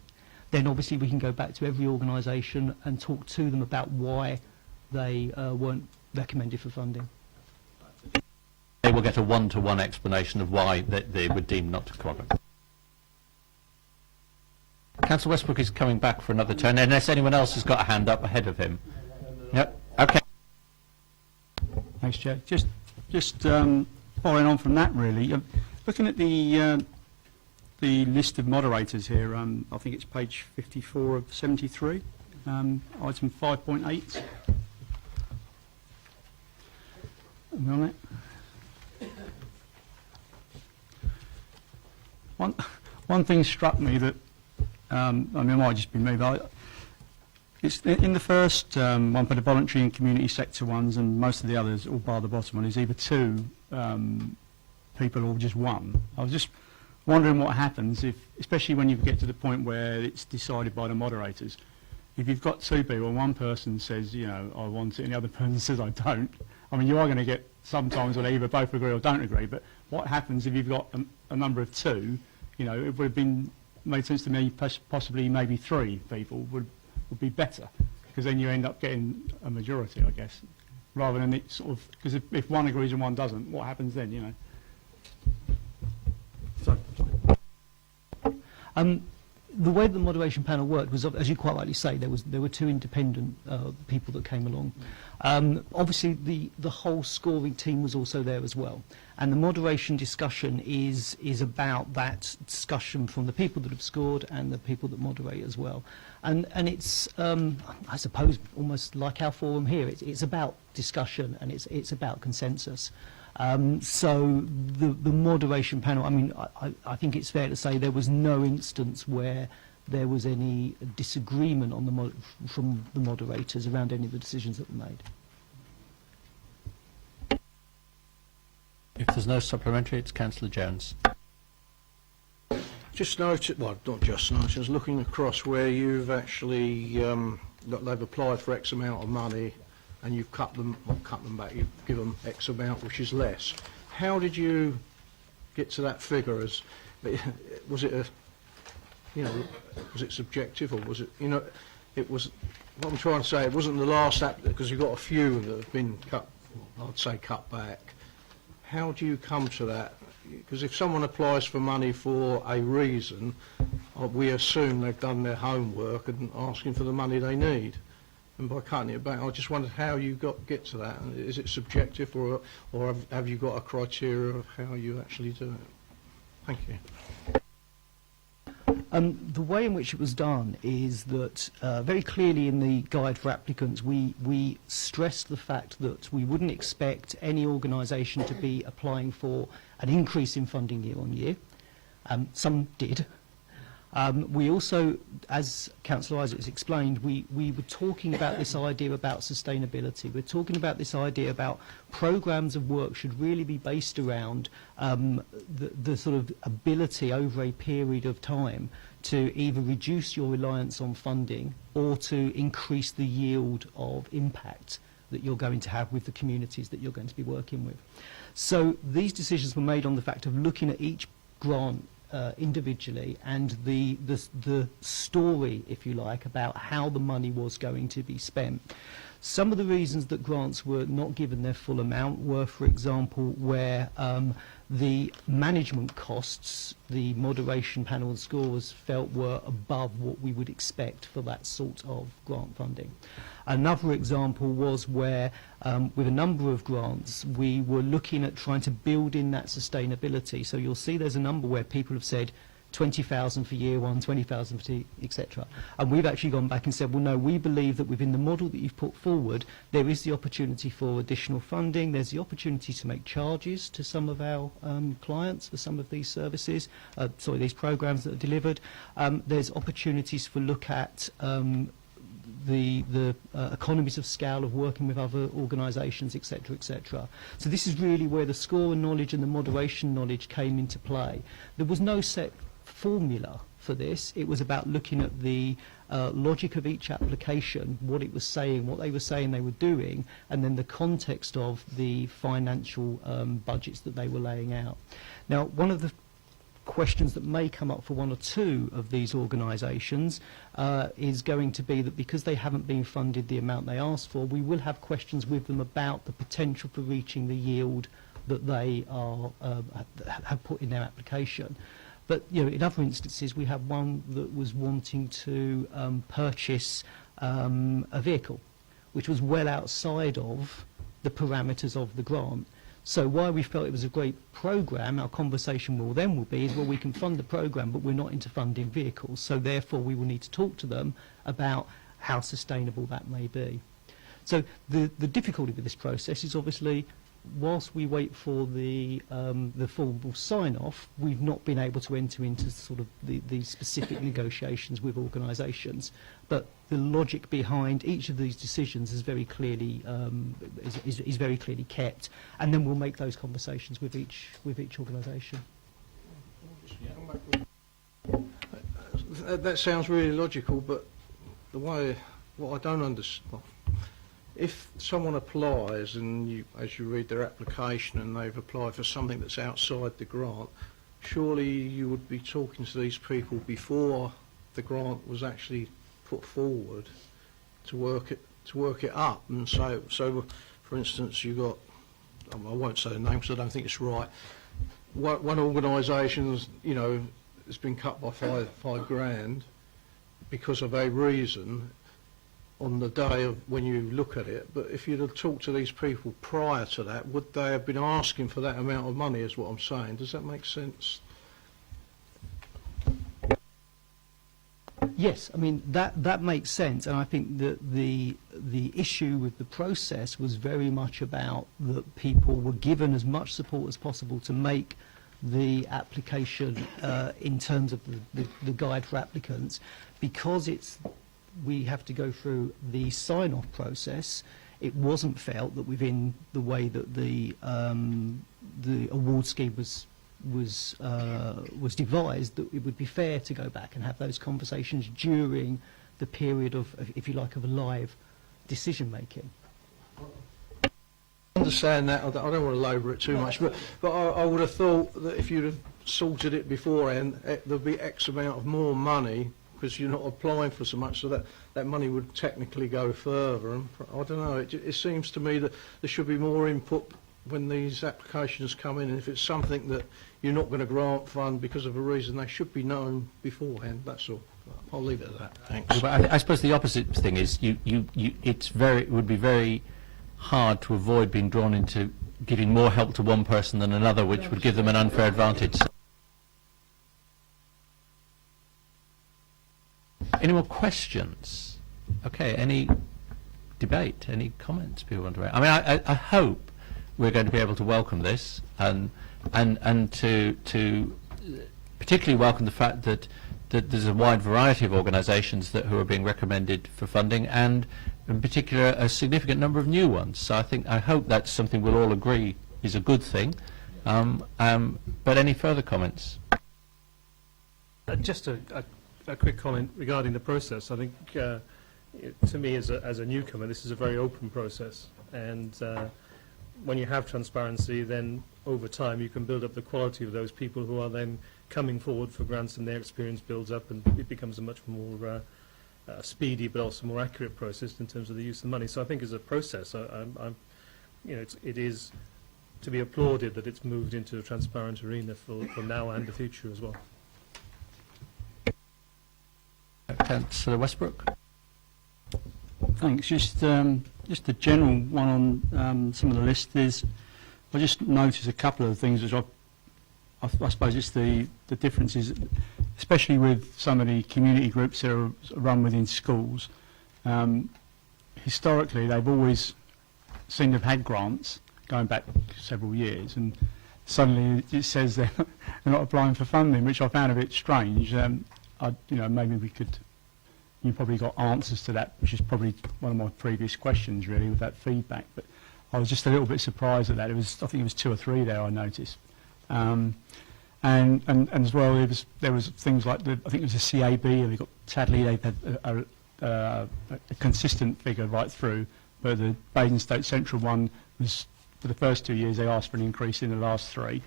then obviously we can go back to every organisation and talk to them about why they weren't recommended for funding. They will get a one-to-one explanation of why they were deemed not to qualify. Councillor Westbrook is coming back for another turn, unless anyone else has got a hand up ahead of him. Yep. Okay. Thanks, Chair. Just following on from that, really. Looking at the list of moderators here, I think it's page 54 of 73, item 5.8. Am I on it? One thing struck me that, I mean, it might just be me, but it's in the first one for the voluntary and community sector ones, and most of the others, all bar the bottom one, is either two people or just one. I was just wondering what happens if, especially when you get to the point where it's decided by the moderators, if you've got two people and one person says, you know, I want it, and the other person says, I don't. I mean, you are going to get sometimes where they either both agree or don't agree, but what happens if you've got a number of two? You know, it would have made sense to me, possibly maybe three people would be better, because then you end up getting a majority, I guess, rather than it sort of, because if one agrees and one doesn't, what happens then, you know? The way the moderation panel worked was, as you quite rightly say, there were two independent people that came along. Obviously, the whole scoring team was also there as well, and the moderation discussion is about that discussion from the people that have scored and the people that moderate as well. And it's I suppose almost like our forum here. It's about discussion and it's about consensus. So the moderation panel, I mean, I think it's fair to say there was no instance where there was any disagreement on from the moderators around any of the decisions that were made. If there's no supplementary, it's Councillor Jones. Just noted, well, not just noted, I was looking across where you've actually, they've applied for X amount of money and you've cut them back, you've given them X amount, which is less. How did you get to that figure? Was it was it subjective, or was it, you know, it was, what I'm trying to say, it wasn't the last app, because you've got a few that have been cut, I'd say cut back. How do you come to that? Because if someone applies for money for a reason, we assume they've done their homework and asking for the money they need. And by cutting it back, I just wondered how you get to that. Is it subjective, or have you got a criteria of how you actually do it? Thank you. The way in which it was done is that very clearly in the guide for applicants we stressed the fact that we wouldn't expect any organisation to be applying for an increase in funding year on year. Some did. We also, as Councillor Isaacs explained, we were talking about this idea about sustainability. We're talking about this idea about programmes of work should really be based around the sort of ability over a period of time to either reduce your reliance on funding or to increase the yield of impact that you're going to have with the communities that you're going to be working with. So these decisions were made on the fact of looking at each grant individually and the story, if you like, about how the money was going to be spent. Some of the reasons that grants were not given their full amount were, for example, where the management costs, the moderation panel and scorers felt were above what we would expect for that sort of grant funding. Another example was where, with a number of grants, we were looking at trying to build in that sustainability. So you'll see there's a number where people have said 20,000 for year one, 20,000 for etc. And we've actually gone back and said, well, no, we believe that within the model that you've put forward, there is the opportunity for additional funding. There's the opportunity to make charges to some of our clients for some of these services, these programs that are delivered. There's opportunities for look at the economies of scale of working with other organisations, etc., etc. So this is really where the score knowledge and the moderation knowledge came into play. There was no set formula for this. It was about looking at the logic of each application, what it was saying, what they were saying they were doing, and then the context of the financial budgets that they were laying out. Now, one of the questions that may come up for one or two of these organisations is going to be that because they haven't been funded the amount they asked for, we will have questions with them about the potential for reaching the yield that they are have put in their application. But in other instances, we have one that was wanting to purchase a vehicle, which was well outside of the parameters of the grant. So while we felt it was a great programme, our conversation will be, well, we can fund the programme, but we're not into funding vehicles. So therefore, we will need to talk to them about how sustainable that may be. So the difficulty with this process is obviously, whilst we wait for the formal sign-off, we've not been able to enter into sort of the specific negotiations with organisations. But the logic behind each of these decisions is very clearly is very clearly kept, and then we'll make those conversations with each organisation. That sounds really logical, but what I don't understand. If someone applies and as you read their application and they've applied for something that's outside the grant, surely you would be talking to these people before the grant was actually put forward to work it up. And so for instance, you got, I won't say the name because I don't think it's right. One organisation's, has been cut by five grand because of a reason on the day of when you look at it, but if you'd have talked to these people prior to that, would they have been asking for that amount of money, is what I'm saying. Does that make sense? Yes, I mean, that makes sense, and I think that the issue with the process was very much about that people were given as much support as possible to make the application in terms of the guide for applicants, because we have to go through the sign-off process. It wasn't felt that within the way that the award scheme was devised, that it would be fair to go back and have those conversations during the period of, if you like, of a live decision making. I understand that. I don't want to labour it too much, but I would have thought that if you'd have sorted it beforehand, there'd be X amount of more money, because you're not applying for so much, so that money would technically go further. And I don't know, it seems to me that there should be more input when these applications come in, and if it's something that you're not going to grant fund because of a reason, they should be known beforehand. That's all. I'll leave it at that. Thanks. But I suppose the opposite thing is it would be very hard to avoid being drawn into giving more help to one person than another, which would give them an unfair advantage. Any more questions? Okay, any debate, any comments people want to make? I mean, I hope we're going to be able to welcome this and to particularly welcome the fact that there's a wide variety of organisations who are being recommended for funding, and in particular a significant number of new ones. So I hope that's something we'll all agree is a good thing. But any further comments? Just a quick comment regarding the process. I think, to me, as a newcomer, this is a very open process, and when you have transparency, then over time you can build up the quality of those people who are then coming forward for grants, and their experience builds up, and it becomes a much more speedy but also more accurate process in terms of the use of money. So I think as a process, it is to be applauded that it's moved into a transparent arena for now and the future as well. Councillor Westbrook. Thanks. Just a general one on some of the list is, I just noticed a couple of things which I suppose it's the differences, especially with some of the community groups that are run within schools. Historically, they've always seemed to have had grants going back several years, and suddenly it says they're not applying for funding, which I found a bit strange. Maybe you probably got answers to that, which is probably one of my previous questions, really, with that feedback. But I was just a little bit surprised at that. I think it was 2 or 3 there I noticed. And and as well there was things like I think it was a CAB, and sadly they've had a consistent figure right through, but the Basingstoke Central one was, for the first 2 years they asked for an increase in the last 3.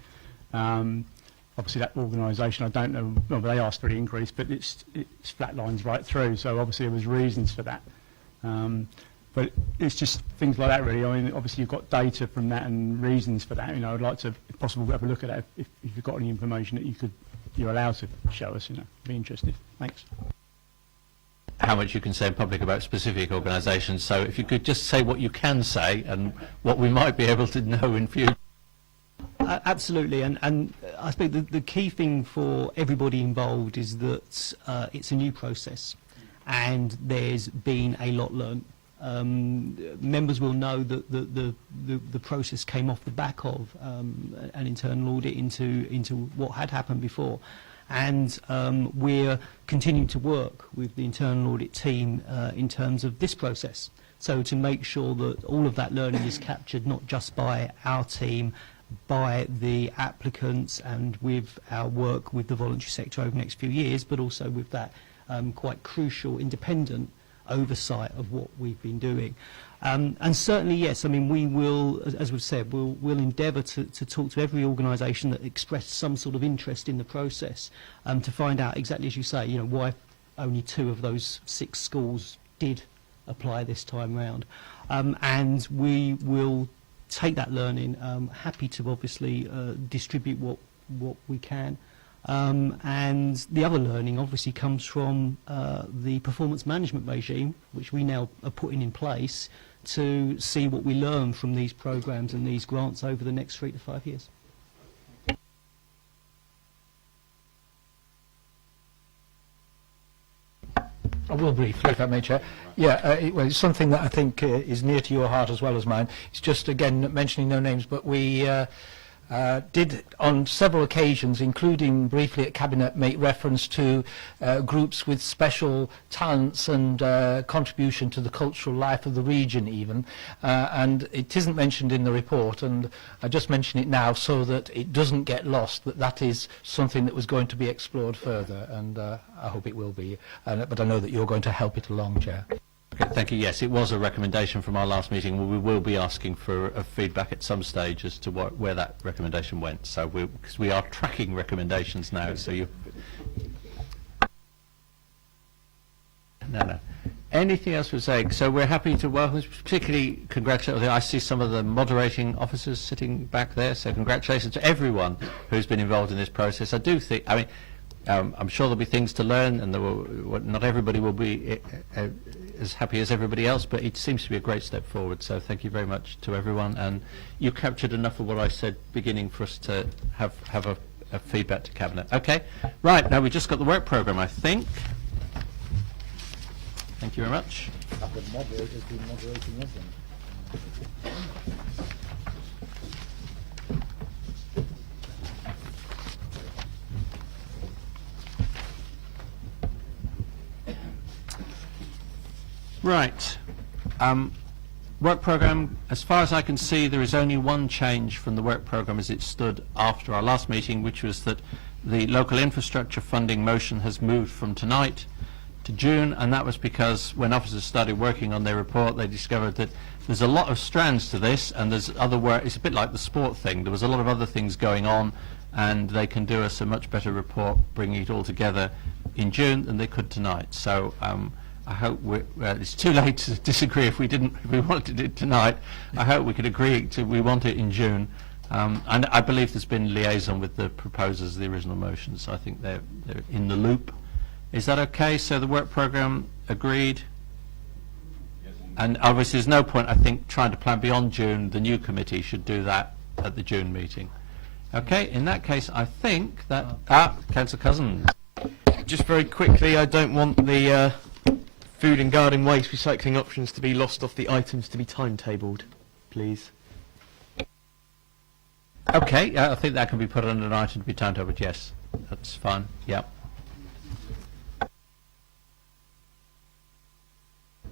Obviously that organisation, I don't know whether they asked for the increase, but it's flat lines right through, so obviously there was reasons for that. But it's just things like that really. I mean, obviously you've got data from that and reasons for that. You know, I'd like to, if possible, have a look at that if you've got any information that you're allowed to show us, you know, be interested. Thanks. How much you can say in public about specific organisations, so if you could just say what you can say and what we might be able to know in future. Absolutely, and I think the key thing for everybody involved is that it's a new process, and there's been a lot learned. Members will know that the process came off the back of an internal audit into what had happened before, and we're continuing to work with the internal audit team in terms of this process, so to make sure that all of that learning is captured not just by our team, by the applicants, and with our work with the voluntary sector over the next few years, but also with that quite crucial independent oversight of what we've been doing. And certainly, yes, I mean, we will, as we've said, we'll endeavour to talk to every organisation that expressed some sort of interest in the process, to find out exactly, as you say, you know, why only 2 of those 6 schools did apply this time round. And we will take that learning, happy to obviously distribute what we can. And the other learning obviously comes from the performance management regime, which we now are putting in place to see what we learn from these programmes and these grants over the next 3 to 5 years. I will briefly, if I may, Chair. Yeah, it's something that I think is near to your heart as well as mine. It's just, again, mentioning no names, but we did on several occasions, including briefly at Cabinet, make reference to groups with special talents and contribution to the cultural life of the region even, and it isn't mentioned in the report, and I just mention it now so that it doesn't get lost, that is something that was going to be explored further, and I hope it will be, but I know that you're going to help it along, Chair. Okay, thank you. Yes, it was a recommendation from our last meeting. We will be asking for a feedback at some stage as to where that recommendation went. So because we are tracking recommendations now. So you. No. Anything else we're saying? So we're happy to welcome, particularly congratulate. I see some of the moderating officers sitting back there. So congratulations to everyone who's been involved in this process. I do think. I mean, I'm sure there'll be things to learn, and not everybody will be as happy as everybody else, but it seems to be a great step forward, so thank you very much to everyone, and you captured enough of what I said beginning for us to have a feedback to Cabinet. Okay, right, now we just got the work programme, I think. Thank you very much. Have the moderators been moderating with them? Right. Work programme, as far as I can see, there is only one change from the work programme as it stood after our last meeting, which was that the local infrastructure funding motion has moved from tonight to June, and that was because when officers started working on their report, they discovered that there's a lot of strands to this, and there's other work. It's a bit like the sport thing. There was a lot of other things going on, and they can do us a much better report bringing it all together in June than they could tonight. So I hope it's too late to disagree if we wanted it tonight. I hope we could agree we want it in June. And I believe there's been liaison with the proposers of the original motion, so I think they're in the loop. Is that okay? So the work programme agreed? And obviously there's no point, I think, trying to plan beyond June. The new committee should do that at the June meeting. Okay, in that case, I think that... Councillor Cousins. Just very quickly, I don't want the food and garden waste recycling options to be lost off the items to be timetabled, please. Okay, I think that can be put on an item to be timetabled, yes. That's fine, yep.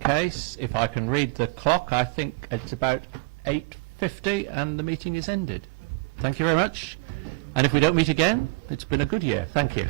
Okay, if I can read the clock, I think it's about 8:50 and the meeting is ended. Thank you very much. And if we don't meet again, it's been a good year. Thank you.